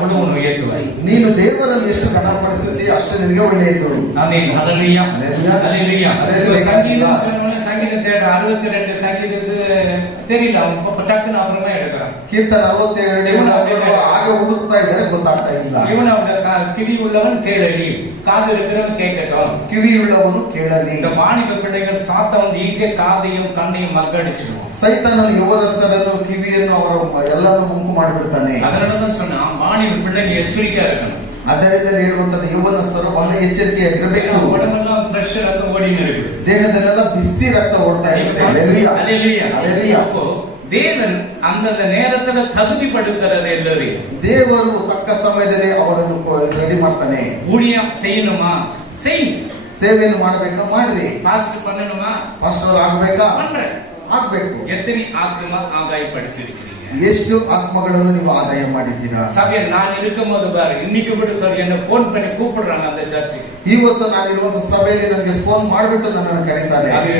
ಅவ்வளவு உயர்த்துவாய். ನೀನು ದೇವರನ್ನು ಎಷ್ಟು ಘನಪಡಿಸುತ್ತಿ ಅಷ್ಟು ನಿನಗೆ ಒಳ್ಳೆಯದು. ಆಮೆನ್. ಹಲ್ಲೆಲೂಯಾ. ஹல்லேலூயா. ஹல்லேலூயா. சங்கீதம் சொன்னோம்னா சங்கீதம் தேட 62 சங்கீதத்து தெரியல அவன் டக்குன்னு அப்புறமா எடுக்கிறான். ಕೀರ್ತನೆ 67 ಹಾಗೆ ಹುಡುಕ್ತಾ ಇದ್ದಾರೆ, ಗೊತ್ತಾಗ್ತಾ ಇಲ್ಲ. ಇವನ ಕಿವಿ உள்ளவன் கேளலி, காது இருக்கிறவன் கேட்கட்டும். ಕಿವಿಯುಳ್ಳವನು ಕೇಳಲಿ. இந்த வாணிப பிள்ளைகள் சாத்த வந்து ஈஸியா காதையும் கண்ணையும் மக்கடிச்சிடுவான். ಸೈತಾನನು ಯುವರಸ್ಥರನ್ನು ಕಿವಿಯನ್ನು ಅವರ ಎಲ್ಲರೂ ಮುಂಕು ಮಾಡಿಬಿಡ್ತಾನೆ. அதனாலதான் சொன்னா வாணிப பிள்ளைங்க எச்சரிக்கையா இருக்கணும். ಅದರಿಂದ ಹೇಳುವಂತದ್ದು ಯುವನಸ್ಥರು ಬಹಳ ಎಚ್ಚರಿಕೆಯಾಗಿರಬೇಕು. உடம்பெல்லாம் பிரஷர் ரத்தம் ஓடின்னு இருக்குது, ದೇಹದಲ್ಲೆಲ್ಲ ಬಿಸಿ ರಕ್ತ ಓಡ್ತಾ ಇರುತ್ತೆ. ஹல்லேலூயா. ஹல்லேலூயா. அப்போ தேவன் அந்த நேரத்துல தகுதிப்படுத்துறது எல்லாரையும். ದೇವರು ತಕ್ಕ ಸಮಯದಲ್ಲಿ ಅವರನ್ನು ರೆಡಿ ಮಾಡ್ತಾನೆ. ஊழியம் செய்யணுமா செய், ಸೇವೆಯನ್ನು ಮಾಡಬೇಕಾ ಮಾಡ್ರಿ, பாஸ்டர் பண்ணணுமா ಪಾಸ್ಟರ್ ಆಗಬೇಕಾ பண்றேன், ಆಗ್ಬೇಕು. எத்தனை ஆத்மா ஆதாயப்படுத்திருக்கிறீங்க, ಎಷ್ಟು ಆತ್ಮಗಳನ್ನು ನೀವು ಆದಾಯ ಮಾಡಿದ್ದೀರಾ? சபையை நான் இருக்கும் போது பாரு, இன்னைக்கு கூட சார் என்ன போன் பண்ணி கூப்பிடுறாங்க அந்த சர்ச்சுக்கு. ಇವತ್ತು ನಾನಿರುವಂತ ಸಭೆಯಲ್ಲಿ ನನಗೆ ಫೋನ್ ಮಾಡಿಬಿಟ್ಟು ನನ್ನನ್ನು ಕರೀತಾರೆ. அது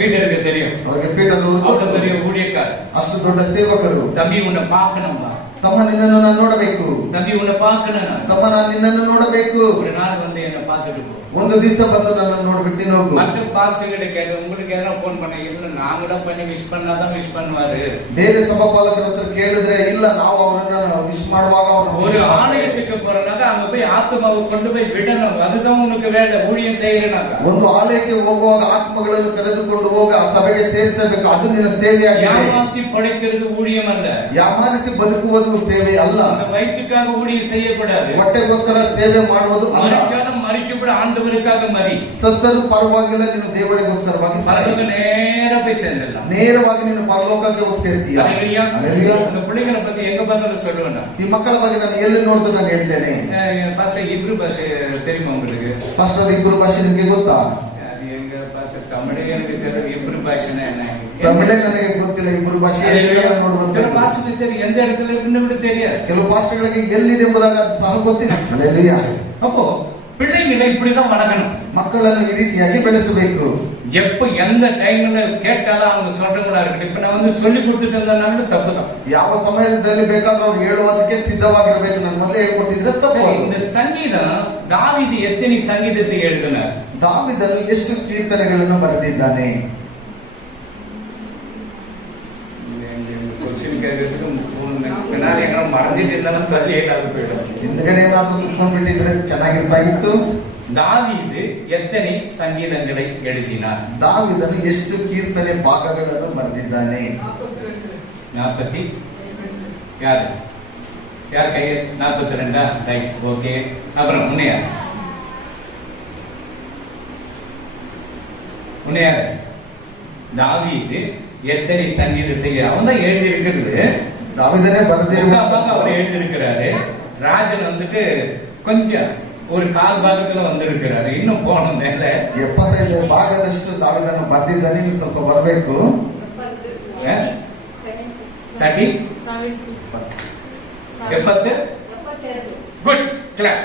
பீட்டருக்கு தெரியும், ಅವರಿಗೆ ಪೀಟರ್ அவ்வளவு பெரிய ஊழியக்கார, ಅಷ್ಟು ದೊಡ್ಡ ಸೇವಕರು. தம்பி உன்னை பார்க்கணும்பா, ತಮ್ಮ ನಿನ್ನನ್ನು ನಾನು ನೋಡಬೇಕು, தம்பி உன்னை பார்க்கணும், ತಮ್ಮ ನಾನು ನಿನ್ನನ್ನು ನೋಡಬೇಕು. ஒரு நாள் வந்து என்ன பார்த்துட்டு போ, ಒಂದು ದಿವಸ ಬಂದು ನನ್ನನ್ನು ನೋಡ್ಬಿಟ್ಟು ಹೋಗು. மற்ற பாஸ்டர்கிட்ட கேட்டு உங்களுக்கு எதனா போன் பண்ண, இல்ல நான் கூட பண்ணி விஷ் பண்ணாதான் விஷ் பண்ணுவாரு. ಬೇರೆ ಸಭಾಪಾಲಕರ ಹತ್ರ ಕೇಳಿದ್ರೆ ಇಲ್ಲ ನಾವು ಅವರನ್ನ ವಿಶ್ ಮಾಡುವಾಗ ஒரு ஆலயத்துக்கு போறனாக்க அங்க போய் ஆத்மாவை கொண்டு போய் விடணும், அதுதான் உனக்கு வேலை. ஊழியம் செய்யறனாக்க ಒಂದು ಆಲಯಕ್ಕೆ ಹೋಗುವಾಗ ಆತ್ಮಗಳನ್ನು ಕರೆದುಕೊಂಡು ಹೋಗ ಆ ಸಭೆಗೆ ಸೇರಿಸಬೇಕು, ಅದು ನಿನ್ನ ಸೇವೆಯಾಗಿದೆ. ஏமாத்தி படைக்கிறது ஊழியம் அல்ல, ಯಾಮಾನಿಸಿ ಬದುಕುವುದು ಸೇವೆ ಅಲ್ಲ. அந்த வயிற்றுக்காக ஊழியம் செய்யக்கூடாது, ಹೊಟ್ಟೆಗೋಸ್ಕರ ಸೇವೆ ಮಾಡುವುದು ಅಲ್ಲ. மறிச்சாலும் மறிச்சு கூட ஆண்டவருக்காக மறி, ಸತ್ತರೂ ಪರವಾಗಿಲ್ಲ, ನೀನು ದೇವರಿಗೋಸ್ಕರವಾಗಿ நேர போய் சேர்ந்துடலாம், ನೇರವಾಗಿ ನೀನು ಪರಲೋಕಕ್ಕೆ ಹೋಗಿ ಸೇರ್ತೀಯ. ஹல்லேலூயா. அந்த பிள்ளைகளை பத்தி எங்க பார்த்தாலும் சொல்லுவேன். ಈ ಮಕ್ಕಳ ಬಗ್ಗೆ ನಾನು ಎಲ್ಲಿ ನೋಡಿದ್ರು ನಾನು ಹೇಳ್ತೇನೆ. ಫಸ್ಟ್ ಇಬ್ರು ಭಾಷೆ தெரியுமா உங்களுக்கு? ಫಸ್ಟ್ ಇಬ್ರು ಭಾಷೆ ನಿಮಗೆ ಗೊತ್ತಾ? அது எங்க ಭಾಷೆ ತಮಿಳೇ எனக்கு தெரியாது, ಇಬ್ರು ಭಾಷೆனா என்ன? ತಮಿಳೇ ನನಗೆ ಗೊತ್ತಿಲ್ಲ, ಇಬ್ರು ಭಾಷೆ சில பாஸ்டர் தெரியும், எந்த இடத்துல இருக்குன்னு கூட தெரியாது. ಕೆಲವು ಪಾಸ್ಟರ್ಗಳಿಗೆ ಎಲ್ಲಿದೆ ಎಂಬುದಾಗಿ ಅದು ಸಹ ಗೊತ್ತಿಲ್ಲ. ಹಲ್ಲೇಲೂಯಾ. அப்போ பிள்ளைங்களை இப்படிதான் வளர்க்கணும், ಮಕ್ಕಳನ್ನು ಈ ರೀತಿಯಾಗಿ ಬೆಳೆಸಬೇಕು. எப்ப எந்த டைம்ல கேட்டாலும் அவங்க சொல்றவங்களா இருக்கட்டும். இப்ப நான் வந்து சொல்லி கொடுத்துட்டு இருந்தாலும் தப்பு தான். ಯಾವ ಸಮಯದಲ್ಲಿ ಬೇಕಾದ್ರೂ ಅವ್ರು ಹೇಳುವುದಕ್ಕೆ ಸಿದ್ಧವಾಗಿರಬೇಕು. ನಾನು ಮೊದಲೇ ಹೇಳ್ಕೊಟ್ಟಿದ್ರೆ ತಪ್ಪು. இந்த சங்கீதம் தாவீது எத்தனை சங்கீதத்தை எழுதினார்? ದಾವೀದನು ಎಷ್ಟು ಕೀರ್ತನೆಗಳನ್ನು ಬರೆದಿದ್ದಾನೆ? மறந்துட்டு இருந்தாலும் சொல்லி ஏதாவது போயிடும். ಹಿಂದ್ಗಡೆ ಏನಾದ್ರೂ ಕುತ್ಕೊಂಡ್ಬಿಟ್ಟಿದ್ರೆ ಚೆನ್ನಾಗಿರ್ತಾ ಇತ್ತು. தாவீது எத்தனை சங்கீதங்களை எழுதினார்? ದಾವೀದನು ಎಷ್ಟು ಕೀರ್ತನೆ ಭಾಗಗಳನ್ನು ಬರೆದಿದ್ದಾನೆ? 40. யாரு யார் கை 42? Right, okay. அப்புறம் முன்னையார் தாவீது எத்தனை சங்கீதத்தை அவன் தான் எழுதி இருக்கிறது. ದಾವೀದನೇ ಬರೆದಿರುವಾಗ அவர் எழுதி இருக்கிறாரு. ராஜன் வந்துட்டு கொஞ்சம் ஒரு கால் பாகத்துல வந்திருக்கிறாரு, இன்னும் போகணும் மேல. 75 ಭಾಗದಷ್ಟು ದಾವೀದನು ಬರೆದಿದ್ದಾನೆ, ಇನ್ನು ಸ್ವಲ್ಪ ಬರಬೇಕು. 30 70 ಗುಡ್ ಕ್ಲಾಪ್.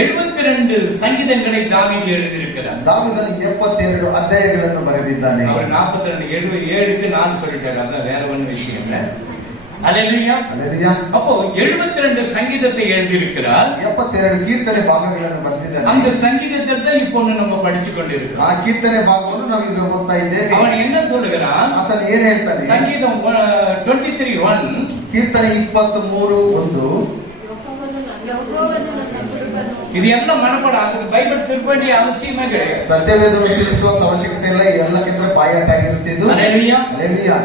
72 சங்கீதங்களை தாவீது எழுதியிருக்கிறார். ದಾವೀದನು 72 ಅಧ್ಯಾಯಗಳನ್ನು ಬರೆದಿದ್ದಾನೆ. அவர் 42 7க்கு 4 சொல்லிட்டாரு, அதான் வேற ஒண்ணு விஷயம் இல்ல. ஹல்லேலூயா. ಹಲ್ಲೇಲೂಯಾ. அப்போ 72 சங்கீதத்தை எழுதியிருக்கிறார். 72 ಕೀರ್ತನೆ ಭಾಗಗಳನ್ನು ಬರೆದಿದ್ದಾನೆ. அந்த சங்கீதத்தை தான் இப்போ நம்ம படிச்சு கொண்டிருக்கிறோம். ಆ ಕೀರ್ತನೆ ಭಾಗವನ್ನು ನಾವು ಈಗ ಓದ್ತಾ ಇದ್ದೇವೆ. அவன் என்ன சொல்லுகிறான்? ಆತನು ಏನು ಹೇಳ್ತಾನೆ? சங்கீதம் 23:1 ಕೀರ್ತನೆ 23:1 இது எல்லாம் மனப்பாடம் ஆகுது, பைபிள் திருப்ப வேண்டிய அவசியமே கிடையாது. ಸತ್ಯವೇದವನ್ನು ತಿಳಿಸುವಂತ ಅವಶ್ಯಕತೆ ಇಲ್ಲ, ಎಲ್ಲಕ್ಕಿಂತ ಬಾಯಾಟ ಆಗಿರುತ್ತಿದ್ದು. ஹல்லேலூயா. ಹಲ್ಲೇಲೂಯಾ.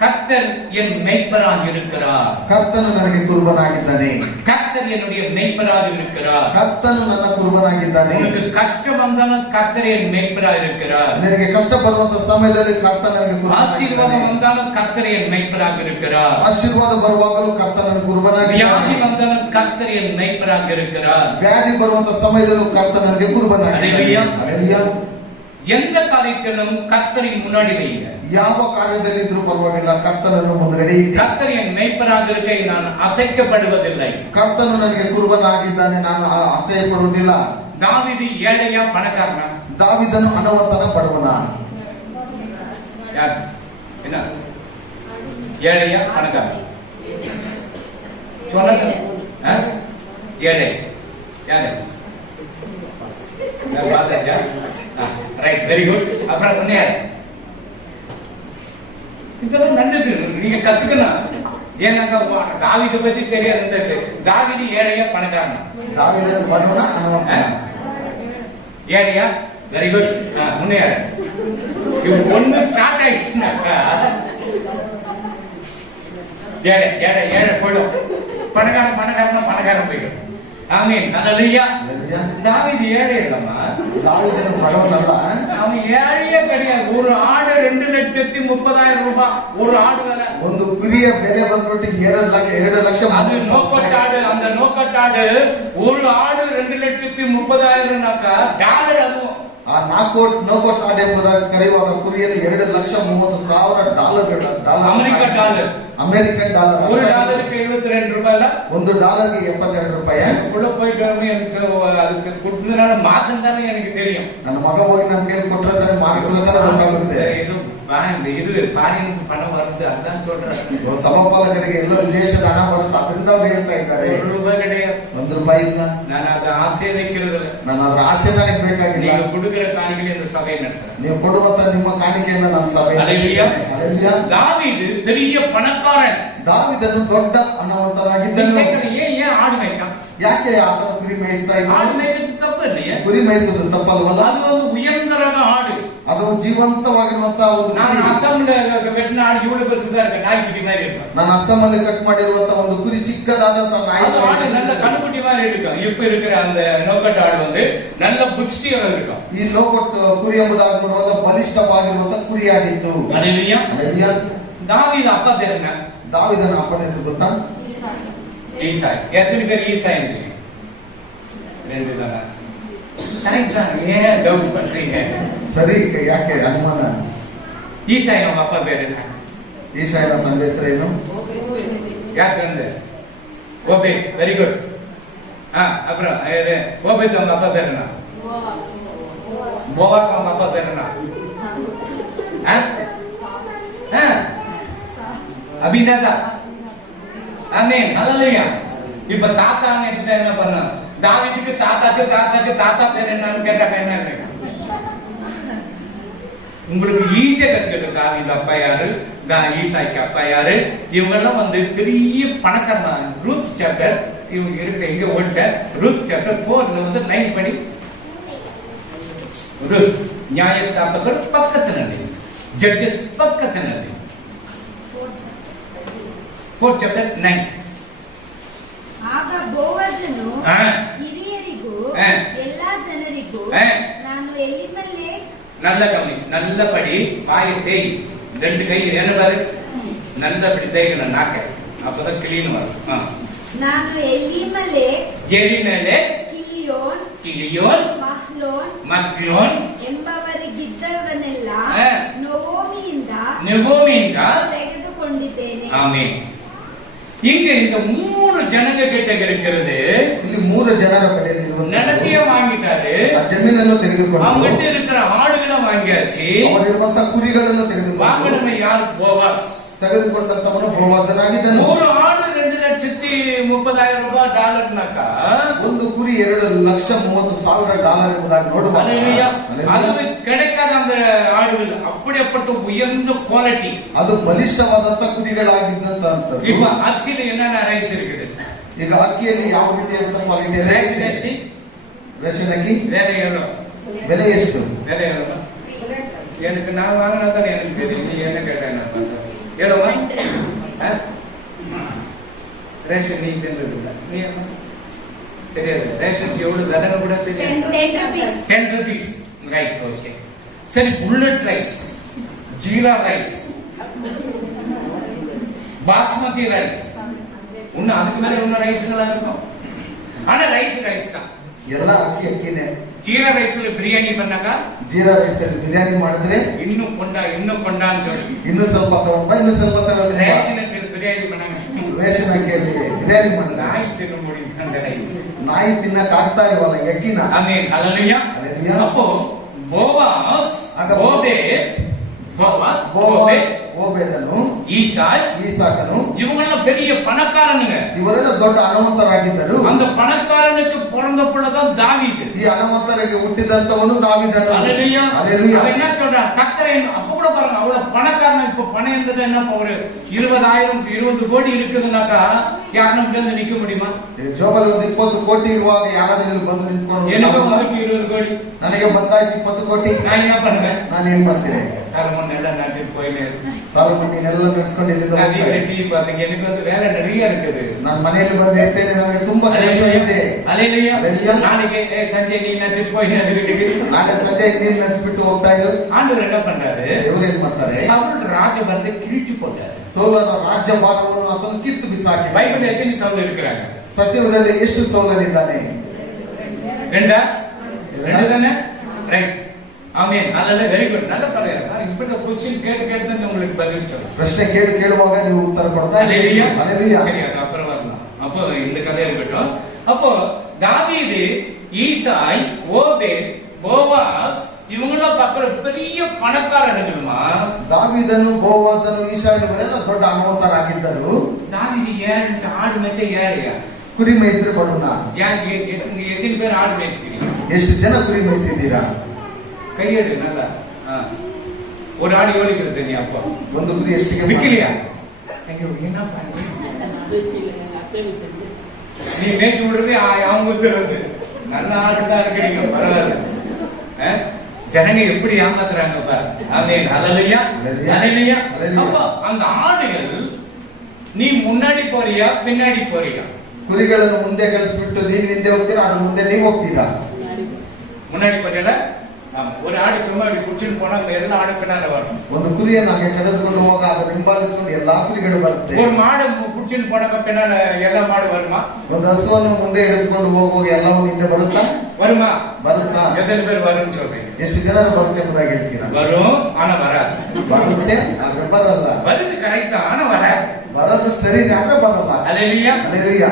கர்த்தர் என் மேய்ப்பராக இருக்கிறார். ಕರ್ತನು ನನಗೆ ಕುರುಬನಾಗಿದ್ದಾನೆ. கர்த்தர் என்னுடைய மேய்ப்பராக இருக்கிறார். ಕರ್ತನು ನನ್ನ ಕುರುಬನಾಗಿದ್ದಾನೆ. உனக்கு கஷ்டம் வந்தாலும் கர்த்தர் என் மேய்ப்பராக இருக்கிறார். ನನಗೆ ಕಷ್ಟ ಬರುವಂತ ಸಮಯದಲ್ಲಿ ಕರ್ತ ನನಗೆ ஆசீர்வாதம் வந்தாலும் கர்த்தர் என் மேய்ப்பராக இருக்கிறார். ಆಶೀರ್ವಾದ ಬರುವಾಗಲೂ ಕರ್ತ ನನ್ನ ಕುರುಬನಾಗಿದ್ದಾನೆ. வியாதி வந்தாலும் கர்த்தர் என் மேய்ப்பராக இருக்கிறார். ವ್ಯಾಧಿ ಬರುವಂತ ಸಮಯದಲ್ಲೂ ಕರ್ತ ನನಗೆ ಕುರುಬನಾಗಿದ್ದಾನೆ. ಹಲ್ಲೇಲೂಯಾ. எந்த காரியத்திலும் கர்த்தரின் முன்னாடி வைங்க. ಯಾವ ಕಾರ್ಯದಲ್ಲಿದ್ರೂ ಪರವಾಗಿಲ್ಲ, ಕರ್ತನನ್ನು ಮುಂದಗಡೆ ಇಡಿ. கர்த்தர் என் மேய்ப்பராக இருக்க நான் அசைக்கப்படுவதில்லை. ಕರ್ತನು ನನಗೆ ಕುರುಬನಾಗಿದ್ದಾನೆ, ನಾನು ಅಸಹ್ಯ ಪಡುವುದಿಲ್ಲ. தாவீது ஏழையா பணக்காரனா? ದಾವೀದನು ಹಣವಂತನ ಬಡವನ? யார்? என்ன ஏழையா பணக்காரன் சொல்லுங்க. ஏழை யாரு? பார்த்தாச்சா? Right, very good. அப்புறம் ஒண்ணு யாரு? இதெல்லாம் நல்லது, நீங்க கத்துக்கணும். ஏன்னாக்கா தாவீதை பத்தி தெரியாது. தாவீது ஏழையா பணக்காரன்? தாவீது மட்டும்னா ஏழையா? Very good. ஒண்ணு யாரு? ஒண்ணு ஸ்டார்ட் ஆயிடுச்சுனாக்கா ஏழை ஏழை ஏழை போயிடும், பணக்காரன் பணக்காரன் பணக்காரன் போயிடும். ஆமீன், ஹல்லேலூயா. தாவீது ஏழை இல்லம்மா, அவன் ஏழையே கிடையாது. ஒரு ஆடு 2,30,000 ரூபாய் ஒரு ஆடு வேலை. ಒಂದು ಕುರಿಯ ಬೆಲೆ ಬಂದ್ಬಿಟ್ಟು 2 ಲಕ್ಷ. ಅದು ನೋಕಟ್ಟಾಡು. அந்த ನೋಕಟ್ಟಾಡು ஒரு ಆಡು 2,30,000 ಡಾಲರ್. ಅದು ಆ ನೋಕೋಟ್ ಆಡು ಎಂಬುದಾಗಿ ಕರೆಯುವಾಗ ಕುರಿಯನ್ನು 2,30,000 ಅಮೆರಿಕ ಡಾಲರ್. American dollar. ஒரு டாலருக்கு 72 ரூபாய். ಒಂದು ಡಾಲರ್ಗೆ 72 ರೂಪಾಯಿ. கூட போயிட்டு அதுக்கு கொடுத்ததுனால மாதம் தானே எனக்கு தெரியும். ನನ್ನ ಮಗ ಹೋಗಿ ನನ್ನ ಕೈಯಲ್ಲಿ ಕೊಟ್ಟರೆ ಮಾಡಿಸಿದ್ರೆ ಗೊತ್ತಾಗುತ್ತೆ. ಇದು ಫಾರಿನ್ பணம் வருது, அதான் சொல்றேன். ಸಮಪಾಲಕರಿಗೆ ಎಲ್ಲ ವಿದೇಶದ ಹಣ ಬರುತ್ತೆ, ಅದರಿಂದ ಹೇಳ್ತಾ ಇದ್ದಾರೆ. 1 ರೂಪಾಯಿ கிடையாது, 1 ರೂಪಾಯಿ ಇಲ್ಲ. ನಾನು ಅದ ಆಸೆ வைக்கிறது. ನಾನು ಅದರ ಆಸೆ ನನಗೆ ಬೇಕಾಗಿಲ್ಲ. ನೀವು ಕೊಡುಗಿற ಕಾಣಿಕೆಯಿಂದ ಸಭೆ ನಡೆಸ್ತಾರೆ. ನೀವು ಕೊಡುವಂತ ನಿಮ್ಮ ಕಾಣಿಕೆಯಿಂದ ನಾನು ಸಭೆ. ಹಲ್ಲೇಲೂಯಾ. தாவீது பெரிய பணக்காரன். ದಾವೀದನು ದೊಡ್ಡ ಹಣವಂತನಾಗಿದ್ದನು. ಏನ್ ಆಡು ಮೇಯ್ಚಾನ್? ಯಾಕೆ ಆತನ ಕುರಿ ಮೇಯಿಸ್ತಾ ಇದ್ದ? ಆಡು ಮೇಯ್ಸೋದು ತಪ್ಪಲ್ಲ. ಕುರಿ ಮೇಯಿಸೋದು ತಪ್ಪಲ್ವಲ್ಲ? ಅದು ಒಂದು ಉಯಂತರಗ ಆಡು. ಅದು ಜೀವಂತವಾಗಿರುವಂತಹ ಒಂದು. ನಾನು ಅಸ್ಸಾಂನ ವೆಟ್ನ ಆಡು 7 ವರ್ಷದ ನಾಯಿ மாதிரி இருக்கும். ನಾನು ಅಸ್ಸಾಮಲ್ಲಿ ಕಟ್ ಮಾಡಿರುವಂತಹ ಒಂದು ಕುರಿ ಚಿಕ್ಕದಾದಂತಹ ನಾಯಿ. அது ஆடு நல்ல கண்ணுக்குட்டி மாதிரி இருக்கும். இப்ப இருக்கிற அந்த நோக்கட் ஆடு வந்து நல்ல புஷ்டியாக இருக்கும். ಈ ಲೋಕಟ್ ಕುರಿ ಎಂಬುದಾಗಿ ನೋಡುವಾಗ ಬಲಿಷ್ಠವಾಗಿರುವಂತಹ ಕುರಿಯಾಗಿತ್ತು. ಹಲ್ಲೇಲೂಯಾ. ಹಲ್ಲೇಲೂಯಾ. தாவீது அப்பா பேர் என்ன? ದಾವೀದನ ಅಪ್ಪನ ಹೆಸರು ಗೊತ್ತಾ? ஈசாய். எத்தனை பேர் ஈசாய் தெரியும்? 2 தானா? கரெக்ட் தான். ஏன் டவுட் பண்றீங்க? ಸರಿ, ಯಾಕೆ ಅನುಮಾನ? ஈசாய் அவங்க அப்பா பேர் என்ன? ಈಶಾಯನ ತಂದೆ ಹೆಸರೇನು? யார் சொன்னது? ஓபே. Very good. அப்புறம் ஓபேத் அவங்க அப்பா பேர் என்ன? போவாஸ் அவங்க அப்பா பேர் என்ன? அபிநதா. ஆமென், ஹல்லேலூயா. இப்ப தாத்தா என்ன பண்ண? தாவீதுக்கு தாத்தாக்கு தாத்தாக்கு தாத்தா பேர் என்னன்னு கேட்டாக்க என்ன இருக்கு? உங்களுக்கு ஈஸியா கத்துக்கிட்டு. தாவீது அப்பா யாரு, ஈசாய்க்கு அப்பா யாரு, இவங்கெல்லாம் வந்து பெரிய பணக்காரன். ரூத் சாப்டர் இவங்க இருக்க எங்க ஓட்ட ரூத் சாப்டர் 4 வந்து 9 படி. ரூத் ನ್ಯಾಯಸ್ಥಾಪಕರು ಪಕ್ಕದಲ್ಲಿ, ಜಡ್ಜಸ್ ಪಕ್ಕದಲ್ಲಿ. 4 chapter 9. ಆಗ ಬೋವಜನು ಹಿರಿಯರಿಗೂ ಎಲ್ಲಾ ಜನರಿಗೂ ನಾನು ಎಲಿಮೆಲೆಕ್. நல்ல கம்மி, நல்ல படி வாயை தேய். 2 கை என்ன பாரு, நல்லபடி தேய்க்கணும் நாக்க, அப்பதான் கிளீன் வரும். ನಾನು ಎಲಿಮೆಲೆಕ್, ಕಿಲಿಯೋನ್, ಮಹ್ಲೋನ್ ಎಂಬವರಿಗಿದ್ದವನ್ನೆಲ್ಲ ನೊವೊಮಿಯಿಂದ ತೆಗೆದುಕೊಂಡಿದ್ದೇನೆ. ಆಮೆನ್. இங்க இந்த 3 ஜனங்க கிட்ட இருக்கிறது. ಇಲ್ಲಿ 3 ಜನರ ಕಡೆಯಲ್ಲಿ நிலத்தையே வாங்கிட்டாரு, ಜಮೀನನ್ನು ತೆಗೆದುಕೊಂಡು அவங்கிட்ட இருக்கிற ஆடுகளை வாங்கியாச்சு, ಅವರಿರುವಂತ ಕುರಿಗಳನ್ನು ತೆಗೆದುಕೊಂಡು வாங்கினவ ಯಾರು? போவாஸ். ತೆಗೆದುಕೊಂಡಂತವನು ಬೋವಾಜನಾಗಿದ್ದನು. 3 ஆடு 2,30,000 ரூபாய் டாலர்னாக்கಾ ಒಂದು ಕುರಿ 2,30,000 ಡಾಲರ್ ಎಂಬುದಾಗಿ ನೋಡಬಹುದು. அது கிடைக்காத அந்த ஆடுகள் அப்படிப்பட்ட உயர்ந்த குவாலிட்டி. ಅದು ಬಲಿಷ್ಠವಾದಂತ ಕುರಿಗಳಾಗಿದ್ದಂತ. இப்ப அரிசியில என்னென்ன ரைஸ் இருக்குது? ಈಗ ಅಕ್ಕಿಯಲ್ಲಿ ಯಾವ ರೀತಿಯಾದಂತ ಕ್ವಾಲಿಟಿ? ರೇಷನ್ ಅಕ್ಕಿ வேற எவ்வளோ? ಬೆಲೆ ಎಷ್ಟು? வேற எவ்வளோ? எனக்கு நான் வாங்கினா தான் எனக்கு தெரியும். நீ என்ன கேட்டேன் எவ்வளோமா? ரேஷன் நீ தெரிஞ்சது நீ தெரியாது. ரேஷன்ஸ் எவ்வளவு தடவை கூட தெரியாது. 10 rupees. Right, okay. சரி, bullet rice, jeera rice, basmati rice, இன்னும் அதுக்கு மேல இன்னும் ரைஸ்களா இருக்கும். ஆனா ரைஸ் தான். ಎಲ್ಲ ಅಕ್ಕಿನೇ. ஜீரா ரைஸ்ல பிரியாணி பண்ணாக்கா, ಜೀರಾ ರೈಸ್ ಅಲ್ಲಿ ಬಿರಿಯಾನಿ ಮಾಡಿದ್ರೆ இன்னும் கொண்டான்னு சொல்லி ಇನ್ನೂ ಸ್ವಲ್ಪ ತಗೊಂಡ ಇನ್ನೂ ಸ್ವಲ್ಪ ತಗೊಂಡ ரேஷன் அரிசியில பிரியாணி பண்ணாங்க. ರೇಷನ್ ಅಕ್ಕಿಯಲ್ಲಿ ಬಿರಿಯಾನಿ ಮಾಡಿದ್ರೆ நாய் தின்ன முடியும் அந்த ரைஸ். ನಾಯಿ ತಿನ್ನಕ್ ಆಗ್ತಾ ಇಲ್ವಲ್ಲ ಎಕ್ಕಿನ. ஆமென், ஹல்லேலூயா. அப்போ போவாஸ் ಓಬೇದನು, ஈசாய், ಈಸಾಕನು, இவங்கெல்லாம் பெரிய பணக்காரனுங்க. ಇವರೆಲ್ಲ ದೊಡ್ಡ ಹಣವಂತರಾಗಿದ್ದರು. அந்த பணக்காரனுக்கு பிறந்த பிள்ளைதான் தாவீது. ಈ ಹಣವಂತರಿಗೆ ಹುಟ್ಟಿದಂತವನು ದಾವೀದನು. அல்லேலூயா. அல்லேலூயா. அவன் என்ன சொல்றான்? கர்த்தரை அப்ப கூட பாருங்க, அவ்வளவு பணக்காரன். இப்ப பணம் இருந்தது என்ன, ஒரு 20 கோடி இருக்குதுன்னாக்கா யாருன்னு வந்து நிக்க முடியுமா? ಜೋಬಲ್ಲಿ ಒಂದು 20 ಕೋಟಿ ಇರುವಾಗ ಯಾರಾದ್ರೂ ಬಂದು ನಿಂತ್ಕೊಂಡು எனக்கு வந்து 20 கோடி ನನಗೆ ಬಂದಾಯ್ತು 20 ಕೋಟಿ, நான் என்ன பண்ணுவேன்? ನಾನು ಏನ್ ಮಾಡ್ತೀನಿ? சாலமோன் எல்லாம் நாட்டுக்கு போயினேன். ಸಾಲಮಣ್ಣಿನೆಲ್ಲ ನಡೆಸ್ಕೊಂಡು ಇಲ್ಲಿಂದ ಹೋಗ್ತಾ டிவி பாத்தீங்க. எனக்கு வந்து வேலை நிறைய இருக்குது. ನಾನು ಮನೆಯಲ್ಲಿ ಬಂದು ಇರ್ತೇನೆ, ನನಗೆ ತುಂಬಾ ಕೆಲಸ ಇದೆ. அல்லேலூயா. அல்லேலூயா. நாளைக்கு ಸಂಜೆ ನೀ ನಾட்டுக்கு போயினேன் வீட்டுக்கு. ನಾಳೆ ಸಂಜೆ ನೀನ್ ನಡೆಸ್ಬಿಟ್ಟು ಹೋಗ್ತಾ ಇದ್ರು. ஆண்டவர் என்ன பண்றாரு? ದೇವರು ಏನ್ ಮಾಡ್ತಾರೆ? சவுல் ராஜபத்தை கிழிச்சு போட்டாரு. ಸೌಲನ ರಾಜ್ಯ ಭಾಗವನ್ನು ಆತನು ಕಿತ್ತು ಬಿಸಾಕಿ. பைபிள் எத்தனை சவுல் இருக்கிறாங்க? ಸತ್ಯದಲ್ಲಿ ಎಷ್ಟು ಸೌಲನಿದ್ದಾನೆ? ரெண்டா? ரெண்டு தானே? ரைட். ஆமென். நல்ல வெரி குட். நல்ல பரையா. இப்படி क्वेश्चन கேட்டு தான் உங்களுக்கு பதில் சொல்றேன். ಪ್ರಶ್ನೆ ಕೇಳುವಾಗ ನೀವು ಉತ್ತರ ಕೊಡ್ತಾ அல்லேலூயா. அல்லேலூயா. சரி, அது அப்புறம் வரலாம். அப்போ இந்த கதை இருக்கட்டும். அப்போ தாவீது, ஈசாய், ஓபேத், போவாஸ் இவங்கெல்லாம் பார்க்கிற பெரிய பணக்காரனுமா. ದಾವೀದನು, ಬೋವಾಜನು, ಈಸಾಯನೆಲ್ಲ ದೊಡ್ಡ ಹಣವಂತರಾಗಿದ್ದರು. தாவீது ஏன் ஆடு மேய்ச்ச ஏழையா? ಕುರಿ ಮೇಯಿಸಿದ್ರೆ ಕೊಡೋಣ. எத்தனை பேர் ஆடு மேய்ச்சிக்கிறீங்க? ಎಷ್ಟು ಜನ ಕುರಿ ಮೇಯಿಸಿದ್ದೀರಾ? கையெடு நல்லா. ஒரு ஆடு எவ்வளவு தெரியும்? அப்போ ಒಂದು ಕುರಿ ಎಷ್ಟಿಗೆ விக்கலையா? என்ன பண்ணி நீ மேய்ச்சி விடுறது அவங்க ஊத்துறது. நல்ல ஆடுதான் இருக்கிறீங்க, பரவாயில்ல. ஜனங்க எப்படி ஏமாத்துறாங்க பாரு. ஆமென். அல்லேலூயா. அல்லேலூயா. அப்போ அந்த ஆடுகள் நீ முன்னாடி போறியா பின்னாடி போறியா? ಕುರಿಗಳನ್ನು ಮುಂದೆ ಕಳಿಸ್ಬಿಟ್ಟು ನೀವು ಹಿಂದೆ ಹೋಗ್ತೀರಾ, ಅದು ಮುಂದೆ ನೀವು ಹೋಗ್ತೀರಾ? முன்னாடி போறியல. ஒரு ஆடு சும்மா இப்படி குடிச்சுட்டு போனா எல்லா ஆடு பின்னால வரும். ಒಂದು ಕುರಿಯನ್ನು ಹಾಗೆ ಕರೆದುಕೊಂಡು ಹೋಗ ಅದನ್ನು ಹಿಂಬಾಲಿಸಿಕೊಂಡು ಎಲ್ಲಾ ಕುರಿಗಳು ಬರುತ್ತೆ. ஒரு மாடு குடிச்சுட்டு போனாக்க பின்னால எல்லா மாடு வருமா? ಒಂದು ಹಸುವನ್ನು ಮುಂದೆ ಎಳೆದುಕೊಂಡು ಹೋಗುವಾಗ ಎಲ್ಲವೂ ಹಿಂದೆ ಬರುತ್ತಾ? வருமா? ಬರುತ್ತಾ? எத்தனை பேர் வரும்னு சொல்றீங்க? ಎಷ್ಟು ಜನರು ಬರುತ್ತೆ ಎಂಬುದಾಗಿ ಹೇಳ್ತೀರಾ? வரும், ஆனா வராது. ಬರುತ್ತೆ, ಆದ್ರೆ ಬರಲ್ಲ. வருது கரெக்ட் தான், ஆனா வராது. ಬರೋದು ಸರಿ, ಆದ್ರೆ ಬರಲ್ಲ. அல்லேலூயா. அல்லேலூயா.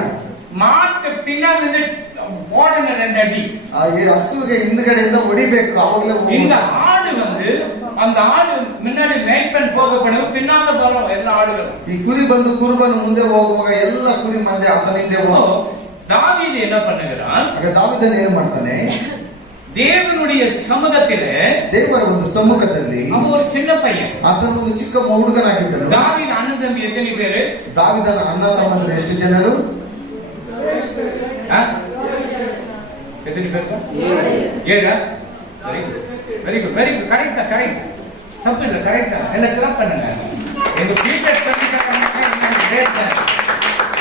மாட்டு பின்னால இருந்து போடன 2 அடி. ಹಸುವಿಗೆ ಹಿಂದ್ಗಡೆಯಿಂದ ಹೊಡಿಬೇಕು, ಅವಾಗಲೇ இந்த ஆடு வந்து அந்த ஆடு முன்னாடி மேய்ப்பன் போகப்படும், பின்னால வரும் எல்லா ஆடுகளும். ಈ ಕುರಿ ಬಂದು ಕುರುಬನು ಮುಂದೆ ಹೋಗುವಾಗ ಎಲ್ಲ ಕುರಿ ಮಂದೆ ಆತನ ಹಿಂದೆ தாவீது என்ன பண்ணுகிறான்? ದಾವೀದನು ಏನ್ ಮಾಡ್ತಾನೆ? தேவனுடைய சமூகத்திலே, ದೇವರ ಒಂದು ಸಮ್ಮುಖದಲ್ಲಿ அவன் ஒரு சின்ன பையன். ಆತನು ಒಂದು ಚಿಕ್ಕ ಹುಡುಗನಾಗಿದ್ದನು. தாவீது அண்ணன் தம்பி எத்தனை பேரு? ದಾವೀದನ ಅಣ್ಣ ತಮ್ಮಂದಿರು ಎಷ್ಟು ಜನರು? எத்தனை பேர்? 7. Very good, very good. Correct தான், கரெக்ட். தப்பு இல்ல, கரெக்ட் தான். எல்லாம் கிளாப் பண்ணுங்க. எங்க ஃபீட்பேக் பண்ணிட்டாங்க.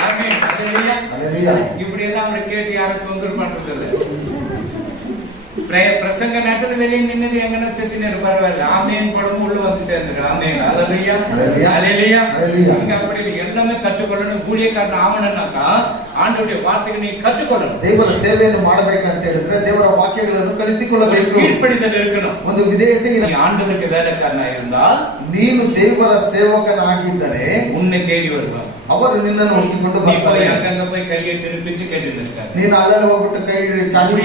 ஆமென். அல்லேலூயா. அல்லேலூயா. இப்படி எல்லாம் அவரை கேட்டு யாரும் தொந்தரவு பண்றது இல்ல. பிரசங்க நேரத்துல வெளியே நின்று எங்கன்னா செத்தினர் பரவாயில்ல. ஆமேன் படம் உள்ள வந்து சேர்ந்துடும். ஆமேன். அல்லேலூயா. அல்லேலூயா. இங்க அப்படி எல்லாமே கற்றுக்கொள்ளணும். ஊழியக்காரன் ஆவணம்னாக்கா ஆண்டவருடைய வார்த்தைகளை நீ கற்றுக்கொள்ளணும். ದೇವರ ಸೇವೆಯನ್ನು ಮಾಡಬೇಕಂತ ಹೇಳಿದ್ರೆ ದೇವರ ವಾಕ್ಯಗಳನ್ನು ಕಲಿತುಕೊಳ್ಳಬೇಕು. கீழ்ப்படிதல் இருக்கணும். ಒಂದು ವಿಧೇಯತೆ. நீ ஆண்டவருக்கு வேலைக்காரனா இருந்தால், ನೀನು ದೇವರ ಸೇವಕನಾಗಿದ್ದರೆ உன்னை தேடி வருவார். ಅವರು ನಿನ್ನನ್ನು ಒಪ್ಪಿಕೊಂಡು நீ போய் ಬರ್ತಾರೆ. அங்கங்க போய் கையை திருப்பிச்சு கேட்டுட்டு இருக்காரு. ನೀನು ಅಲ್ಲಲ್ಲಿ ಹೋಗ್ಬಿಟ್ಟು ಕೈ ಚಾಚಿ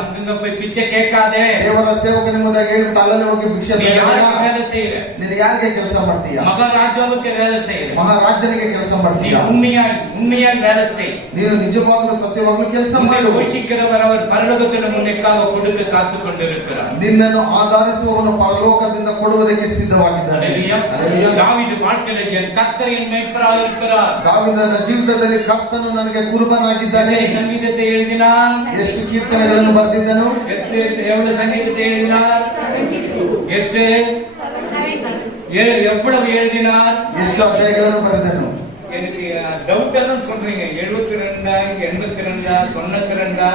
அங்கங்க போய் பிச்சை கேட்காதே. ದೇವರ ಸೇವಕನೆಂಬುದಾಗಿ ಹೇಳ್ಬಿಟ್ಟು ಅಲ್ಲಲ್ಲಿ ಹೋಗಿ ಭಿಕ್ಷೆ நீ யாருக்கு வேலை செய்யற? ನೀನು ಯಾರಿಗೆ ಕೆಲಸ ಮಾಡ್ತೀಯ? மகாராஜாவுக்கு வேலை செய்யற. ಮಹಾರಾಜನಿಗೆ ಕೆಲಸ நீ ಮಾಡ್ತೀಯ. உண்மையாய் வேலை செய். ನೀನು ನಿಜವಾಗ್ಲೂ ಸತ್ಯವಾಗ್ಲೂ ಕೆಲಸ ಮಾಡು. போஷிக்கிறவர் அவர் பரலோகத்தில் உன்னைக்காக கொடுக்க ಕಾದು கொண்டிருக்கிறார். ನಿನ್ನನ್ನು ಆಧರಿಸುವವನು ಪರಲೋಕದಿಂದ ಕೊಡುವುದಕ್ಕೆ ಸಿದ್ಧವಾಗಿದ್ದಾನೆ. அல்லேலூயா. தாவீது வாழ்க்கையில என் கர்த்தர் என் மேய்ப்பராக இருக்கிறார். ದಾವೀದನ ಜೀವಿತದಲ್ಲಿ ಕರ್ತನು ನನಗೆ ಕುರುಬನಾಗಿದ್ದಾನೆ. ಸಂಗೀತத்தை எழுதினார். ಎಷ್ಟು ಕೀರ್ತನೆಗಳನ್ನು ಬರೆದಿದ್ದನು? எவ்வளவு சங்கீதத்தை எழுதினார்? எவ்வளவு எழுதினார்? ಎಷ್ಟು ಅಧ್ಯಾಯಗಳನ್ನು ಬರೆದನು? எனக்கு டவுட்டா தான் சொல்றீங்க. 72, 82, 92.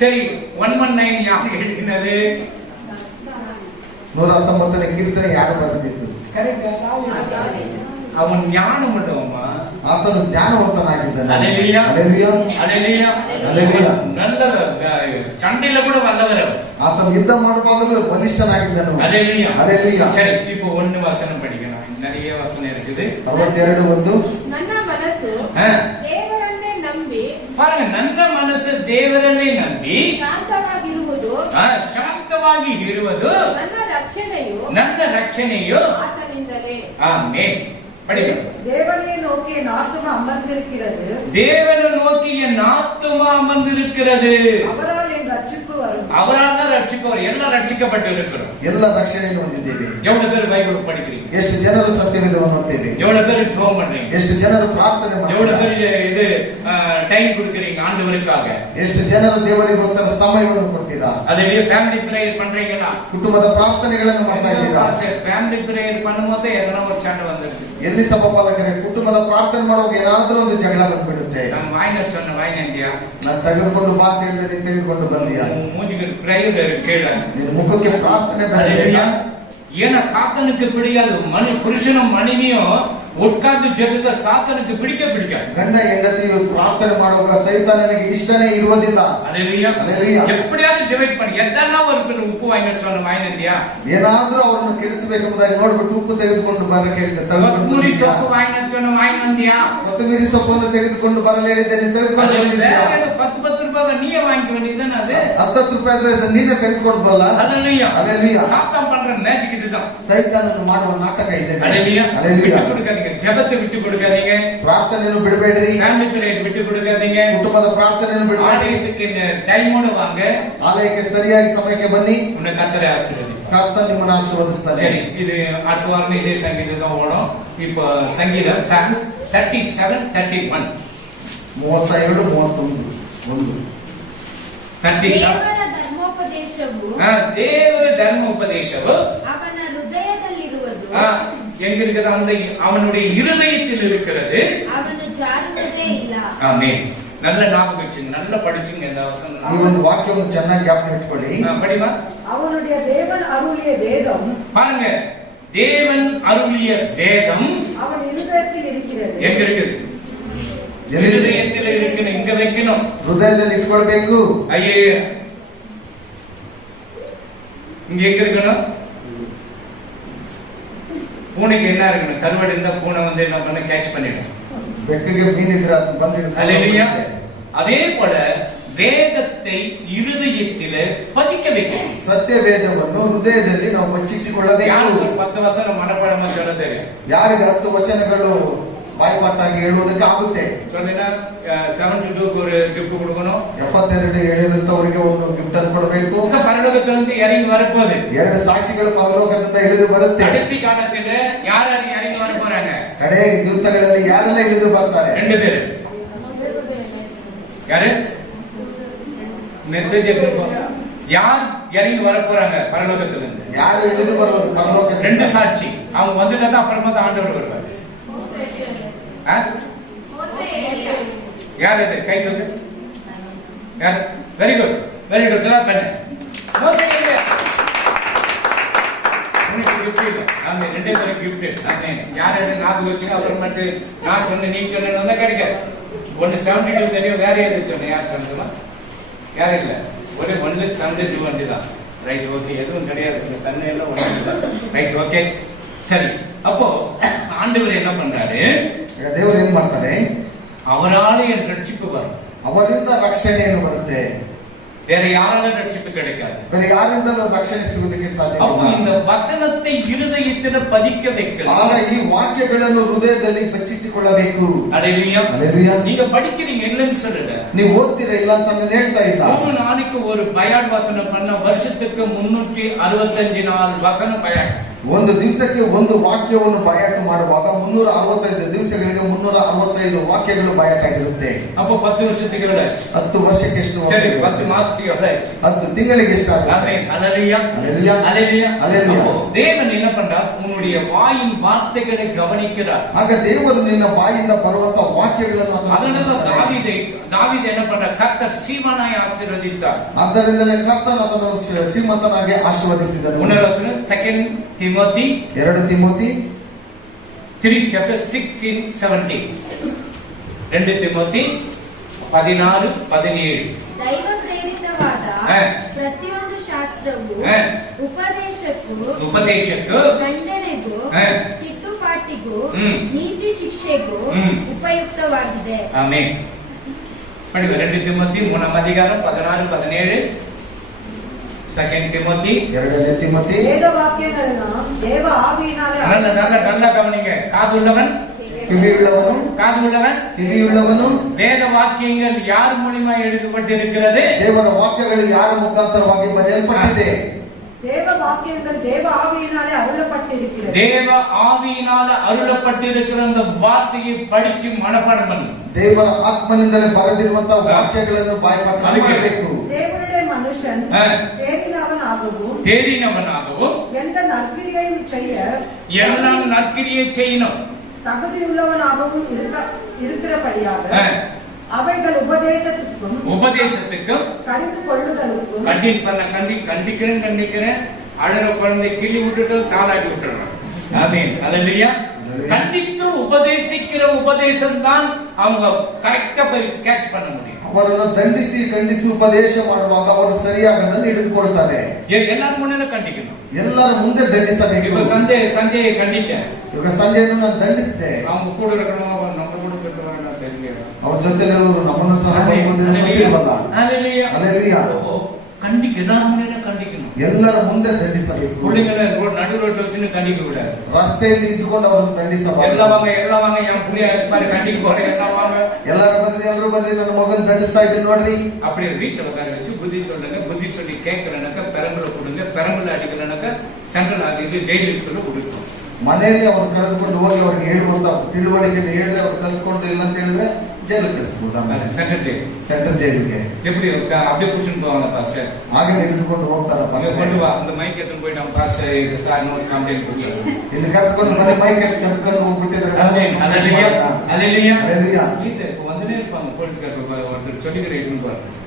சரி, 119 யார் எழுதினது? 119ನೇ ಕೀರ್ತನೆ ಯಾರು ಬರೆದಿದ್ದು? அவன் ஞானம் உள்ளவமா. ಆತನು ಜ್ಞಾನವಂತನಾಗಿದ್ದಾನೆ. அல்லேலூயா. அல்லேலூயா. அல்லேலூயா. அல்லேலூயா. நல்ல சண்டையில கூட வல்லவர். ಆತನು ಯುದ್ಧ ಮಾಡುವಾಗಲೂ ಬಲಿಷ್ಠನಾಗಿದ್ದನು. அல்லேலூயா. அல்லேலூயா. சரி, இப்போ 1 வசனம் படிக்கணும். நிறைய வசனம் இருக்குது. 62:1. ನನ್ನ ಮನಸ್ಸು ದೇವರನ್ನೇ ನಂಬಿ, பாருங்க, நல்ல மனசு தேவரನ್ನೇ ನಂಬಿ ಶಾಂತವಾಗಿರುವುದು ಶಾಂತವಾಗಿ ಇರುವುದು ನನ್ನ ரட்சணையோ ஆதலிந்தலே. ஆமென். படிங்க. தேவனை நோக்கி என் ஆத்துமா அமர்ந்திருக்கிறது. தேவனை நோக்கி என் ஆத்துமா அமர்ந்திருக்கிறது. அவரால் என் ரட்சிப்பு வரும். அவரால் தான் ரட்சிப்பு வரும். எல்லாம் ரட்சிக்கப்பட்டு இருக்கிறோம். ಎಲ್ಲ ರಕ್ಷಣೆಯನ್ನು ಹೊಂದಿದ್ದೇವೆ. எவ்வளவு பேர் பைபிள் படிக்கிறீங்க? ಎಷ್ಟು ಜನರು ಸತ್ಯವೇದವನ್ನು ಓದ್ತೇವೆ? எவ்வளவு பேர் ஜெபம் பண்றீங்க? ಎಷ್ಟು ಜನರು ಪ್ರಾರ್ಥನೆ எவ்வளவு ಮಾಡ್ತಾರೆ? பேர் இது டைம் கொடுக்கறீங்க ஆண்டவருக்காக? ಎಷ್ಟು ಜನರು ದೇವರಿಗೋಸ್ಕರ ಸಮಯವನ್ನು ಕೊಡ್ತೀರಾ? அதே ஃபேமிலி பிரேயர் பண்றீங்களா? ಕುಟುಂಬದ ಪ್ರಾರ್ಥನೆಗಳನ್ನು ಮಾಡ್ತಾ ಇದ್ದೀರಾ? ஃபேமிಲಿ பிரேயர் பண்ணும்போது எதனா ஒரு சண்டை வந்துருது. ಎಲ್ಲಿ ಸಭಾಪಾಲಕರೇ ಕುಟುಂಬದ ಪ್ರಾರ್ಥನೆ ಮಾಡುವಾಗ ಏನಾದ್ರೂ ಒಂದು ಜಗಳ ಬಂದ್ಬಿಡುತ್ತೆ. நான் வாயின சொன்ன வாயினந்தியா ನಾನು ತೆಗೆದುಕೊಂಡು ಬಾ ಅಂತ ಹೇಳಿದ್ರೆ ನೀನು ತೆಗೆದುಕೊಂಡು ಬಂದಿಯಾ? மூஞ்சிக்கு பிரேயர் கேள ನಿನ್ನ ಮುಖಕ್ಕೆ ಪ್ರಾರ್ಥನೆ ಬೇಡ. ஏன்னா சாத்தனுக்கு பிடிக்காது. புருஷனும் மனைவியும் உட்கார்ந்து ஜெபித்த சாத்தனுக்கு பிடிக்காது. ಗಂಡ ಹೆಂಡತಿಯು ಪ್ರಾರ್ಥನೆ ಮಾಡುವಾಗ ಸೈತಾನನಿಗೆ ಇಷ್ಟನೇ ಇರುವುದಿಲ್ಲ. அல்லேலூயா. அல்லேலூயா. எப்படியாவது டிவைட் பண்ணி எதனா ஒரு ಉಪ್ಪು வாங்கிட்டு சொன்ன வாயினந்தியா ಏನಾದ್ರೂ ಅವರನ್ನು ಕೆಡಿಸಬೇಕೆಂಬುದಾಗಿ ನೋಡ್ಬಿಟ್ಟು ಉಪ್ಪು ತೆಗೆದುಕೊಂಡು ಬರಕ್ಕೆ ಹೇಳ್ತಾರೆ. ಕೊತ್ತಂಬರಿ ಸೊಪ್ಪು ವಾங்கிட்டு சொன்ன வாயினந்தியா ಕೊತ್ತಂಬರಿ ಸೊಪ್ಪನ್ನು ತೆಗೆದುಕೊಂಡು ಬರಲು ಹೇಳಿದ್ದೇನೆ, ತೆಗೆದುಕೊಂಡು ಬಂದಿದ್ದೀಯಾ? 10 ರೂಪಾಯಿ ನೀயே வாங்கிக்க வேண்டியதுதானே அது. 10 ರೂಪಾಯಿ ಆದ್ರೆ ಅದನ್ನ ನೀನೇ ತೆಗೆದುಕೊಂಡು ಬರಲ್ಲ. அல்லேலூயா. அல்லேலூயா. சாத்தான் பண்ற மேஜிக் இதுதான். ಸೈತಾನನು ಮಾಡುವ ನಾಟಕ ಇದೆ. அல்லேலூயா. அல்லேலூயா. விட்டு கொடுக்காதீங்க. ஜெபத்தை விட்டு கொடுக்காதீங்க. ಪ್ರಾರ್ಥನೆಯನ್ನು ಬಿಡಬೇಡಿರಿ. ஃபேமிலி பிரேயர் விட்டு கொடுக்காதீங்க. ಕುಟುಂಬದ ಪ್ರಾರ್ಥನೆಯನ್ನು ಬಿಡಬೇಡಿ. ஆலயத்துக்கு டைமோட வாங்க. ಆಲಯಕ್ಕೆ ಸರಿಯಾಗಿ ಸಮಯಕ್ಕೆ ಬನ್ನಿ. உன்னை கர்த்தரை ஆசீர்வதிப்பார். ಕರ್ತನು ನಿಮ್ಮನ್ನು ಆಶೀರ್ವದಿಸ್ತಾನೆ. சரி, இது அடுத்த வாரம் இதே சங்கீதம் தான் ஓடும். இப்போ சங்கீதம் சாம்ஸ் 37:31 37 31 37 ದೇವರ ಧರ್ಮೋಪದೇಶವು ದೇವರ ಧರ್ಮೋಪದೇಶವು ಅವನ ಹೃದಯದಲ್ಲಿರುವುದು. எங்க இருக்குது? அந்த அவனுடைய இருதயத்தில் இருக்கிறது. ಅವನು ಜಾರುವುದೇ ಇಲ್ಲ. ஆமென். நல்ல ஞாபகம் வச்சுங்க, நல்ல படிச்சுங்க இந்த வசனம். ಈ ಒಂದು ವಾಕ್ಯವನ್ನು ಚೆನ್ನಾಗಿ ಜ್ಞಾಪಕ ಇಟ್ಕೊಳ್ಳಿ. படிமா. அவனுடைய தேவன் அருளிய வேதம் பாருங்க, தேவன் அருளிய வேதம் அவன் இருதயத்தில் இருக்கிறது. எங்க இருக்குது? இருதயத்தில் இருக்கணும். இங்க வைக்கணும், ಹೃದಯದಲ್ಲಿ ಇಟ್ಕೊಳ್ಬೇಕು. ஐயே இங்க எங்க இருக்கணும்? பூனைக்கு என்ன இருக்கணும்? கருவாடு இருந்தா பூனை வந்து என்ன பண்ண கேட்ச் பண்ணிடும். ಬೆಕ್ಕಿಗೆ ಮೀನಿದ್ರೆ ಅದು ಬಂದಿರುತ್ತೆ. அல்லேலூயா. அதே போல வேதத்தை இருதயத்திலே பதிக்க வைக்கணும். ಸತ್ಯ ವೇದವನ್ನು ಹೃದಯದಲ್ಲಿ ನಾವು ಮುಚ್ಚಿಟ್ಟುಕೊಳ್ಳಬೇಕು. யாருக்கு 10 வசனம் மனப்பாடமா சொல்ல தெரியும்? ಯಾರಿಗೆ 10 ವಚನಗಳು ಬಾಯ್ಪಾಟಾಗಿ ಹೇಳುವುದಕ್ಕೆ ಆಗುತ್ತೆ? சொன்னா 72க்கு ஒரு gift கொடுக்கணும். 72 ಹೇಳಿರುತ್ತವರಿಗೆ ಒಂದು ಗಿಫ್ಟ್ ಅನ್ನು ಕೊಡಬೇಕು. பரலோகத்திலிருந்து இறங்கி வரப்போகுது. 2 ಸಾಕ್ಷಿಗಳು ಪರಲೋಕದಿಂದ ಇಳಿದು ಬರುತ್ತೆ. கடைசி காலத்துல யார் இறங்கி வர போறாங்க? ಕಡೆ ದಿವಸಗಳಲ್ಲಿ ಯಾರೆಲ್ಲ ಇಳಿದು ಬರ್ತಾರೆ? 2 பேர். யாரு? மெசேஜ் யார் இறங்கி வர போறாங்க பரலோகத்திலிருந்து? ಯಾರು ಇಳಿದು ಬರುವುದು ಪರಲೋಕದಿಂದ? 2 சாட்சி. அவங்க வந்துட்டா தான் அப்புறமா தான் ஆண்டவர் வருவார். யார் இது? கை தூக்கு. யார்? Very good, very good. Clap பண்ணு. மோசே இல்ல, உனக்கு கிஃப்ட் இல்ல. நாம 2 பேரும் கிஃப்ட். ஆமென். யார் என்ன ஞாபகம் வச்சுங்க. அப்புறம் மட்டும் நான் சொன்னேன் நீ சொன்னேன்னு வந்தா கிடைக்காது. 172 தெரியும். வேற எது சொன்னேன்? யார் சொன்னதுமா? யாரும் இல்ல. ஒரே 172 தான். Right, okay. எதுவும் கிடையாது. தன்னை எல்லாம் ஒண்ணு. Right, okay. சரி, அப்போ ஆண்டவர் என்ன பண்றாரு? ದೇವರು ಏನ್ ಮಾಡ್ತಾರೆ? அவரால என் ரட்சிப்பு வரும். ಅವರಿಂದ ರಕ್ಷಣೆಯನ್ನು ಬರುತ್ತೆ. வேற யாராலும் ரட்சிப்பு கிடைக்காது. ಬೇರೆ ಯಾರಿಂದಲೂ ರಕ್ಷಣೆ ಸಿಗುವುದಕ್ಕೆ ಸಾಧ್ಯ அப்போ ಇಲ್ಲ. இந்த வசனத்தை இருதயத்தில் பதிக்க வைக்கலாம். ಆಗ ಈ ವಾಕ್ಯಗಳನ್ನು ಹೃದಯದಲ್ಲಿ ಬಚ್ಚಿಟ್ಟುಕೊಳ್ಳಬೇಕು. அல்லேலூயா. அல்லேலூயா. நீங்க படிக்கிறீங்க இல்லன்னு சொல்லல. ನೀವು ಓದ್ತೀರಾ ಇಲ್ಲ ಅಂತ ನಾನು ಹೇಳ್ತಾ ಇಲ್ಲ. ஒரு நாளைக்கு ஒரு பயான் வசனம் பண்ண வருஷத்துக்கு 365 நாள் வசனம் பயான். ಒಂದು ದಿವಸಕ್ಕೆ ಒಂದು ವಾಕ್ಯವನ್ನು ಬಯಾಟು ಮಾಡುವಾಗ 365 ದಿವಸಗಳಿಗೆ 365 ವಾಕ್ಯಗಳು ಬಯಾಟಾಗಿರುತ್ತೆ. அப்போ 10 வருஷத்துக்கு எவ்வளவு ஆச்சு? 10 ವರ್ಷಕ್ಕೆ ಎಷ್ಟು? சரி, 10 மாசத்துக்கு எவ்வளவு ஆச்சு? 10 ತಿಂಗಳಿಗೆ ಎಷ್ಟಾಗುತ್ತೆ? ஆமென். அல்லேலூயா. அல்லேலூயா. அல்லேலூயா. அல்லேலூயா. அப்போ தேவன் என்ன பண்றார்? உன்னுடைய வாயின் வார்த்தைகளை கவனிக்கிறார். ಆಗ ದೇವರು ನಿನ್ನ ಬಾಯಿಂದ ಬರುವಂತ ವಾಕ್ಯಗಳನ್ನು அதனால தாவீது என்ன பண்றார்? கர்த்தர் சீமோனாய் ஆசீர்வதித்தார். ಆದ್ದರಿಂದಲೇ ಕರ್ತನ ಅದನ್ನು ಶ್ರೀಮಂತನಾಗಿ ಆಶೀರ್ವದಿಸಿದನು. 2 ತಿಮೋತಿ 3:16-17. 2 ತಿಮೋತಿ 16-17. ದೈವ ಪ್ರೇರಿತವಾದ ಪ್ರತಿಯೊಂದು ಶಾಸ್ತ್ರವು ಉಪದೇಶಕ್ಕೂ ಖಂಡನೆಗೂ ತಿದ್ದುಪಾಟಿಗೂ ನೀತಿ ಶಿಕ್ಷೆಗೂ ಉಪಯುಕ್ತವಾಗಿದೆ. ಆಮೆನ್. படிங்க. 2 ತಿಮೋತಿ 3:16-17. 2 ತಿಮೋತಿ 2 ತಿಮೋತಿ வேத வாக்கியಗಳನ್ನು தேவ ஆவியினாலே நல்ல கவனிங்க. காது உள்ளவன் ಕಿವಿಯುಳ್ಳವನು காது உள்ளவன் ಕಿವಿಯುಳ್ಳವನು வேத வாக்கியங்கள் யார் மூலமா எழுதப்பட்டிருக்கிறது? ದೇವರ ವಾಕ್ಯಗಳು ಯಾರ ಮುಖಾಂತರವಾಗಿ ಬರೆಯಲ್ಪಟ್ಟಿದೆ? தேவ வாக்கியங்கள் தேவ ஆவியினாலே அருளப்பட்டிருக்கிறது. தேவ ஆவியினால அருளப்பட்டிருக்கிற அந்த வார்த்தையை படிச்சு மனப்பாடம் பண்ணு. ದೇವರ ಆತ್ಮನಿಂದಲೇ ಬರೆದಿರುವಂತಹ ವಾಕ್ಯಗಳನ್ನು ಬಾಯ್ಪಾಠ ಮಾಡಬೇಕು. தேவனுடைய மனுஷன் தேறினவனாகவும் எந்த நற்கிரியையும் செய்ய எல்லாம் நற்கிரியை செய்யணும் தகுதியுள்ளவனாகவும் இருக்கிறபடியாக அவைகள் உபதேசத்துக்கும் கடிந்து கொள்ளுதலுக்கும் கண்டிக்கிறேன் அழற குழந்தை கிள்ளி விட்டுட்டு தாளாட்டி விட்டுறான். ஆமென். அல்லேலூயா. கண்டித்து உபதேசிக்கிற உபதேசம் தான் அவங்க கரெக்டா போய் கேட்ச் பண்ண முடியும். ಅವರನ್ನು ಖಂಡಿಸಿ ಉಪದೇಶ ಮಾಡುವಾಗ ಅವರು ಸರಿಯಾಗದನ್ನು ಹಿಡಿದುಕೊಳ್ತಾರೆ. ಎಲ್ಲರ ಮುಂದೆ ಖಂಡಿக்கணும். ಎಲ್ಲರ ಮುಂದೆ ದಂಡಿಸಬೇಕು. இப்ப ಸಂಜಯ್ ಖಂಡಿச்சேன். ಇವಾಗ ಸಂಜೆಯನ್ನು ನಾನು ದಂಡಿಸಿದೆ. அவங்க கூட இருக்கணும், நம்ம கூட இருக்கணும் தெரியல. ಅವ್ರ ಜೊತೆಲಿರೋರು ನಮ್ಮನ್ನು ಸಹ ಗೊತ್ತಿರಲ್ಲ. அல்லேலூயா. அல்லேலூயா. எல்லார் முன்னே கண்டிக்கணும். ಎಲ್ಲರ ಮುಂದೆ ದಂಡಿಸಬೇಕು. பிள்ளைங்களை நடு ரோட்ல வச்சு கண்டிக்க கூடாது. ರಸ್ತೆಯಲ್ಲಿ ಇದ್ದುಕೊಂಡು ಅವರನ್ನು ದಂಡಿಸಬಾರದು. ಎಲ್ಲ வாங்க என் புரிய பாரு கண்டிக்க போறேன் எல்லாம் வாங்க. ಎಲ್ಲರೂ ಬಂದ್ರಿ ನನ್ನ ಮಗನ್ ದಂಡಿಸ್ತಾ ಇದ್ದೀನಿ ನೋಡ್ರಿ. அப்படி வீட்டுல உட்கார வச்சு புத்தி சொல்லுங்க, புத்தி சொல்லி கேட்கலனாக்க பெரம்புல கொடுங்க, பெரம்புல அடிக்கலனாக்க சென்ட்ரல் அது இது ஜெயில் ஸ்கூல்ல கொடுக்கணும். ಮನೆಯಲ್ಲಿ ಅವ್ರು ಕರೆದುಕೊಂಡು ಹೋಗಿ ಅವ್ರಿಗೆ ಹೇಳುವಂತ ತಿಳುವಳಿಕೆ ಹೇಳಿದ್ರೆ ಅವ್ರು ಕಲ್ತ್ಕೊಂಡು ಇಲ್ಲ ಅಂತ ಹೇಳಿದ್ರೆ ಜೈಲು ಕಳಿಸ್ಬೋದು. ಸೆಂಟ್ರಲ್ ಜೈಲಿಗೆ எப்படி அப்படியே புடிச்சுட்டு போவாங்க பாஸ்டர். ಹಾಗೆ ಹಿಡಿದುಕೊಂಡು ಹೋಗ್ತಾರ ಪಾಸ್ಟರ್. கொண்டு வா அந்த மைக் எடுத்து போய் நம்ம பாஸ்டர் சார் நோட் கம்ப்ளைಂಟ್ கொடுத்தாங்க. ಇಲ್ಲಿ ಕರೆದುಕೊಂಡು ಮನೆ ಮೈಕ್ ಕರೆದುಕೊಂಡು ಹೋಗ್ಬಿಟ್ಟಿದ್ದಾರೆ. அல்லேலூயா. அல்லேலூயா. அல்லேலூயா. ப்ளீஸ் இப்போ வந்துட்டே இருப்பாங்க போலீஸ்காரங்க ஒருத்தர் சொல்லிக்கிற எடுத்து பாருங்க.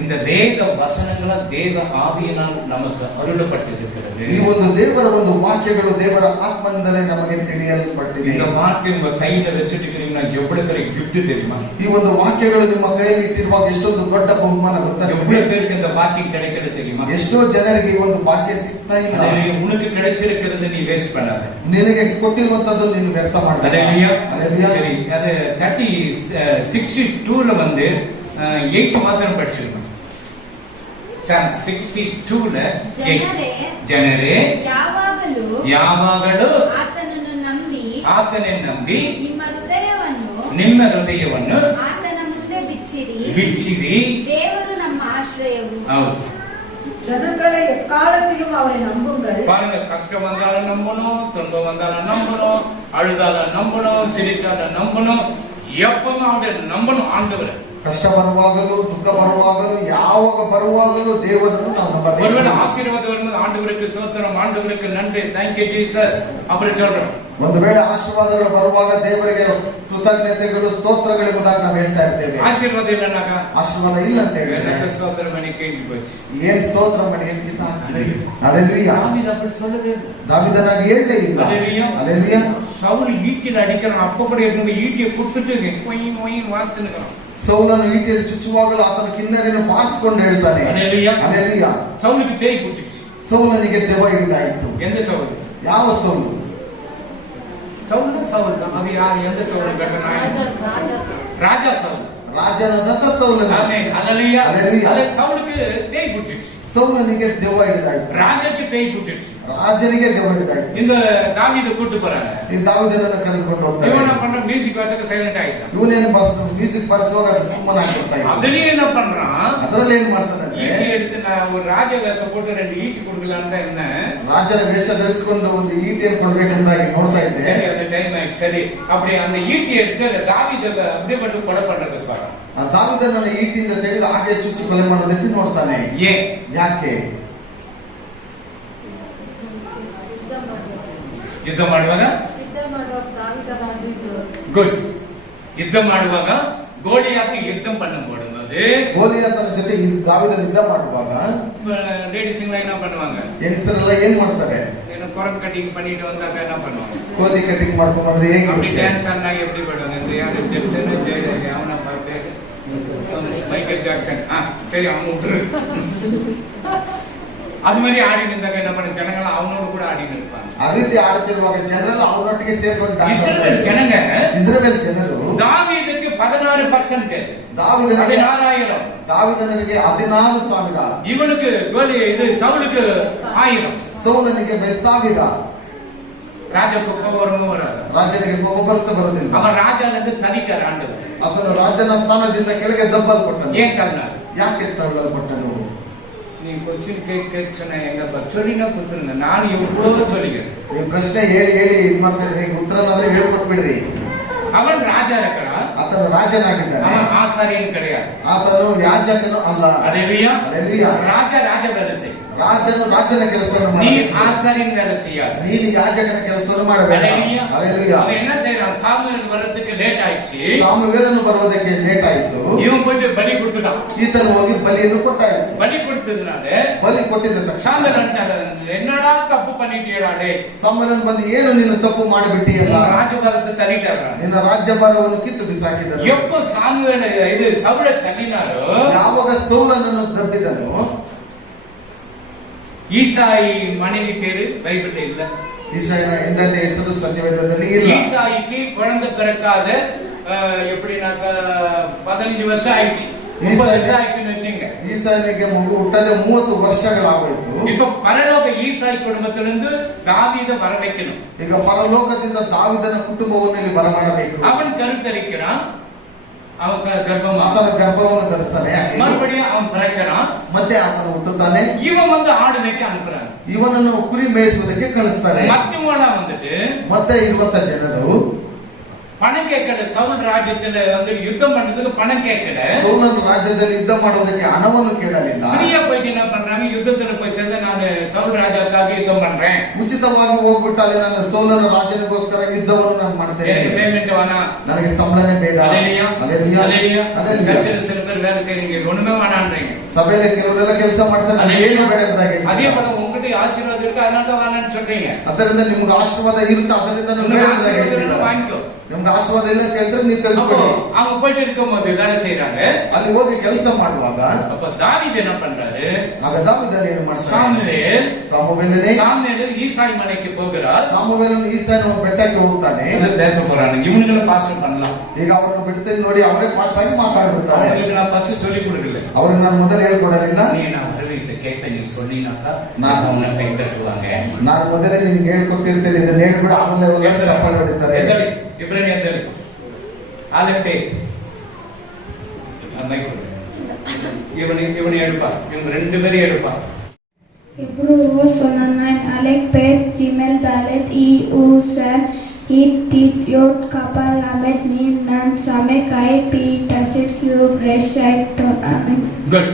இந்த வேத வசனங்கள தேவ ஆவியினால் நமக்கு அருளப்பட்டிருக்கிறது. ಈ ಒಂದು ದೇವರ ಒಂದು ವಾಕ್ಯಗಳು ದೇವರ ಆತ್ಮನಿಂದಲೇ ನಮಗೆ ತಿಳಿಯಲ್ಪಟ್ಟಿದೆ. இந்த வார்த்தை உங்க கையில வச்சிருக்கீங்கன்னா எவ்வளவு பெரிய gift தெரியுமா? ಈ ಒಂದು ವಾಕ್ಯಗಳು ನಿಮ್ಮ ಕೈಯಲ್ಲಿ ಇಟ್ಟಿರುವಾಗ ಎಷ್ಟೊಂದು ದೊಡ್ಡ ಬಹುಮಾನ ಗೊತ್ತಾ? எவ்வளவு பேருக்கு இந்த வாக்கியம் கிடைக்கிறது தெரியுமா? ಎಷ್ಟೋ ಜನರಿಗೆ ಈ ಒಂದು ವಾಕ್ಯ ಸಿಗ್ತಾ ಇಲ್ಲ. உனக்கு கிடைச்சிருக்கிறது நீ வேஸ்ட் பண்ணாத. ನಿನಗೆ ಕೊಟ್ಟಿರುವಂತದ್ದು ನೀನು ವ್ಯರ್ಥ ಮಾಡಬೇಡ. அல்லேலூயா. அல்லேலூயா. சரி, அது 62ல வந்து 8 மாத்திரம் படிச்சிருக்கோம். 62ல ಜನರೇ ಯಾವಾಗಲೂ ಆತನನ್ನು ನಂಬಿ ನಿಮ್ಮ ಹೃದಯವನ್ನು ಆತನ ಮುಂದೆ ಬಿಚ್ಚಿರಿ. ದೇವರು ನಮ್ಮ ಆಶ್ರಯವು. ಹೌದು. ஜனங்களை எக்காலத்திலும் அவரை நம்புங்கள். பாருங்க, கஷ்டம் வந்தாலும் நம்பணும், துன்பம் வந்தாலும் நம்பணும், அழுதாலும் நம்பணும், சிரிச்சாலும் நம்பணும், எப்பவும் அவரை நம்பணும். ஆண்டவரை ಕಷ್ಟ ಬರುವಾಗಲೂ ದುಃಖ ಬರುವಾಗಲೂ ಯಾವಾಗ ಬರುವಾಗಲೂ ದೇವರನ್ನು ನಾವು ನಂಬಬೇಕು. ஒருவேளை ஆசீர்வாதம் வரும்போது ஆண்டவருக்கு ஸ்தோத்திரம், ஆண்டவருக்கு நன்றி, thank you Jesus அப்படி சொல்றோம். ಒಂದು ವೇಳೆ ಆಶೀರ್ವಾದಗಳು ಬರುವಾಗ ದೇವರಿಗೆ ಕೃತಜ್ಞತೆಗಳು ಸ್ತೋತ್ರಗಳೆಂಬುದಾಗಿ ನಾವು ಹೇಳ್ತಾ ಇರ್ತೇವೆ. ಆಶೀರ್ವಾದ ಇಲ್ಲನಾಗ ಆಶೀರ್ವಾದ ಇಲ್ಲ ಅಂತ ಹೇಳಿದ್ರೆ ಸ್ತೋತ್ರ ಮನೆ ಕೇಳಿ போச்சு. ಏನ್ ಸ್ತೋತ್ರ ಮಾಡಿ ಏನ್ಕಿಂತ அல்லேலூயா. தாவீது அப்படி சொல்லவே இல்லை. தாவீதனாಗಿ ಹೇಳಲೇ ಇಲ್ಲ. அல்லேலூயா. அல்லேலூயா. சவுல் ஈட்டில அடிக்கிறான், அப்ப கூட எடுத்து ஈட்டியை கொடுத்துட்டு கொயின் கொயின் வாத்துனுறான். ಸೌಲನು ಈಟಿಯಲ್ಲಿ ಚುಚ್ಚುವಾಗಲೂ ಆತನ ಕಿನ್ನರಿನ ಬಾರಿಸಿಕೊಂಡು ಹೇಳ್ತಾನೆ. அல்லேலூயா. அல்லேಲೂயா. சவுலுக்கு பேய் பிடிச்சிச்சு. ಸೌಲನಿಗೆ ದೆವ್ವ ಹಿಡಿದಾಯಿತು. எந்த சவுல்? ಯಾವ ಸೌಲು? சவுல் தான். அது யார்? எந்த சவுல்? ராஜா சவுல். ರಾಜನಾದಂತ ಸೌಲನು. ஆமென். அல்லேலூயா. அல்லேலூயா. சவுலுக்கு பேய் பிடிச்சிச்சு. ಸೌಲನಿಗೆ ದೆವ್ವ ಹಿಡಿದಾಯಿತು. ராஜாக்கு பேய் பிடிச்சிச்சு. ರಾಜನಿಗೆ ದೆವ್ವ ಹಿಡಿದಾಯಿತು. இந்த தாவீது கூட்டி போறாங்க. ಈ ದಾವೀದನನ್ನು ಕರೆದುಕೊಂಡು ಹೋಗ್ತಾರೆ. இவன் பண்ற மியூசிக் வச்சக்க சைலண்ட் ஆயிட்டான். ಇವನೇನು ಮ್ಯೂಸಿಕ್ ಬರ್ಸುವಾಗ ಅದು ಸುಮ್ಮನಾಗ್ಬಿಡ್ತಾ ಇದ್ದ. அதுலயே என்ன பண்றான்? ಅದರಲ್ಲಿ ಏನ್ ಮಾಡ್ತಾನೆ? ஈட்டி எடுத்து நான் ஒரு ராஜ வேஷம் போட்டு 2 ஈட்டி கொடுக்கலான்னு தான் இருந்தேன். ರಾಜನ ವೇಷ ಧರಿಸಿಕೊಂಡು ಒಂದು ಈಟಿಯನ್ನು ಕೊಡ್ಬೇಕಂತ ನೋಡ್ತಾ ಇದ್ದೆ. சரி, அந்த டைம் ஆயிடுச்சு. சரி, அப்படி அந்த ஈட்டி எடுத்து தாவீது அப்படியே மட்டும் கொலை பண்றதுக்கு பாருங்க. ಆ ದಾವೀದನನ್ನ ಈಟಿಯಿಂದ ತೆಗೆದು ಹಾಗೆ ಚುಚ್ಚಿ ಕೊಲೆ ಮಾಡೋದಕ್ಕೆ ನೋಡ್ತಾನೆ. ಯಾಕೆ? ಯುದ್ಧ ಮಾಡುವಾಗ ಗುಡ್. ಯುದ್ಧ ಮಾಡುವಾಗ ಗೋಲಿಯಾಕಿ ಯುದ್ಧ பண்ணும்போது ಗೋಲಿಯಾತನ ಜೊತೆ ದಾವೀದನ ಯುದ್ಧ ಮಾಡುವಾಗ ಲೇಡೀಸ್ என்ன பண்ணுவாங்க? ಹೆಂಗಸರೆಲ್ಲ ಏನ್ ಮಾಡ್ತಾರೆ? குரம் கட்டிங் பண்ணிட்டு வந்தாங்க என்ன பண்ணுவாங்க? கோதி கட்டிங் ಮಾಡ್ಕೊಂಡ್ರೆ ಹೇಗೆ? அப்படி டான்ஸ் ஆனா எப்படி பண்ணுவாங்க? இந்த யாரு ஜெக்சன் அவன பாட்டு மைக்கேல் ஜாக்சன். சரி, அவன் விட்டுரு. அது மாதிரி ஆடி இருந்தாங்க என்ன பண்ண ஜனங்கள் அவனோட கூட ஆடி இருப்பாங்க. ಆ ರೀತಿ ಆಡುತ್ತಿರುವಾಗ ಜನರೆಲ್ಲ ಅವನೊಟ್ಟಿಗೆ ಸೇರ್ಕೊಂಡು இஸ்ரவேல் ஜனங்க ಇಸ್ರಾಯೇಲ್ ಜನರು தாவீதுக்கு 16% தாவீதனுக்கு 16,000. தாவீதனுக்கு 14,000. இவனுக்கு இது சவுலுக்கு 1000. ಸೌಲನಿಗೆ 1,000. ராஜாக்கு கோபம் வராது. ರಾಜನಿಗೆ ಕೋಪ ಬರುತ್ತಿಲ್ಲ. அவன் ராஜானது தனிக்கார ஆண்டது. ಅವನು ರಾಜನ ಸ್ಥಾನದಿಂದ ಕೆಳಗೆ ದಬ್ಬಲ್ಪಟ್ಟನು. ஏன் காரணம்? ಯಾಕೆ ತಳ್ಳಲ್ಪಟ್ಟನು? நீ क्वेश्चन கேட்கச்சன எங்க பச்சரினா குத்துங்க. ನಾನು எவ்வளவு சொல்லிக்கிறேன். ಈ ಪ್ರಶ್ನೆ ಹೇಳಿ ಇದು ಮಾಡ್ತಾ ಇದ್ದೀನಿ. ಉತ್ತರನಾದ್ರೆ ಹೇಳ್ಕೊಟ್ಬಿಡ್ರಿ. அவன் ராஜா இருக்கிறான். ಆತನು ರಾಜನಾಗಿದ್ದಾನೆ. அவன் ஆசாரியன் கிடையாது. ಆತನು ಯಾಜಕನು ಅಲ್ಲ. அல்லேலூயா. அல்லேலೂಯಾ. ராஜ வேலை செய். ರಾಜನು ರಾಜನ ಕೆಲಸವನ್ನು நீ ಮಾಡಬೇಕು. ஆசாரியன் வேலை செய்யாது. ನೀನು ಯಾಜಕನ ಕೆಲಸವನ್ನು ಮಾಡಬೇಕು. அல்லேலூயா. அல்லேலூயா. அவன் என்ன செய்றான்? சாமுவேல் வரதுக்கு லேட் ஆயிடுச்சு. ಸಾಮುವೇಲನು ಬರುವುದಕ್ಕೆ ಲೇಟ್ ಆಯಿತು. இவன் போயிட்டு பலி கொடுத்துட்டான். ಈತನು ಹೋಗಿ ಬಲಿಯನ್ನು ಕೊಟ್ಟಾಯಿತು. பலி கொடுத்ததுனால ಬಲಿ ಕೊಟ್ಟಿದ್ದ ತಕ್ಷಣ சாமுவேல் ಅಂತಾಗ என்னடா தப்பு பண்ணிட்டியடா டேய். ಸಾಮುವೇಲನು ಬಂದು ಏನು ನೀನು ತಪ್ಪು ಮಾಡಿಬಿಟ್ಟಿಯಲ್ಲ. ராஜபாரத்தை தள்ளிட்டாங்க. ನಿನ್ನ ರಾಜ್ಯಭಾರವನ್ನು ಕಿತ್ತು ಬಿಸಾಕಿದನು. எப்போ சாமுவேல் இது சவுலை தள்ளினாரோ ಯಾವಾಗ ಸೌಲನನ್ನು ದಬ್ಬಿದನು. ஈசாಯಿ மனைவி பேரு பைபிள்ல இல்ல. ಈಸಾಯನ ಹೆಂಡತಿ ಹೆಸರು ಸತ್ಯವೇದದಲ್ಲಿ ಇಲ್ಲ. ஈசாய்க்கு குழந்தை பிறக்காத எப்படினாக்க 15 வருஷம் ஆயிடுச்சு. 30 வருஷம் ஆயிடுச்சுன்னு வச்சுங்க. ಈಸಾಯನಿಗೆ ಮಗು ಹುಟ್ಟದೆ 30 ವರ್ಷಗಳಾಗೋಯ್ತು. இப்ப பரலோக ஈசாய் குடும்பத்திலிருந்து தாவீதை வர வைக்கணும். ಈಗ ಪರಲೋಕದಿಂದ ದಾವೀದನ ಕುಟುಂಬವನ್ನು ಇಲ್ಲಿ ಬರಮಾಡಬೇಕು. அவன் கருத்தரிக்கிறான். அவன் கர்ப்பம் ಆತನ ಗರ್ಭವನ್ನು ಧರಿಸ್ತಾನೆ. மறுபடியும் அவன் பிறக்கிறான். ಮತ್ತೆ ಆತನ ಹುಟ್ಟುತ್ತಾನೆ. இவன் வந்து ஆடு மேய்க்க அனுப்புறான். ಇವನನ್ನು ಕುರಿ ಮೇಯಿಸುವುದಕ್ಕೆ ಕಳಿಸ್ತಾನೆ. மத்தவங்கள வந்துட்டு ಮತ್ತೆ ಇರುವಂತ ಜನರು பணம் கேட்கல. சவுல் ராஜ்யத்துல வந்து யுத்தம் பண்றதுக்கு பணம் கேட்கல. ಸೌಲನ ರಾಜ್ಯದಲ್ಲಿ ಯುದ್ಧ ಮಾಡುವುದಕ್ಕೆ ಹಣವನ್ನು ಕೇಳಲಿಲ್ಲ. ஃப்ரீயா போயிட்டு என்ன பண்றாங்க? யுத்தத்துல போய் சேர்ந்து நான் சவுல் ராஜாக்காக யுத்தம் பண்றேன். ಉಚಿತವಾಗಿ ಹೋಗ್ಬಿಟ್ಟು ಅಲ್ಲಿ ನಾನು ಸೌಲನ ರಾಜನಿಗೋಸ್ಕರ ಯುದ್ಧವನ್ನು ನಾನು ಮಾಡ್ತೇನೆ. எனக்கு பேமெண்ட் வேணாம். ನನಗೆ ಸಂಬಳನೇ ಬೇಡ. அல்லேலூயா. அல்லேலூயா. அல்லேலூயா. அல்லேலூயா. சர்ச்சில் சில பேர் வேலை செய்றீங்க. ஒண்ணுமே வேணான்றீங்க. ಸಭೆಯಲ್ಲಿ ಕೆಲವರೆಲ್ಲ ಕೆಲಸ ಮಾಡ್ತಾರೆ. ಏನು ಬೇಡ ಎಂಬುದಾಗಿ. அதே போல உங்ககிட்ட ஆசீர்வாதம் இருக்கு அதனால தான் வேணாம்னு சொல்றீங்க. ಅದರಿಂದ ನಿಮ್ಗೆ ಆಶೀರ್ವಾದ ಇರುತ್ತೆ. ಅದರಿಂದ ನೀವು ಬೇಡ ಎಂಬುದಾಗಿ ಹೇಳ್ತೀರಾ. வாங்கிக்கோ. ನಿಮ್ಗೆ ಆಶೀರ್ವಾದ ಇಲ್ಲ ಅಂತ ಹೇಳಿದ್ರೆ ನೀವು ತೆಗೆದುಕೊಳ್ಳಿ. அவங்க போயிட்டு இருக்கும்போது வேலை செய்யறாங்க. ಅಲ್ಲಿ ಹೋಗಿ ಕೆಲಸ ಮಾಡುವಾಗ அப்ப தாவீது என்ன பண்றாரு? ಆಗ ದಾವೀದನು ಏನು ಮಾಡ್ತಾನೆ? சாமுவேல் ஈசாய் மலைக்கு போகிறார். ಸಾಮುವೇಲನು ಈಸಾಯನ ಬೆಟ್ಟಕ್ಕೆ ಹೋಗ್ತಾನೆ. பேச போறாங்க. இவனுங்களை பாஸ்டர் பண்ணலாம். ಈಗ ಅವರನ್ನು ಬಿಡ್ತೇನೆ ನೋಡಿ ಅವರೇ ಫಾಸ್ಟ್ ಆಗಿ ಮಾತಾಡ್ಬಿಡ್ತಾರೆ. அவங்களுக்கு நான் ஃபர்ஸ்ட் சொல்லி கொடுக்கல. ಅವ್ರಿಗೆ ನಾನು ಮೊದಲು ಹೇಳ್ಕೊಡಲಿಲ್ಲ. நீ நான் வரவேற்று கேட்ப நீ சொன்னீனாக்கா நான் உன்னை கை தட்டுவாங்க. ನಾನು ಮೊದಲೇ ನಿಮ್ಗೆ ಹೇಳ್ಕೊಟ್ಟಿರ್ತೇನೆ. ಇದನ್ನ ಹೇಳ್ಬಿಡ ಆಮೇಲೆ ಅವರು ಚಪ್ಪಾಳೆ ಹೊಡಿತಾರೆ. ಇಬ್ರೇ ಎದ್ದೇಳಿ. ಆಲೆಪ್ಪೆ இவனை எடுப்பா. இவங்க 2 பேரும் எடுப்பா. Hebrews 1:9 Alec Pet Gmail Dalet Usan Hit Tit Yot Kapal Lamet Nim Nan Same Kai P Tasit Cube Reshite Ton Amen. Good.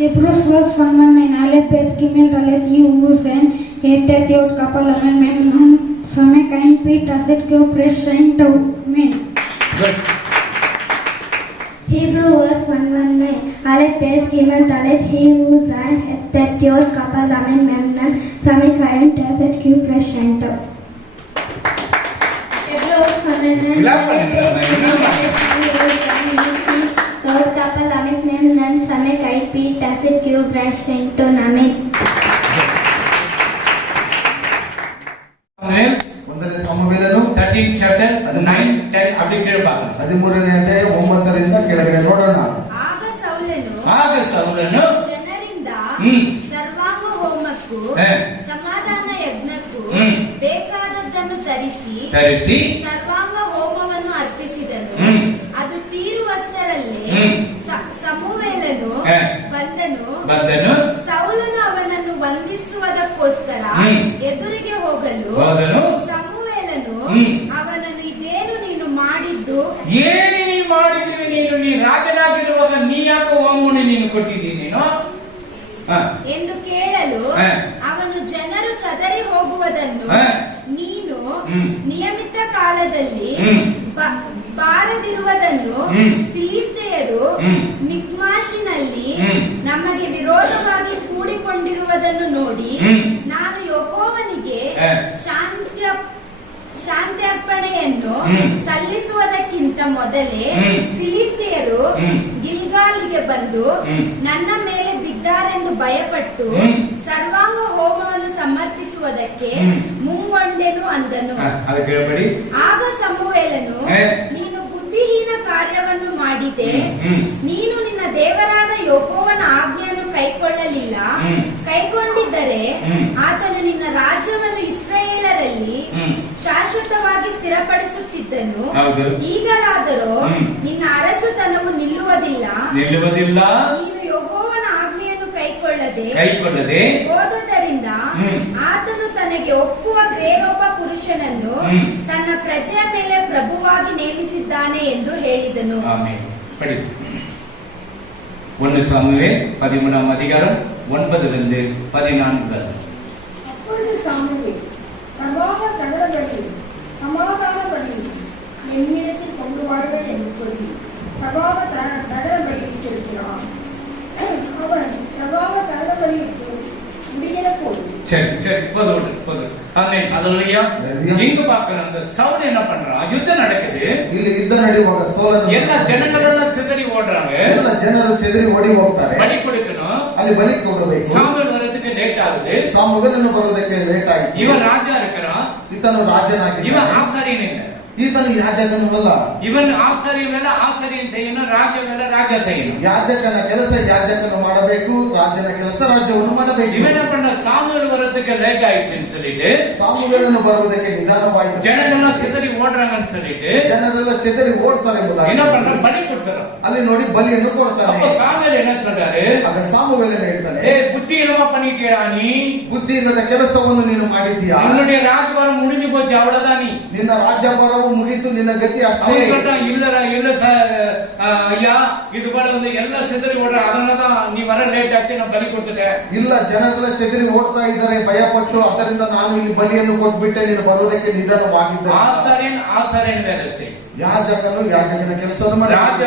Hebrews 1:9 Alec Pet Gmail Dalet Usan Hit Tit Yot Kapal Lamet Nim Nan Same Kai P Tasit Cube Reshite Ton Amen. Good. Hebrews 1:9 Alec Pet Gmail Dalet Usan Hit Yot Kapal Lamet Nim Nan Same Kai P Tasit Cube Reshite Ton. Hebrews 1:9 Clap பண்ணுங்க. Lord Kapal Lamet Nim Nan Same Kai P Tasit Cube Reshite Ton Amen. ಮೊದಲೇ ಸಾಮುವೇಲನು 13 chapter 9 10 அப்படி கீழ பாருங்க. 13ನೇ ಅಧ್ಯಾಯ 9ರಿಂದ ಕೆಳಗೆ ನೋಡೋಣ. ಆಗ ಸೌಲನು ಜನರಿಂದ ಸರ್ವಾಂಗ ಹೋಮಕ್ಕೂ ಸಮಾಧಾನ ಯಜ್ಞಕ್ಕೂ ಬೇಕಾದದ್ದನ್ನು ತರಿಸಿ ಸರ್ವಾಂಗ ಹೋಮವನ್ನು ಅರ್ಪಿಸಿದನು. ಅದು ತೀರುವಷ್ಟರಲ್ಲಿ ಸಮುವೇಲನು ಬಂದನು. ಸೌಲನು ಅವನನ್ನು ವಂದಿಸುವುದಕ್ಕೋಸ್ಕರ ಎದುರಿಗೆ ಹೋಗಲು ಸಮುವೇಲನು ಅವನನ್ನು ಇದೇನು ನೀನು ಮಾಡಿದ್ದು? ಏನು ನೀ ಮಾಡಿದ್ದೀವಿ? ನೀನು ರಾಜನಾಗಿರುವಾಗ ನೀ ಯಾಕೆ ಹೋಮವನ್ನು ನೀನು ಕೊಟ್ಟಿದ್ದೀನಿ ನೀನು ಎಂದು ಕೇಳಲು ಅವನು ಜನರು ಚದರಿ ಹೋಗುವುದನ್ನು ನೀನು ನಿಯಮಿತ ಕಾಲದಲ್ಲಿ ಬಾರದಿರುವುದನ್ನು ಫಿಲಿಸ್ಟಿಯರು ಮಿಕ್ಮಾಷಿನಲ್ಲಿ ನಮಗೆ ವಿರೋಧವಾಗಿ ಕೂಡಿಕೊಂಡಿರುವುದನ್ನು ನೋಡಿ ನಾನು ಯೆಹೋವನಿಗೆ ಶಾಂತ್ಯರ್ಪಣೆಯನ್ನು ಸಲ್ಲಿಸುವುದಕ್ಕಿಂತ ಮೊದಲೇ ಫಿಲಿಸ್ಟಿಯರು ಗಿಲ್ಗಾಲಿಗೆ ಬಂದು ನನ್ನ ಮೇಲೆ ಬಿದ್ದಾರೆಂದು ಭಯಪಟ್ಟು ಸರ್ವಾಂಗ ಹೋಮವನ್ನು ಸಮರ್ಪಿಸುವ ಮಾಡಿಸುವುದಕ್ಕೆ ಮುಂಗೊಂಡೆನು ಅಂದನು. ಅದಕ್ಕೆ ಹೇಳ್ಬೇಡಿ. ಆಗ ಸಮುವೇಲನು, ನೀನು ಬುದ್ಧಿಹೀನ ಕಾರ್ಯವನ್ನು ಮಾಡಿದೆ, ನೀನು ನಿನ್ನ ದೇವರಾದ ಯೆಹೋವನ ಆಜ್ಞೆಯನ್ನು ಕೈಕೊಳ್ಳಲಿಲ್ಲ. ಕೈಗೊಂಡಿದ್ದರೆ ಆತನು ನಿನ್ನ ರಾಜ್ಯವನ್ನು ಇಸ್ರಾಯೇಲರಲ್ಲಿ ಶಾಶ್ವತವಾಗಿ ಸ್ಥಿರಪಡಿಸುತ್ತಿದ್ದನು. ಈಗಲಾದರೂ ನಿನ್ನ ಅರಸುತನವು ನಿಲ್ಲುವುದಿಲ್ಲ. ನೀನು ಯೆಹೋವನ ಆಜ್ಞೆಯನ್ನು ಕೈಕೊಳ್ಳದೆ ಹೋದದರಿಂದ ಆತನು ತನಗೆ ಒಪ್ಪುವ ಬೇರೊಬ್ಬ ಪುರುಷನನ್ನು ತನ್ನ ಪ್ರಜೆಯ ಮೇಲೆ ಪ್ರಭುವಾಗಿ ನೇಮಿಸಿದ್ದಾನೆ ಎಂದು ಹೇಳಿದನು. 1 சாமுவேல் 13ஆம் அதிகாரம் 9-14. அப்பொழுது சாமுவேல் சர்வாக தகவல்களை சமாதானப்படி என்னிடத்தில் கொண்டு வாருங்கள் என்று சொல்லி சர்வாக தகவல்களை செலுத்தினான். அவன் சர்வாக தகவல்களுக்கு முடிகிற போது சரி போதும். ஆமென். அல்லேலூயா. இங்க பார்க்கணும், அந்த சவுல் என்ன பண்றான்? யுத்தம் நடக்குது. ಇಲ್ಲಿ ಯುದ್ಧ ನಡೆಯುವಾಗ ಸೌಲನು ಎಲ್ಲ ಜನಗಳೆಲ್ಲ ಸಿದರಿ ಓಡ್றாங்க. ಎಲ್ಲ ಜನರು ಚೆದರಿ ಓಡಿ ಹೋಗ್ತಾರೆ. ಬಲಿ ಕೊಡಕணும். ಅಲ್ಲಿ ಬಲಿ ಕೊಡಬೇಕು. ಸಾಮುವೇಲ್ வரதுக்கு ಲೇಟ್ ಆಗುது. ಸಾಮುವೇಲನು ಬರೋದಕ್ಕೆ ಲೇಟ್ ಆಯಿತು. இவன் ராஜா இருக்கிறான். ಈತನು ರಾಜನಾಗಿದ್ದಾನೆ. இவன் ஆசாரியன். ಈತನು ಯಾಜಕನು ಅಲ್ಲ. ಇವನ್ ಆಚಾರ್ಯವೆಲ್ಲ ಆಚಾರ್ಯನ್ செய்யணும், ರಾಜವೆಲ್ಲ ರಾಜ செய்யணும். ಯಾಜಕನ ಕೆಲಸ ಯಾಜಕನು ಮಾಡಬೇಕು, ರಾಜನ ಕೆಲಸ ರಾಜ್ಯವನ್ನು ಮಾಡಬೇಕು. ಇವನ பண்ண சாமுவேல் வரதுக்கு ಲೇಟ್ ಆಯ್ತುன்னு சொல்லிட்டு ಸಾಮುವೇಲನು ಬರುವುದಕ್ಕೆ ನಿಧಾನವಾಯಿತು. ಜನಗಳೆಲ್ಲ ಸಿದರಿ ಓಡ್றாங்கன்னு சொல்லிட்டு ಜನರೆಲ್ಲ ಚೆದರಿ ಓಡ್ತಾರೆ ಎಂಬುದಾಗಿ என்ன பண்றாங்க? ಬಲಿ ಕೊಡ್ತಾರೆ. ಅಲ್ಲಿ ನೋಡಿ ಬಲಿಯನ್ನು ಕೊಡ್ತಾನೆ. அப்ப சாமுவேல் என்ன சொல்றாரு? ಆಗ ಸಾಮುವೇಲನು ಹೇಳ್ತಾನೆ, புத்தி என்னமா பண்ணிட்டியா நீ? ಬುದ್ಧಿ ಇಲ್ಲದ ಕೆಲಸವನ್ನು ನೀನು ಮಾಡಿದ್ದೀಯಾ? உன்னுடைய ராஜ்பாரம் முடிஞ்சு போச்சு, அவ்வளவுதான். நீ ನಿನ್ನ ರಾಜ್ಯಭಾರವು ಮುಗಿತು, ನಿನ್ನ ಗತಿ ಅಷ್ಟೇ. இல்ல ஐயா, இது போல வந்து ಎಲ್ಲ ಸಿದರಿ ಓಡ್ற, ಅದನ್ನதான் ನೀ வர ಲೇಟ್ ಆಚೆ ನಾನು ಬಲಿ ಕೊಡ್ತಿದ್ದೆ. ಇಲ್ಲ, ಜನರೆಲ್ಲ ಚೆದರಿ ಓಡ್ತಾ ಇದ್ದಾರೆ ಭಯಪಟ್ಟು, ಅದರಿಂದ ನಾನು ಇಲ್ಲಿ ಬಲಿಯನ್ನು ಕೊಟ್ಬಿಟ್ಟೆ, ನೀನು ಬರುವುದಕ್ಕೆ ನಿಧಾನವಾಗಿದ್ದೆ. ಆಸಾರ್ಯನ ವೇಲೆ ಸೈ, ಯಾಜಕನು ಯಾಜಕನ ಕೆಲಸವನ್ನು ಮಾಡಿ, ರಾಜ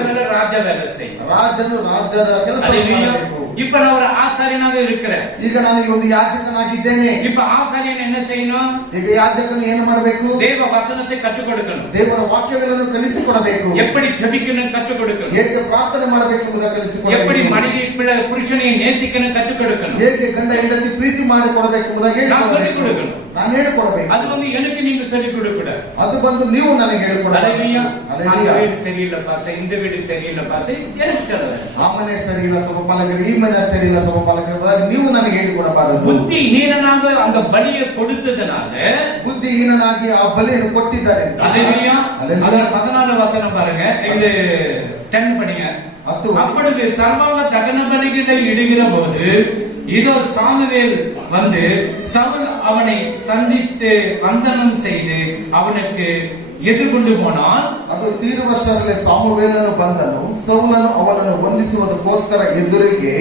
ವೇಲೆ ಸೈ, ರಾಜನು ರಾಜನ ಕೆಲಸವನ್ನು ಮಾಡಬೇಕು. இப்ப நான் ஒரு ஆசாரியனாக இருக்கிறேன். ಈಗ ನಾನು ಈ ಒಂದು ಯಾಜಕನಾಗಿದ್ದೇನೆ. இப்ப ஆசாரியன் என்ன செய்யணும்? ಈಗ ಯಾಜಕನು ಏನು ಮಾಡಬೇಕು? ದೇವ ವಚನத்தை ಕற்றுக் ಕೊಡಬೇಕು. ದೇವರ ವಾಕ್ಯಗಳನ್ನು ಕಲಿಸಿಕೊಡಬೇಕು. எப்படி ஜெபிக்கணும் கற்றுக் கொடுக்கணும். ಹೇಗೆ ಪ್ರಾರ್ಥನೆ ಮಾಡಬೇಕು ಎಂಬುದನ್ನು ಕಲಿಸಿಕೊಡಬೇಕು. எப்படி மனைவி பிள்ளை புருஷனை நேசிக்கணும் கற்றுக் கொடுக்கணும். ಹೇಗೆ ಗಂಡ ಹೆಂಡತಿ ಪ್ರೀತಿ ಮಾಡಿ ಕೊಡಬೇಕು ಎಂಬುದಾಗಿ நான் சொல்லிக் கொடுக்கணும். ನಾನು ಹೇಳಿಕೊಡಬೇಕು. அது வந்து எனக்கு நீங்க சொல்லிக் கொடுக்க. ಅದು ಬಂದು ನೀವು ನನಗೆ ಹೇಳಿಕೊಡಬೇಕು. அந்த வீடு சரியில்லை பாச, இந்த வீடு சரியில்லை பாச, எனக்கு சொல்லுங்க. ಆ ಮನೆ ಸರಿ ಇಲ್ಲ ಸಮಪಾಲಕರು, ಈ ಮನೆ ಸರಿ ಇಲ್ಲ ಸಮಪಾಲಕರು, ನೀವು ನನಗೆ ಹೇಳಿಕೊಡಬಾರದು. புத்திஹீனனாக அந்த பலியை கொடுத்ததனால, ಬುದ್ಧಿಹೀನನಾಗಿ ಆ ಬಲಿಯನ್ನು ಕೊಟ್ಟಿದ್ದಾರೆ. அல்லேலூயா. 14 வசனம் பாருங்க, இது 10 படிங்க. அப்பொழுது சர்வாங்க தகன பலிகளை இடுகிற போது இதோ சாமுவேல் வந்து சவுல் அவனை சந்தித்து வந்தனம் செய்து அவனுக்கு ಎದುರುಗೊಂಡು போனான். ಅದು ತೀರುವಷ್ಟರಲ್ಲಿ ಸಾಮುವೇಲನು ಬಂದನು. ಸೌಲನು ಅವನನ್ನು ವಂದಿಸುವುದಕ್ಕೋಸ್ಕರ ಎದುರಿಗೆ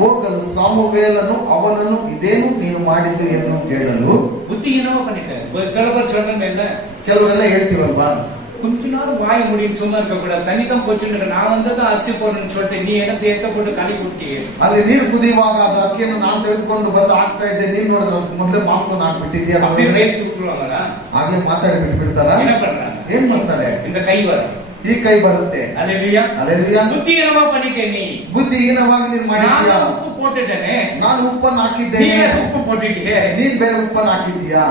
ಹೋಗಲು ಸಾಮುವೇಲನು ಅವನನ್ನು ಇದೇನು ನೀನು ಮಾಡಿದ್ದು ಎಂದು ಕೇಳಲು. புத்திஹீனமா பண்ணிட்டாரு. சில பேர் சொல்றாங்க, இல்ல ಕೆಲವರೆಲ್ಲ ಹೇಳ್ತೀವಲ್ವಾ, கொஞ்ச நேரம் வாய் முடின்னு சும்மா இருக்க கூடாது, தண்ணி தான் போச்சுன்னு நான் வந்து அரிசி போடுறேன்னு சொல்லிட்டு நீ என்ன தேத்த போட்டு களி குட்டி. ಅಲ್ಲಿ ನೀರು ಕುದಿಯುವಾಗ ಅದು ಅಕ್ಕಿಯನ್ನು ನಾನು ತೆಗೆದುಕೊಂಡು ಬಂದು ಹಾಕ್ತಾ ಇದ್ದೆ, ನೀನ್ ನೋಡಿದ್ರೆ ಮೊದಲೇ ಮಾಂಸವನ್ನು ಹಾಕ್ಬಿಟ್ಟಿದ್ಯಾ? அப்படியே பேசி விட்டுருவாங்களா? ಆಗ್ಲೇ ಮಾತಾಡಿ ಬಿಟ್ಬಿಡ್ತಾರ. என்ன பண்றாங்க? ಏನ್ ಮಾಡ್ತಾರೆ? இந்த ಕೈ வரும், ಈ ಕೈ ಬರುತ್ತೆ. அல்லேலூயா. அல்லேலೂಯಾ. புத்திஹீனமா பண்ணிட்டே நீ. ಬುದ್ಧಿಹೀನವಾಗಿ ನೀನು ಮಾಡಿದ್ಯಾ? ನಾನು ಉಪ್ಪು போட்டுட்டேனே, ನಾನು ಉಪ್ಪನ್ನು ಹಾಕಿದ್ದೇನೆ, ನೀನು ಉಪ್ಪು போட்டுட்டீங்க, ನೀನ್ ಬೇರೆ ಉಪ್ಪನ್ನು ಹಾಕಿದ್ಯಾ?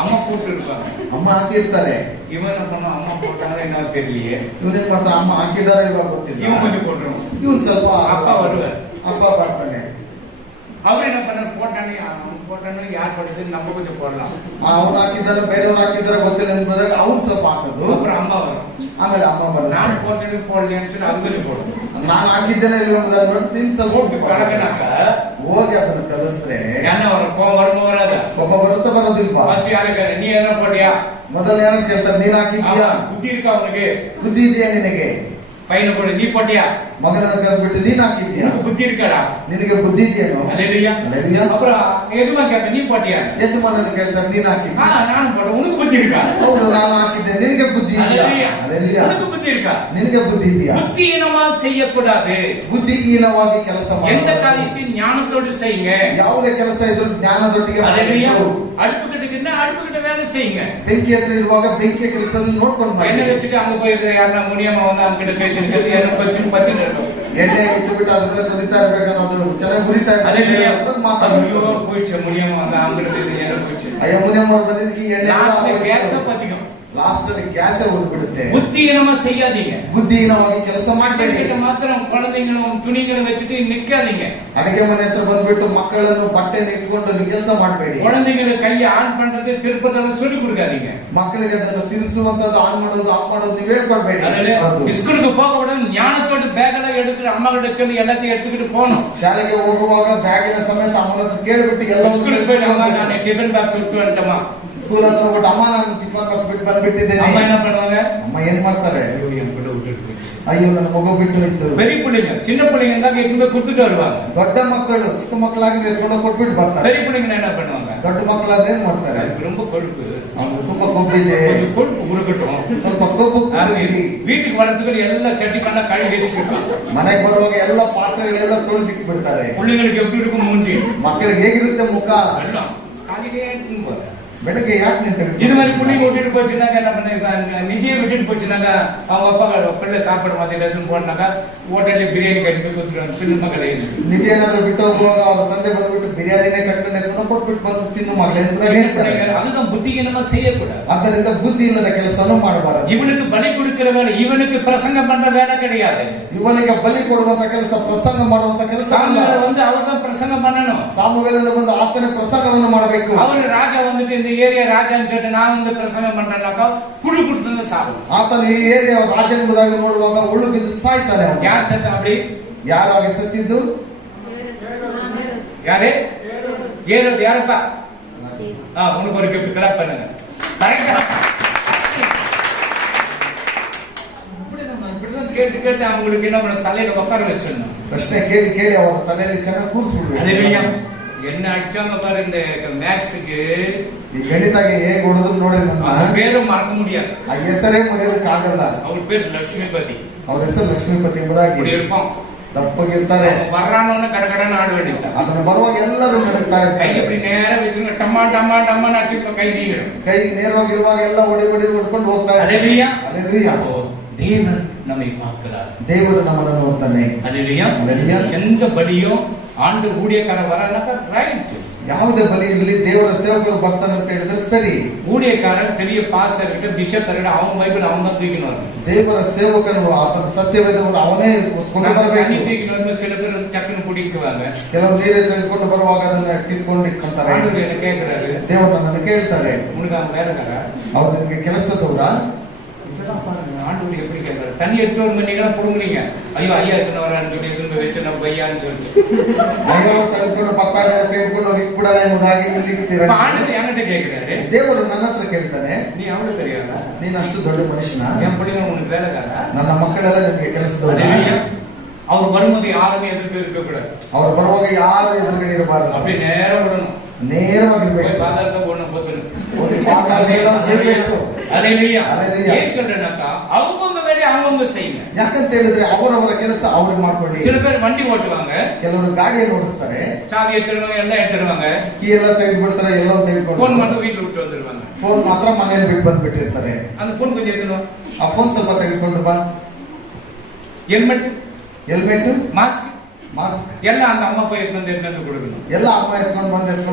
அம்மா போட்டு இருப்பாங்க, ಅಮ್ಮ ಹಾಕಿರ್ತಾರೆ. ಇವನ பண்ண ಅಮ್ಮ போட்டாங்க என்ன தெரியலையே. ಇವನೇನ್ ಮಾಡ್ತಾನೆ? ಅಮ್ಮ ಹಾಕಿದಾರ ಇಲ್ವಾ ಗೊತ್ತಿಲ್ಲ. இவன் கொஞ்சம் போட்டுரும், ಇವನ್ ಸ್ವಲ್ಪ அப்பா வருவார். ಅಪ್ಪ ಬರ್ತಾನೆ. அவர் என்ன பண்ண போட்டானே, அவன் போட்டானே யார் படிச்சது நம்ம கொஞ்சம் போடலாம். ಅವ್ನು ಹಾಕಿದಾರೆ, ಬೇರೆಯವ್ರು ಹಾಕಿದಾರೆ ಗೊತ್ತಿಲ್ಲ ಎಂಬುದಾಗ ಅವ್ನು ಸ್ವಲ್ಪ ಹಾಕೋದು. அப்புறம் அம்மா வரும், ಆಮೇಲೆ ಅಮ್ಮ ಬರೋದು. நான் போட்டது போடலையான்னு சொல்லி அது கொஞ்சம் போடும். ನಾನು ಹಾಕಿದ್ದೇನೆ ಇಲ್ವ ಎಂಬುದನ್ನು ನೋಡಿ ನೀನ್ ಸ್ವಲ್ಪ போட்டு கலக்கினாக்க ಹೋಗಿ ಅದನ್ನು ಕಲಿಸ್ರೆ என்ன வரும்? கோவம் வருமா வராத? ಒಬ್ಬ ಬರುತ್ತ ಬರೋದಿಲ್ವಾ? ஃபர்ஸ்ட் யாருக்கு நீ எதனா போட்டியா? ಮೊದಲು ಏನೋ ಕೇಳ್ತಾರೆ, ನೀನ್ ಹಾಕಿದ್ಯಾ? புத்தி இருக்கா அவனுக்கு? ಬುದ್ಧಿ ಇದೆಯಾ ನಿನಗೆ? பையனை கூட நீ போட்டியா? ಮಗನನ್ನು ಕರೆದ್ಬಿಟ್ಟು ನೀನ್ ಹಾಕಿದ್ಯಾ? உனக்கு புத்தி இருக்காடா? ನಿನಗೆ ಬುದ್ಧಿ ಇದೆಯೇನೋ? அல்லேலூயா. அல்லேலூயா. அப்புறம் எஜமான் கேட்பேன், நீ போட்டியா? ಯಜಮಾನನ್ನು ಕೇಳ್ತಾರೆ, ನೀನ್ ಹಾಕಿದ್ಯಾ? நானும் போட்டேன். உனக்கு புத்தி இருக்கா? ಹೌದು, ನಾನು ಹಾಕಿದ್ದೆ. ನಿನಗೆ ಬುದ್ಧಿ ಇದೆಯಾ? அல்லேலூயா. அல்லேಲೂಯಾ. உனக்கு புத்தி இருக்கா? ನಿನಗೆ ಬುದ್ಧಿ ಇದೆಯಾ? புத்திஹீனமா செய்யக்கூடாது. ಬುದ್ಧಿಹೀನವಾಗಿ ಕೆಲಸ எந்த ಮಾಡಿ காரியத்தையும் ஞானத்தோடு செய்யுங்க. ಯಾವುದೇ ಕೆಲಸ ಇದ್ರೂ ಜ್ಞಾನದೊಟ್ಟಿಗೆ அல்லேலூயா. ಮಾಡಬೇಕು. அடுப்பு கிட்ட அடுப்பு கிட்ட வேலை செய்யுங்க. ಬೆಂಕಿ ಹತ್ರ ಇರುವಾಗ ಬೆಂಕಿಯ ಕೆಲಸದಲ್ಲಿ ನೋಡ್ಕೊಂಡು என்ன ಮಾಡಿ. வச்சுட்டு அங்க போய் யாருன்னா முனியம்மா வந்து அவங்க கிட்ட பேசிட்டு என்ன பச்சு ಎಣ್ಣೆ ಇಟ್ಬಿಟ್ಟು ಅದ್ರ ಕುದಿತಾ ಇರ್ಬೇಕಂದ್ರೆ ಅದು ಚೆನ್ನಾಗಿ ಕುದಿತಾ ಇರ್ಬೇಕು ಮಾತಾಡೋ போயிடுச்சு முடியாம அந்த ஆங்கிலத்தில் என்ன போயிடுச்சு ಅಯ್ಯೋ ಮುನಿಯಮ್ಮ ಅವ್ರು ಬಂದಿದ್ದಕ್ಕೆ ಈ ಎಣ್ಣೆ கேஸ் அதிகம் ಲಾಸ್ಟ್ ಅಲ್ಲಿ ಗ್ಯಾಸ್ ಹೋಗ್ಬಿಡುತ್ತೆ. புத்தியீனமா செய்யாதீங்க. ಬುದ್ಧಿಹೀನವಾಗಿ ಕೆಲಸ ಮಾಡಬೇಡಿ. ಮಾತ್ರ குழந்தைங்களும் துணிಗಳನ್ನು வச்சிட்டு நிக்காதீங்க. ಅಡಿಗೆ ಮನೆ ಹತ್ರ ಬಂದ್ಬಿಟ್ಟು ಮಕ್ಕಳನ್ನು ಬಟ್ಟೆ ಇಟ್ಕೊಂಡು ನೀವು ಕೆಲಸ ಮಾಡಬೇಡಿ. குழந்தைಗಳ கையை ஆன் பண்றது திருப்பதெல்லாம் சொல்லி கொடுக்காதீங்க. ಮಕ್ಕಳಿಗೆ ಅದನ್ನು ತಿರುಸುವಂತದ್ದು ಆನ್ ಮಾಡೋದು ಆಫ್ ಮಾಡೋದು ನೀವು ಹೇಳ್ಕೊಡ್ಬೇಡಿ. ಸ್ಕೂಲ್ಗೆ ಹೋಗುವಾಗ ஞானத்தோட பேக் எல்லாம் எடுத்து அம்மா கிட்ட சொல்லி எல்லாத்தையும் எடுத்துக்கிட்டு போகணும். ಶಾಲೆಗೆ ಹೋಗುವಾಗ ಬ್ಯಾಗಿನ ಸಮೇತ ಅಮ್ಮನ ಹತ್ರ ಕೇಳ್ಬಿಟ್ಟು ಎಲ್ಲ ಸ್ಕೂಲ್ಗೆ போய் ನಾನು ಟಿಫಿನ್ ಬಾಕ್ಸ್ ಇಟ್ಟು ಅಂತಮ್ಮ ಸ್ಕೂಲ್ ಹತ್ರ ಹೋಗ್ಬಿಟ್ಟು ಅಮ್ಮ ನಾನು ಟಿಫನ್ ಬಾಕ್ಸ್ ಬಿಟ್ಟು ಬಂದ್ಬಿಟ್ಟಿದ್ದೇನೆ. ಅಮ್ಮ ಏನ ಮಾಡುವಾಗ ಅಮ್ಮ ಏನ್ ಮಾಡ್ತಾರೆ, ಅಯ್ಯೋ ನನ್ನ ಮಗು ಬಿಟ್ಟು ಹೋಯ್ತು. பெரிய பிள்ளைங்க சின்ன பிள்ளைங்க இருந்தா எட்டுமே கொடுத்துட்டு வருவாங்க. ದೊಡ್ಡ ಮಕ್ಕಳು ಚಿಕ್ಕ ಮಕ್ಕಳಾಗಿ ಎತ್ಕೊಂಡು ಕೊಟ್ಬಿಟ್ಟು ಬರ್ತಾರೆ. பெரிய பிள்ளைங்க என்ன பண்ணுவாங்க, ದೊಡ್ಡ ಮಕ್ಕಳಾದ್ರೆ ಏನ್ ಮಾಡ್ತಾರೆ, ரொம்ப கொழுப்பு அவங்க ತುಂಬಾ ಕೊಬ್ಬಿದೆ கொழுப்பு ಉರುಗட்டும் ಸ್ವಲ್ಪ ಕೊಬ್ಬು வீட்டுக்கு வரதுக்கு ಎಲ್ಲ ಚಟ್ನಿ பண்ண ಕಳಿ ಹೆಚ್ಚಿಬಿಡ್ತಾರೆ. ಮನೆಗೆ ಬರುವಾಗ ಎಲ್ಲ ಪಾತ್ರೆಗಳೆಲ್ಲ ತೊಳೆದಿಕ್ಕೆ ಬಿಡ್ತಾರೆ. பிள்ளைங்களுக்கு எப்படி இருக்கும் மூஞ்சி, ಮಕ್ಕಳಿಗೆ ಹೇಗಿರುತ್ತೆ ಮುಖ, எல்லாம் காலையிலே போற ಬೆಳಗ್ಗೆ ಯಾಕೆ ನಿಂತಿರುತ್ತೆ. இது மாதிரி பிள்ளைங்க விட்டுட்டு போச்சுனாக்க என்ன பண்ண, நிதியை விட்டுட்டு போச்சுனாக்கா அவங்க அப்பா பிள்ளை சாப்பிட மாதிரி ஏதாச்சும் போனாக்கா ஹோட்டல்ல பிரியாணி கட்டி கொடுத்துருவாங்க சின்ன ಮಗಳೇ. ನಿಧಿ ಏನಾದ್ರು ಬಿಟ್ಟು ಹೋಗುವಾಗ ಅವ್ರ ತಂದೆ ಬಂದ್ಬಿಟ್ಟು ಬಿರಿಯಾನಿನೇ ಕಟ್ಕೊಂಡು ಎತ್ಕೊಂಡು ಕೊಟ್ಬಿಟ್ಟು ಬಂದು ತಿನ್ನು ಮಗಳೇ ಅಂತ ಹೇಳ್ತಾರೆ. அதுதான் புத்திகீனமா செய்யக்கூடாது. ಆದ್ದರಿಂದ ಬುದ್ಧಿ ಇಲ್ಲದ ಕೆಲಸವನ್ನು ಮಾಡಬಾರದು. இவனுக்கு பலி கொடுக்கிற வேலை, இவனுக்கு பிரசங்கம் பண்ற வேலை கிடையாது. ಇವನಿಗೆ ಬಲಿ ಕೊಡುವಂತ ಕೆಲಸ, ಪ್ರಸಂಗ ಮಾಡುವಂತ ಕೆಲಸ ಅಲ್ಲ. வந்து அவர் தான் பிரசங்கம் பண்ணணும். ಸಾಮುವೇಲನು ಬಂದು ಆತನ ಪ್ರಸಂಗವನ್ನು ಮಾಡಬೇಕು. அவர் ராஜா வந்துட்டு இந்த ஏரியா ராஜான்னு சொல்லிட்டு நான் வந்து பிரசங்கம் பண்றேன்னாக்கா குழு கொடுத்தது சாகும். ಆತನು ಈ ಏರಿಯಾ ರಾಜ ಎಂಬುದಾಗಿ ನೋಡುವಾಗ ಉಳು ಬಿದ್ದು ಸಾಯ್ತಾನೆ. ಯಾರು ಸತ್ತ அப்படி, ಯಾರಾಗಿ ಸತ್ತಿದ್ದು, யாரு ஏறது யாரப்பா, உனக்கு ஒரு கிஃப்ட் கிளப் பண்ணுங்க. இப்படிதான் கேட்டு கேட்டு அவங்களுக்கு என்ன பண்ண தலையில உட்கார வச்சிடணும். ಪ್ರಶ್ನೆ ಕೇಳಿ ಕೇಳಿ ಅವರ ತಲೆಯಲ್ಲಿ ಚೆನ್ನಾಗಿ ಕೂರಿಸ್ಬಿಡ್ಬೇಕು. என்ன அடிச்சாங்க பாரு இந்த மேக்ஸுக்கு, ಈ ಗಣಿತಗೆ ಹೇಗೆ ಹೊಡೆದ್ರು ನೋಡಿ, ನನ್ನ பேரும் மறக்க முடியாது. ಆ ಹೆಸರೇ ಮರೆಯೋದಕ್ಕಾಗಲ್ಲ. ಅವ್ರ பேர் லட்சுமிபதி. ಅವ್ರ ಹೆಸರು ಲಕ್ಷ್ಮೀಪತಿ ಎಂಬುದಾಗಿ இருப்பான். ತಪ್ಪಗಿರ್ತಾರೆ. வர்றானோன்னு கடகடன்னு ஆடு வேண்டியது. ಅದನ್ನು ಬರುವಾಗ ಎಲ್ಲರೂ ನಡುತ್ತಾ கை ಇರ್ತಾರೆ. இப்படி நேரம் வச்சுங்க டம்மா டம்மா டம்மான்னு அடிச்சு கை நீங்கிடும். ಕೈ ನೇರವಾಗಿ ಇರುವಾಗ ಎಲ್ಲ ಹೊಡಿ ಹೊಡ್ಕೊಂಡು ಹೋಗ್ತಾ ಇರ್ತಾರೆ. அல்லேலூயா. அல்லேலೂಯಾ. தேவன் நம்மை பார்க்கிறார். ದೇವರು ನಮ್ಮನ್ನು ನೋಡ್ತಾನೆ. அல்லேலூயா. அல்லேலூயா. எந்த பலியும் ஆண்டு ஊழியக்காரன் வரானாக்கா ரைட், ಯಾವುದೇ ಬಲಿ ಇರಲಿ ದೇವರ ಸೇವಕರು ಬರ್ತಾನೆ ಅಂತ ಹೇಳಿದ್ರೆ ಸರಿ. ஊழியக்காரன் பெரிய பாஸ்டர் கிட்ட பிஷப் கிட்ட அவன் பைபிள் அவன் தான் தூக்கின்னு வரணும். ದೇವರ ಸೇವಕರು ಆತನ ಸತ್ಯವೇದವನ್ನು ಅವನೇ ಕೊಂಡು தண்ணி ಬರಬೇಕು. தூக்கின்னு வந்து சில பேர் டக்குன்னு குடிக்குவாங்க. ಕೆಲವು ನೀರೇ ತೆಗೆದುಕೊಂಡು ಬರುವಾಗ ಅದನ್ನ ಕಿತ್ಕೊಂಡು ಇಟ್ಕೊಂತಾರೆ. ஆண்டவர் என்ன கேட்கிறாரு, ದೇವರು ನನ್ನನ್ನು ಕೇಳ್ತಾರೆ, உனக்கு அவன் வேலைக்கார ಅವ್ರು ನಿಮಗೆ ಕೆಲಸದವರ. இப்பதான் பாருங்க ஆண்டவர் எப்படி கேட்கிறாரு. தண்ணி எடுத்து ஒரு மணிக்கெல்லாம் புடுங்குறீங்க, ஐயோ ஐயா எத்தனை வரான்னு சொல்லி எதுன்னு வச்சு நம்ம பையான்னு சொல்லி ಅಯ್ಯೋ ತೆಗೆದುಕೊಂಡು ಬರ್ತಾರೆ, ತೆಗೆದುಕೊಂಡು ಹೋಗಿ ಬಿಡಲ್ಲ ಎಂಬುದಾಗಿ ಇಲ್ಲಿ ಇರ್ತೀರ. ஆண்டவர் என்கிட்ட கேட்கிறாரு, ದೇವರು ನನ್ನ ಹತ್ರ ಕೇಳ್ತಾನೆ, நீ அவளுக்கு தெரியாதா, ನೀನು ಅಷ್ಟು ದೊಡ್ಡ ಮನುಷ್ಯನ, என் பிள்ளைங்க உனக்கு வேலைக்கார. ನನ್ನ ಮಕ್ಕಳೆಲ್ಲ ನಿಮಗೆ ಕೆಲಸದವರ. அவர் வரும்போது யாருமே எதிர்த்து இருக்க கூடாது. ಅವ್ರು ಬರುವಾಗ ಯಾರು ಎದುರುಗಡೆ ಇರಬಾರದು. அப்படி நேரம் விடணும், ನೇರವಾಗಿರ್ಬೇಕು. பாதாளத்தை போடணும் போத்துரு. ಹೋಗಿ ಪಾತಾಳದೆಲ್ಲ ಬಿಡ್ಬೇಕು. அல்லேலூயா. அல்லேலூயா. ஏன் சொல்றேன்னாக்கா அவங்கவங்க வேலையை அவங்கவங்க செய்யுங்க. ಯಾಕಂತ ಹೇಳಿದ್ರೆ ಅವರವರ ಕೆಲಸ ಅವ್ರಿಗೆ ಮಾಡ್ಕೊಳ್ಳಿ. சில பேர் வண்டி ஓட்டுவாங்க, ಕೆಲವರು ಗಾಡಿಯನ್ನು ಓಡಿಸ್ತಾರೆ, சாவி எடுத்துருவாங்க, எல்லாம் எடுத்துருவாங்க, ಕೀ ಎಲ್ಲ ತೆಗೆದು ಬಿಡ್ತಾರೆ, ಎಲ್ಲ ತೆಗೆದುಕೊಂಡು போன் மட்டும் வீட்டுல விட்டு வந்துருவாங்க. ಫೋನ್ ಮಾತ್ರ ಮನೆಯಲ್ಲಿ ಬಿಟ್ಟು ಬಂದ್ಬಿಟ್ಟಿರ್ತಾರೆ. அந்த போன் கொஞ்சம் எடுத்துடும், ಆ ಫೋನ್ ಸ್ವಲ್ಪ ತೆಗೆದುಕೊಂಡು ಬಾ, ஹெல்மெட் ಹೆಲ್ಮೆಟ್, மாஸ்க் ಮಾಸ್ಕ್ எல்லாம் அந்த ಅಮ್ಮ போய் எடுத்து கொடுக்கணும். ಎಲ್ಲ ಅಮ್ಮ ಎತ್ಕೊಂಡು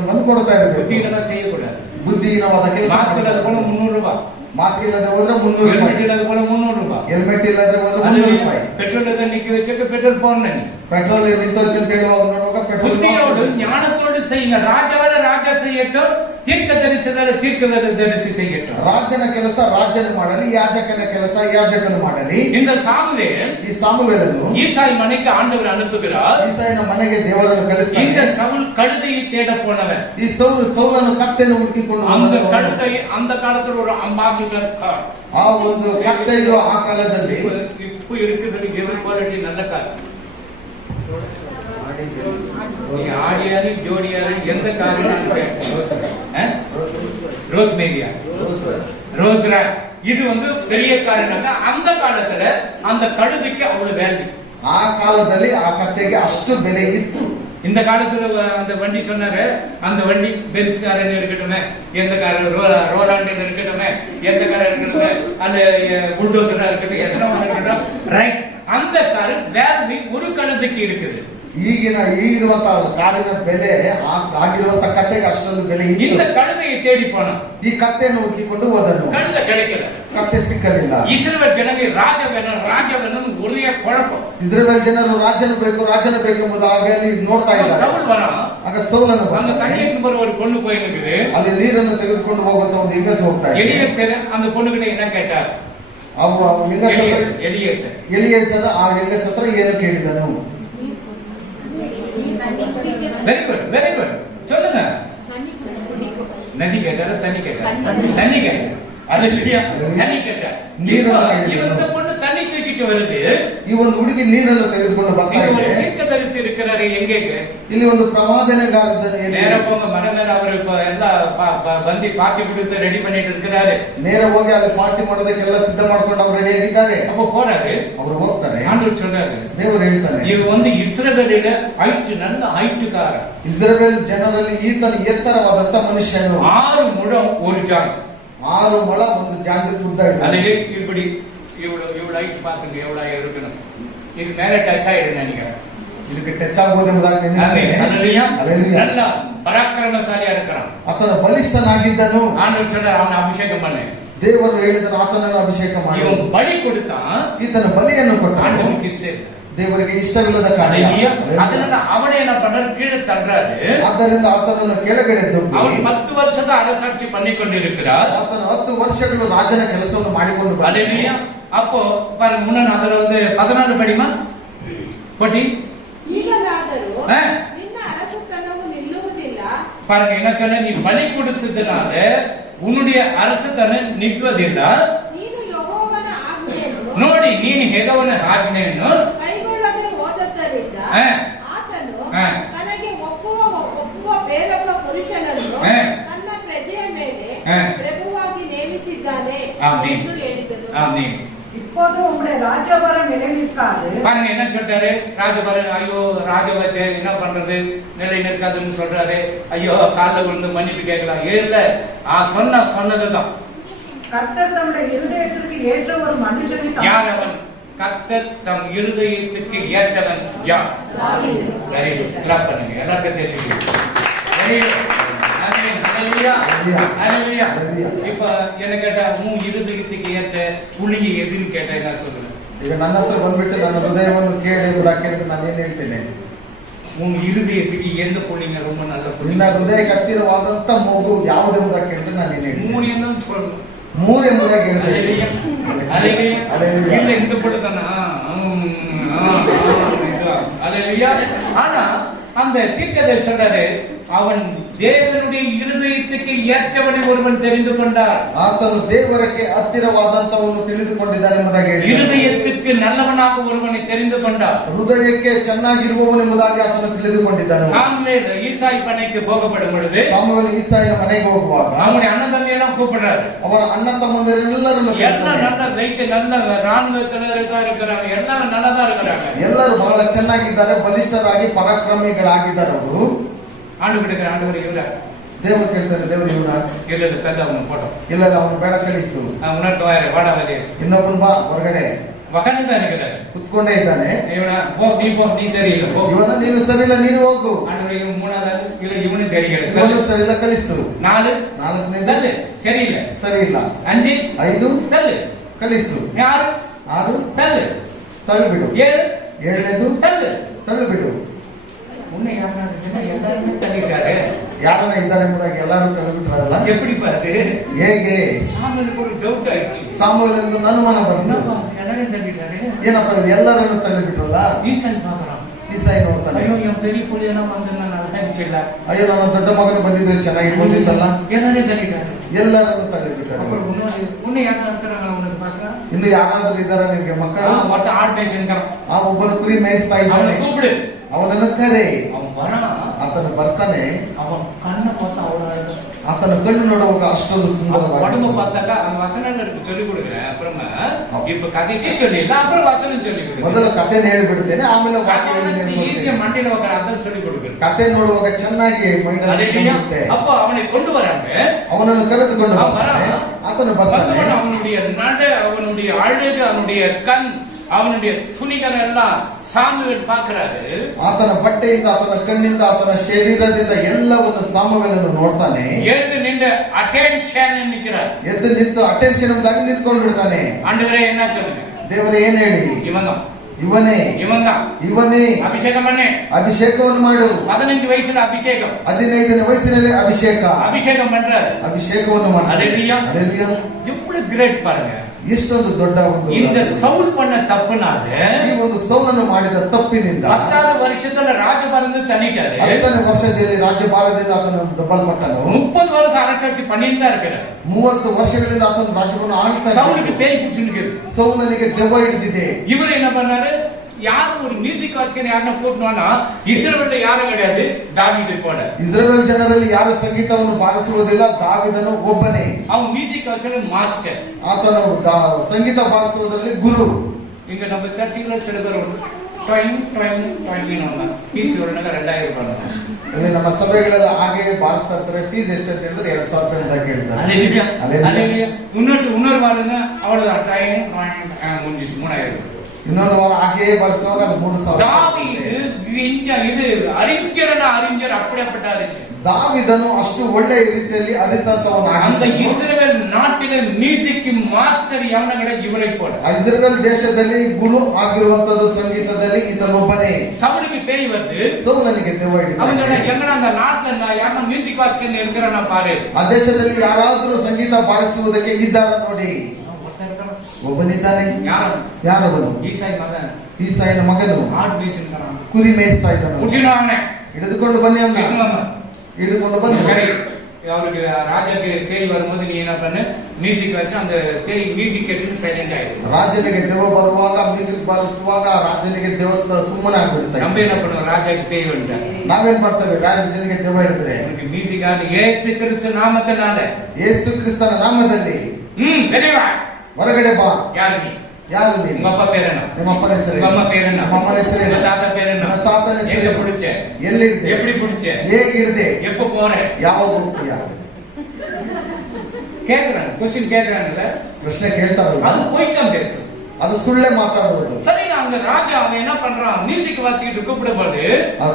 ಬಂದು ಕೊಡ್ತಾ ಇರ್ಬೇಕು. புத்தியினெல்லாம் செய்யக்கூடாது. ಬುದ್ಧಿಹೀನವಾದ ಕೆಲಸ. மாஸ்க் இல்லாத போல 300 ரூபாய், ಮಾಸ್ಕ್ ಇಲ್ಲದೆ ಹೋದ್ರೆ 300 ஹெல்மெட் ರೂಪಾಯಿ, இல்லாத போல 300 ரூபாய். ಹೆಲ್ಮೆಟ್ ಇಲ್ಲದ್ರೆ ಹೋದ್ರೆ 300 ರೂಪಾಯಿ. பெட்ரோல் எதை நிக்க வச்சுக்க பெட்ரோல் போடணும். நீ ಪೆಟ್ರೋಲ್ ನಿಂತೋಯ್ತು ಅಂತ ಹೇಳುವಾಗ ನೋಡುವಾಗ ಪೆಟ್ರೋಲ್ புத்தியோடு ஞானத்தோடு செய்யுங்க. ராஜாவால ராஜா செய்யட்டும், தீர்க்க தரிசிதால தீர்க்க தரிசி செய்யட்டும். ರಾಜನ ಕೆಲಸ ರಾಜನು ಮಾಡಲಿ, ಯಾಜಕನ ಕೆಲಸ ಯಾಜಕನು ಮಾಡಲಿ. இந்த சாமுவேல் ಈ ಸಾಮುವೇಲನು ஈசாய் மனைக்கு ஆண்டவர் அனுப்புகிறார். ಈಸಾಯನ ಮನೆಗೆ ದೇವರನ್ನು இந்த ಕಳಿಸ್ತಾನೆ. சவுல் கழுதையை தேட போனவன். ಈ ಸೌಲನು ಕತ್ತೆಯನ್ನು ಹುಡುಕಿಕೊಂಡು அந்த ಬಂದವನು. கழுதை அந்த காலத்துல ஒரு அம்பாசிடர் கார். ಆ ಒಂದು ಕತ್ತೆಯು ಆ ಕಾಲದಲ್ಲಿ இப்ப இருக்குது எவர் குவாலிட்டி நல்ல கார். நீ ஆடியாரு ஜோடியாரு எந்த காரணம் ரோஸ்மேரியா ரோஸ்ரா இது வந்து பெரிய காரணம். அந்த காலத்துல அந்த கழுதைக்கு அவ்வளவு வேல்யூ. ಆ ಕಾಲದಲ್ಲಿ ಆ ಕತ್ತೆಗೆ ಅಷ್ಟು ಬೆಲೆ ಇತ್ತು. இந்த காலத்துல அந்த வண்டி சொன்னாரு, அந்த வண்டி பென்ஸ் காரன் இருக்கட்டுமே, எந்த காரன் ரோலாண்ட் இருக்கட்டுமே, எந்த காரன் இருக்கட்டுமே, அந்த புல்டோசரா இருக்கட்டும், எத்தனை இருக்கட்டும் ரைட். அந்த வேல்வி ஒரு கழுதைக்கு இருக்குது. ಈಗಿರುವಂತಹ ಕಾರಿನ ಬೆಲೆ ಆಗಿರುವಂತಹ ಕತ್ತೆಗೆ ಅಷ್ಟೊಂದು ಬೆಲೆ ಇತ್ತು. இந்த கழுதையை தேடி போனான். ಈ ಕತ್ತೆಯನ್ನು ಹುಡುಕಿಕೊಂಡು ಹೋದನು. கழுதை கிடைக்கல. ಕತ್ತೆ ಸಿಕ್ಕಲಿಲ್ಲ. ಇಸ್ರೇಲ್ ಜನರಿಗೆ ರಾಜವೇನು ಒಳ್ಳೆಯ ಕುழப்பம். ಇಸ್ರೇಲ್ ಜನರು ರಾಜನ ಬೇಕು ಎಂಬುದಾಗಿ ನೋಡ್ತಾ ಇದ್ದಾರೆ. ಸೌಲ್ ವರ ಆಗ ಸೌಲನು அந்த தண்ணீருக்கு போற ஒரு பொண்ணு போய் நிக்குது. ಅಲ್ಲಿ ನೀರನ್ನು ತೆಗೆದುಕೊಂಡು ಹೋಗುತ್ತಾ ಒಂದು ಹೆಂಗಸು ಹೋಗ್ತಾ ಇದೆ. ಎಲಿಯೇಸರ್ அந்த பொண்ணுகிட்ட என்ன கேட்டார்? ಎಲಿಯೇಸರ್ ಆ ಹೆಂಗಸ ಹತ್ರ ಏನು ಕೇಳಿದನು? வெரி குட் சொல்லுங்க. நதி கேட்டாரு, தண்ணி கேட்டாரு, தண்ணி கேட்டாரு. அது இல்லையா? தண்ணி கேட்டாரு. இந்த பொண்ணு தண்ணி தூக்கிட்டு வருது. ಈ ಒಂದು ಹುಡುಗಿ ನೀರನ್ನು ತೆಗೆದುಕೊಂಡು ಬರ್ತಾ ಇದೆ. தீர்க்கதரிசி இருக்கிறாரு எங்கே? ಇಲ್ಲಿ ಒಂದು ಪ್ರವಾದನೆಗಾರನ நேர போங்க மன மேல அவர் ಎಲ್ಲ ಬಂದಿ ಪಾರ್ಟಿ ಬಿಡುತ್ತೆ ರೆಡಿ பண்ணிட்டு இருக்காரு. ನೇರ ಹೋಗಿ ಅಲ್ಲಿ ಪಾರ್ಟಿ ಮಾಡೋದಕ್ಕೆಲ್ಲ ಸಿದ್ಧ ಮಾಡ್ಕೊಂಡು ಅವರು ರೆಡಿ ಆಗಿದ್ದಾರೆ. அப்போ போறாரு, ಅವರು ಹೋಗ್ತಾರೆ. ஆண்டவர் சொல்றாரு, ದೇವರು ಹೇಳ್ತಾನೆ, இது வந்து இஸ்ரவேலில ஹைட் நல்ல ஹைட்கார. ಇಸ್ರೇಲ್ ಜನರಲ್ಲಿ ಈತನ ಎತ್ತರವಾದಂತ ಮನುಷ್ಯನು. 6 முழம் ஒரு ஜான். 6 ಮೊಳ ಒಂದು ಜಾಂಡಿ ಉದ್ದ ಇದೆ. ಅಲ್ಲಿಗೆ இப்படி இவ்வளவு ஹைட் பாத்துங்க எவ்வளவு இருக்கணும். இது மேல டச் ஆயிடுன்னு நினைக்கிறேன். ಇದಕ್ಕೆ ಟಚ್ ಆಗಬಹುದು ಎಂಬುದಾಗಿ நல்ல ಪರಾಕ್ರಮಶಾಲಿயா இருக்கிறான். ಆತನ ಬಲಿಷ್ಠನಾಗಿದ್ದನು. ஆண்டவர் சொல்றார், அவனை அபிஷேகம் பண்ணு. ದೇವರು ಹೇಳಿದನು, ಆತನನ್ನು ಅಭಿಷೇಕ ಮಾಡಿ. ಇವನು ಬಲಿ ಕೊಡ್ತಾன். ಈತನ ಬಲಿಯನ್ನು ಕೊಟ್ಟ. ஆண்டவருக்கு ಇಷ್ಟ ದೇವರಿಗೆ ಇಷ್ಟವಿಲ್ಲದ ಕಾರ್ಯ. ಅದನ್ನ ಅವನೇ என்ன பண்றாரு? கீழே தள்ளுறாரு. ಆದ್ದರಿಂದ ಆತನನ್ನು ಕೆಳಗಡೆ ದೂಡಿ ಅವನು 10 ವರ್ಷದ அரசாட்சி பண்ணிக்கொண்டிருக்கிறார். ಆತನ 10 ವರ್ಷಗಳು ರಾಜನ ಕೆಲಸವನ್ನು ಮಾಡಿಕೊಂಡು அல்லேலூயா. அப்போ பாருங்க, முன்ன ಅದರ ಒಂದು 14 படிமா போட்டி. ಈಗಲಾದರೂ ನಿನ್ನ ಅರಸುತನವು ನಿಲ್ಲುವುದಿಲ್ಲ. பாருங்க என்ன சொன்ன, நீ பலி கொடுத்ததனால உன்னுடைய அரசுತನ ನಿಲ್ಲುವುದಿಲ್ಲ. ನೀನು ಯೆಹೋವನ ಆಜ್ಞೆಯನ್ನು ನೋಡಿ, ನೀನು ಯೆಹೋವನ ಆಜ್ಞೆಯನ್ನು ಕೈಗೊಳ್ಳದೆ ಹೋದದ್ದರಿಂದ ಆತನು ತನಗೆ ಒಪ್ಪುವ ಬೇರೊಬ್ಬ ಪುರುಷನನ್ನು ತನ್ನ ಪ್ರಜೆಯ ಮೇಲೆ ಪ್ರಭುವಾಗಿ ನೇಮಿಸಿದ್ದಾನೆ ಎಂದು ಹೇಳಿದನು. ஆமென். இப்போது உங்களுடைய ராஜபாரம் நிலை நிற்காது. பாருங்க என்ன சொல்றாரு? ராஜபாரம், ஐயோ ராஜவச்ச என்ன பண்றது, நிலை நிற்காதுன்னு சொல்றாரு. ஐயோ காலில் விழுந்து மன்னிப்பு கேட்கலாம். இல்ல சொன்னதுதான். கர்த்தர் தம்முடைய இருதயத்திற்கு ஏற்ற ஒரு மனுஷனை யார் அவன்? கர்த்தர் தம் இருதயத்துக்கு ஏற்றவன் யார்? கிளாப் பண்ணுங்க, எல்லாருக்கும் தெரிஞ்சுக்கணும். இப்ப என்ன கேட்டா, உன் இருதயத்துக்கு ஏற்ற புளியை எதுன்னு கேட்டா என்ன சொல்றேன்? ಈಗ ನನ್ನ ಹತ್ರ ಬಂದ್ಬಿಟ್ಟು ನನ್ನ ಹೃದಯವನ್ನು ಕೇಳಿ ಕೇಳಿದ್ರೆ ನಾನು ಏನ್ ಹೇಳ್ತೇನೆ? உன் இருதயத்துக்கு எந்த புள்ளிங்க ரொம்ப நல்ல புள்ளி? ನಿನ್ನ ಹೃದಯಕ್ಕೆ ಹತ್ತಿರವಾದಂತ ಮೂಗು ಯಾವುದು ಎಂಬುದಾಗಿ ಕೇಳಿದ್ರೆ ನಾನು ಏನ್ ಹೇಳ್ತೇನೆ? 3 என்னன்னு சொல்லணும். 3 ಎಂಬುದಾಗಿ ಹೇಳ್ತೇನೆ. இல்ல இந்த படுத்தானா ஆனா அந்த தீர்க்கதரிசி சொல்றாரு, அவன் தேவனுடைய இருதயத்துக்கு ஏற்றவனை ஒருவன் தெரிந்து கொண்டார். ಆತನು ದೇವರಿಗೆ ಹತ್ತಿರವಾದಂತವನು ತಿಳಿದುಕೊಂಡಿದ್ದಾನೆ ಎಂಬುದಾಗಿ ಹೇಳಿ, இருதயத்துக்கு நல்லவனாக ஒருவனை தெரிந்து கொண்டார். ಹೃದಯಕ್ಕೆ ಚೆನ್ನಾಗಿರುವವನು ಎಂಬುದಾಗಿ ಆತನು ತಿಳಿದುಕೊಂಡಿದ್ದಾನೆ. சாமுவேல் ஈசாய் மனைக்கு போகப்படும் பொழுது ಸಾಮುವೇಲ್ ಈಸಾಯನ ಮನೆಗೆ ಹೋಗುವಾಗ அவனுடைய ಅಣ್ಣ தம்பி எல்லாம் கூப்பிடுறாரு. ಅವರ ಅಣ್ಣ ತಮ್ಮಂದಿರೆಲ್ಲರನ್ನು எல்லாம் நல்ல வெயிட், நல்ல ராணுவத்தினருக்கா இருக்கிறாங்க, எல்லாம் நல்லதா இருக்கிறாங்க. ಎಲ್ಲರೂ ಬಹಳ ಚೆನ್ನಾಗಿದ್ದಾರೆ, ಬಲಿಷ್ಠರಾಗಿ ಪರಾಕ್ರಮಿಗಳಾಗಿದ್ದಾರೆ. ಅವರು ஆண்டவர் இவர ದೇವರು ಕೇಳ್ತಾರೆ, ದೇವರು ಇವರ இல்ல தந்த அவன் போட்டோம். ಇಲ್ಲ ಅವನು ಬೇಡ ಕಳಿಸು. உனக்கு வாடாவதே ಇನ್ನೊಬ್ಬನು ಬಾ ಹೊರಗಡೆ. உக்காந்து தான் இருக்கிறாரு, ಕುತ್ಕೊಂಡೇ ಇದ್ದಾನೆ. நீ சரியில்லை, ಇವನ ನೀನು ಸರಿಯಿಲ್ಲ, ನೀನು ಹೋಗು. ஆண்டவர் மூணாவது இல்ல ಇವನು சரியில்லை, ಇವನು ಸರಿಯಿಲ್ಲ, ಕಳಿಸು. 4 ನಾಲ್ಕನೇದು சரியில்லை, ಸರಿಯಿಲ್ಲ. 5 5 தள்ளு, ಕಳಿಸು. 6 தள்ளு, ತಳ್ಳಿಬಿಡು. 7 தள்ளு, ತಳ್ಳಿಬಿಡು. உன்னை எல்லாருமே தள்ளிட்டாரு. ಯಾರನ್ನ ಇದ್ದಾರೆ ಎಂಬುದಾಗಿ ಎಲ್ಲರೂ ತಳ್ಳಿಬಿಟ್ರಲ್ಲ. எப்படி பாரு, ಹೇಗೆ? அவனுக்கு ஒரு டவுட் ஆயிடுச்சு. ಸಾಮುವೇಲನಿಗೆ ಅನುಮಾನ ಬಂತು, எல்லாரையும் தள்ளிட்டாரு, ಏನಪ್ಪ ಎಲ್ಲರನ್ನು ತಳ್ಳಿಬಿಟ್ರಲ್ಲ. ஈசன் பாக்குறான், ಈಸಾಯಿ ನೋಡ್ತಾನೆ, ஐயோ என் பெரிய புள்ளி எல்லாம் ಬಂದಲ್ಲ, நல்லா இருந்துச்சுಲ್ಲ, ಅಯ್ಯೋ ನನ್ನ ದೊಡ್ಡ ಮಗನು ಬಂದಿದ್ರೆ ಚೆನ್ನಾಗಿರ್ಬೋದಿತ್ತಲ್ಲ. எல்லாரையும் தள்ளிட்டாரு. ಎಲ್ಲರನ್ನು ತಳ್ಳಿಬಿಟ್ಟಾರೆ. அப்புறம் உன்னை யாரா இருக்கிறாங்க அவனுக்கு பசங்க? ಇನ್ನು ಯಾರಾದ್ರೂ ಇದ್ದಾರೆ ನಿನ್ಗೆ ಮಕ್ಕಳು? ஒருத்த ஆடு மேய்ச்சிருக்கான், ಆ ಒಬ್ಬನು ಕುರಿ ಮೇಯಿಸ್ತಾ ಇದ್ದಾನೆ. அவனை கூப்பிடு. ಅವನನ್ನು ಕರೆ. அவன் வரான், ಆತನು ಬರ್ತಾನೆ. அவன் கண்ணை பார்த்தா அவ்வளவு அழகா, ಆತನ ಕಣ್ಣು ನೋಡುವಾಗ ಅಷ್ಟೊಂದು உடம்பு ಸುಂದರವಾಗಿ. பார்த்தாக்கா அந்த வசனங்களுக்கு சொல்லிக் கொடுக்குறேன். அப்புறமா இப்ப கதைக்கு சொல்லிடலாம், அப்புறம் வசனம் சொல்லிக் கொடுக்குறேன். ಮೊದಲು ಕತೆ ಹೇಳ್ಬಿಡ್ತೇನೆ, ಆಮೇಲೆ ஈஸியா மண்டையில உட்கார அதான் சொல்லிக் கொடுக்குறேன். ಕತೆ ನೋಡುವಾಗ ಚೆನ್ನಾಗಿ ಮೈಂಡ್. அப்போ அவனை கொண்டு வராங்க, ಅವನನ್ನು ಕರೆದುಕೊಂಡು அவன் வரான். ಆತನು ಬರ್ತಾನೆ. அவனுடைய நட, அவனுடைய அழகு, அவனுடைய கண், அவனுடைய துணிகளை எல்லாம் சாமுவேல் பார்க்கிறாரு. ಆತನ ಬಟ್ಟೆಯಿಂದ, ಆತನ ಕಣ್ಣಿಂದ, ಆತನ ಶರೀರದಿಂದ ಎಲ್ಲವನ್ನು ಸಾಮುವೇಲನು ನೋಡ್ತಾನೆ. எழுந்து நின்று அட்டென்ஷன் நிற்கிறார். ಎದ್ದು ನಿಂತು ಅಟೆನ್ಷನ್ ಆಗಿ ನಿಂತ್ಕೊಂಡು ಬಿಡ್ತಾನೆ. ஆண்டவரே என்ன சொல்லுங்க? ದೇವರೇ ಏನ್ ಹೇಳಿ? ಇವನೇ அபிஷேகம் பண்ணு, ಅಭಿಷೇಕವನ್ನು ಮಾಡು. 15 வயசுல அபிஷேகம், 15ನೇ ವಯಸ್ಸಿನಲ್ಲಿ அபிஷேகம் பண்றாரு. ಅಭಿಷೇಕವನ್ನು ಮಾಡು. அல்லேலூயா. எவ்வளவு கிரேட் பாருங்க. ಎಷ್ಟೊಂದು ದೊಡ್ಡ இந்த சவுல் பண்ண தப்புனால, ಈ ಒಂದು ಸೌಲನ್ನು ಮಾಡಿದ ತಪ್ಪಿನಿಂದ 10வது வருஷத்துல ராஜபாரந்து தள்ளிட்டாரு. 10ನೇ ವರ್ಷದಲ್ಲಿ ರಾಜ್ಯಭಾರದಿಂದ ಆತನು ದಬ್ಬಲ್ಪಟ್ಟನು. 30 வருஷம் அரசாட்சி பண்ணிட்டு தான் இருக்கிறார். 30 ವರ್ಷಗಳಿಂದ ಆತನು ರಾಜ್ಯವನ್ನು ಆಳ್ತಾ ಇದ್ದಾನೆ. சவுலுக்கு பேய் பிடிச்சிருக்கு. ಸೌಲನಿಗೆ ದೆವ್ವ ಹಿಡಿದಿದೆ. இவர் என்ன பண்ணாரு? யாரும் ஒரு மியூசிக் வாசிக்கிற யாரನ್ನ கூட்டணும்னா இஸ்ரவேல்ல யாரும் கிடையாது, தாவீது போல. ಇಸ್ರಾಯೇಲ್ ಜನರಲ್ಲಿ ಯಾರು ಸಂಗೀತವನ್ನು ಬಾರಿಸುವುದಿಲ್ಲ, ದಾವೀದನು ಒಬ್ಬನೇ. அவன் மியூசிக் வாசிக்கிற மாஸ்டர். ಆತನು ಸಂಗೀತ ಬಾರಿಸುವುದರಲ್ಲಿ ಗುರು. இங்க நம்ம சர்ச்சில சில பேர் ட்வைங் ட்வைங் ட்வைங் ஃபீஸ் வரணுங்க 2000 ரூபாய். ಇಲ್ಲಿ ನಮ್ಮ ಸಭೆಗಳೆಲ್ಲ ಹಾಗೆ ಬಾರಿಸ್ತಾ ಇರ್ತಾರೆ. ಫೀಸ್ ಎಷ್ಟು ಅಂತ ಹೇಳಿದ್ರೆ 2000 ರೂಪಾಯಿ ಅಂತ ಕೇಳ್ತಾರೆ. அல்லேலூயா. இன்னொரு வாரங்க அவ்வளவுதான், ட்வைங் முடிஞ்சிச்சு 3000. ಇನ್ನೊಂದು ವಾರ ಹಾಗೆಯೇ ಬಾರಿಸುವಾಗ ಅದು 3000. இது அறிஞர் அப்படிப்பட்ட அறிஞர். ದಾವೀದನು ಅಷ್ಟು ಒಳ್ಳೆಯ ರೀತಿಯಲ್ಲಿ ಅರಿತಂತವನು. அந்த இஸ்ரவேல் நாட்டில மியூசிக் மாஸ்டர் ಯವನಗಳ ಇವರೇ போல. ಇಸ್ರೇಲ್ ದೇಶದಲ್ಲಿ ಗುರು ಆಗಿರುವಂತದ್ದು ಸಂಗೀತದಲ್ಲಿ ಈತನೊಬ್ಬನೇ. சவுலுக்கு பேய் வருது, ಸೌಲನಿಗೆ ದೆವ್ವ ಹಿಡಿದಿದೆ. அவங்க எங்கடா அந்த நாட்டுல யாரನ್ನ மியூசிக் வாசிக்கன்னு இருக்கிறானா பாரு. ಆ ದೇಶದಲ್ಲಿ ಯಾರಾದರೂ ಸಂಗೀತ ಬಾರಿಸುವುದಕ್ಕೆ ಇದ್ದಾರೆ ನೋಡಿ. ಒಬ್ಬನಿದ್ದಾನೆ. ಯಾರವನು? ಈಸಾಯನ ಮಗನು. ಕುರಿ ಮೇಯಿಸ್ತಾ ಇದ್ದಾನೆ. ಹಿಡಿದುಕೊಂಡು ಬನ್ನಿ ಅನ್ನ. ಹಿಡಿದುಕೊಂಡು ಬಂದು சரி, அவருக்கு ராஜாக்கு பேய் வரும்போது நீ என்ன பண்ணு, மியூசிக் வாசி, அந்த பேய் மியூசிக் கேட்டு சைலண்ட் ஆயிடும். ರಾಜನಿಗೆ ದೆವ್ವ ಬರುವಾಗ ಮ್ಯೂಸಿಕ್ ಬಾರಿಸುವಾಗ ರಾಜನಿಗೆ ದೇವಸ್ಥಾನ ಸುಮ್ಮನೆ ಆಗ್ಬಿಡುತ್ತೆ. நம்ம என்ன பண்ணுவோம்? ராஜாக்கு பேய் வந்துட்டா ನಾವೇನ್ ಮಾಡ್ತೇವೆ? ರಾಜನಿಗೆ ದೆವ್ವ ಹಿಡಿದ್ರೆ அவனுக்கு மியூசிக் ஆகுது. ஏசு கிறிஸ்து நாமத்தினால, ಯೇಸು ಕ್ರಿಸ್ತನ ನಾಮದಲ್ಲಿ வெளியே வா. ಹೊರಗಡೆ ಬಾ. யாரு நீ? ಯಾರು ನೀನು? உங்க அப்பா பேர் என்ன? ನಿಮ್ಮ ಅಪ್ಪನ ಹೆಸರು? உங்க ಅಮ್ಮ பேர் என்ன? ನಮ್ಮ ಅಮ್ಮನ ಹೆಸರು? உங்க தாத்தா பேர் என்ன? ನನ್ನ ತಾತನ ಹೆಸರು? எங்க பிடிச்ச? ಎಲ್ಲಿ ಹಿಡಿದೆ? எப்படி பிடிச்ச? ಹೇಗೆ ಹಿಡಿದೆ? எப்ப போற? ಯಾವಾಗ ಹೋಗ್ತೀಯಾ? கேக்குறாங்க, क्वेश्चन கேக்குறாங்கல்ல, ಪ್ರಶ್ನೆ ಕೇಳ್ತಾರಲ್ಲ, அது போய்தான் பேசு. ಅದು ಸುಳ್ಳೆ ಮಾತಾಡುವುದು. சரி, அந்த ராஜா அவன் என்ன பண்றான்? மியூசிக் வாசிக்கிட்டு கூப்பிடும்போது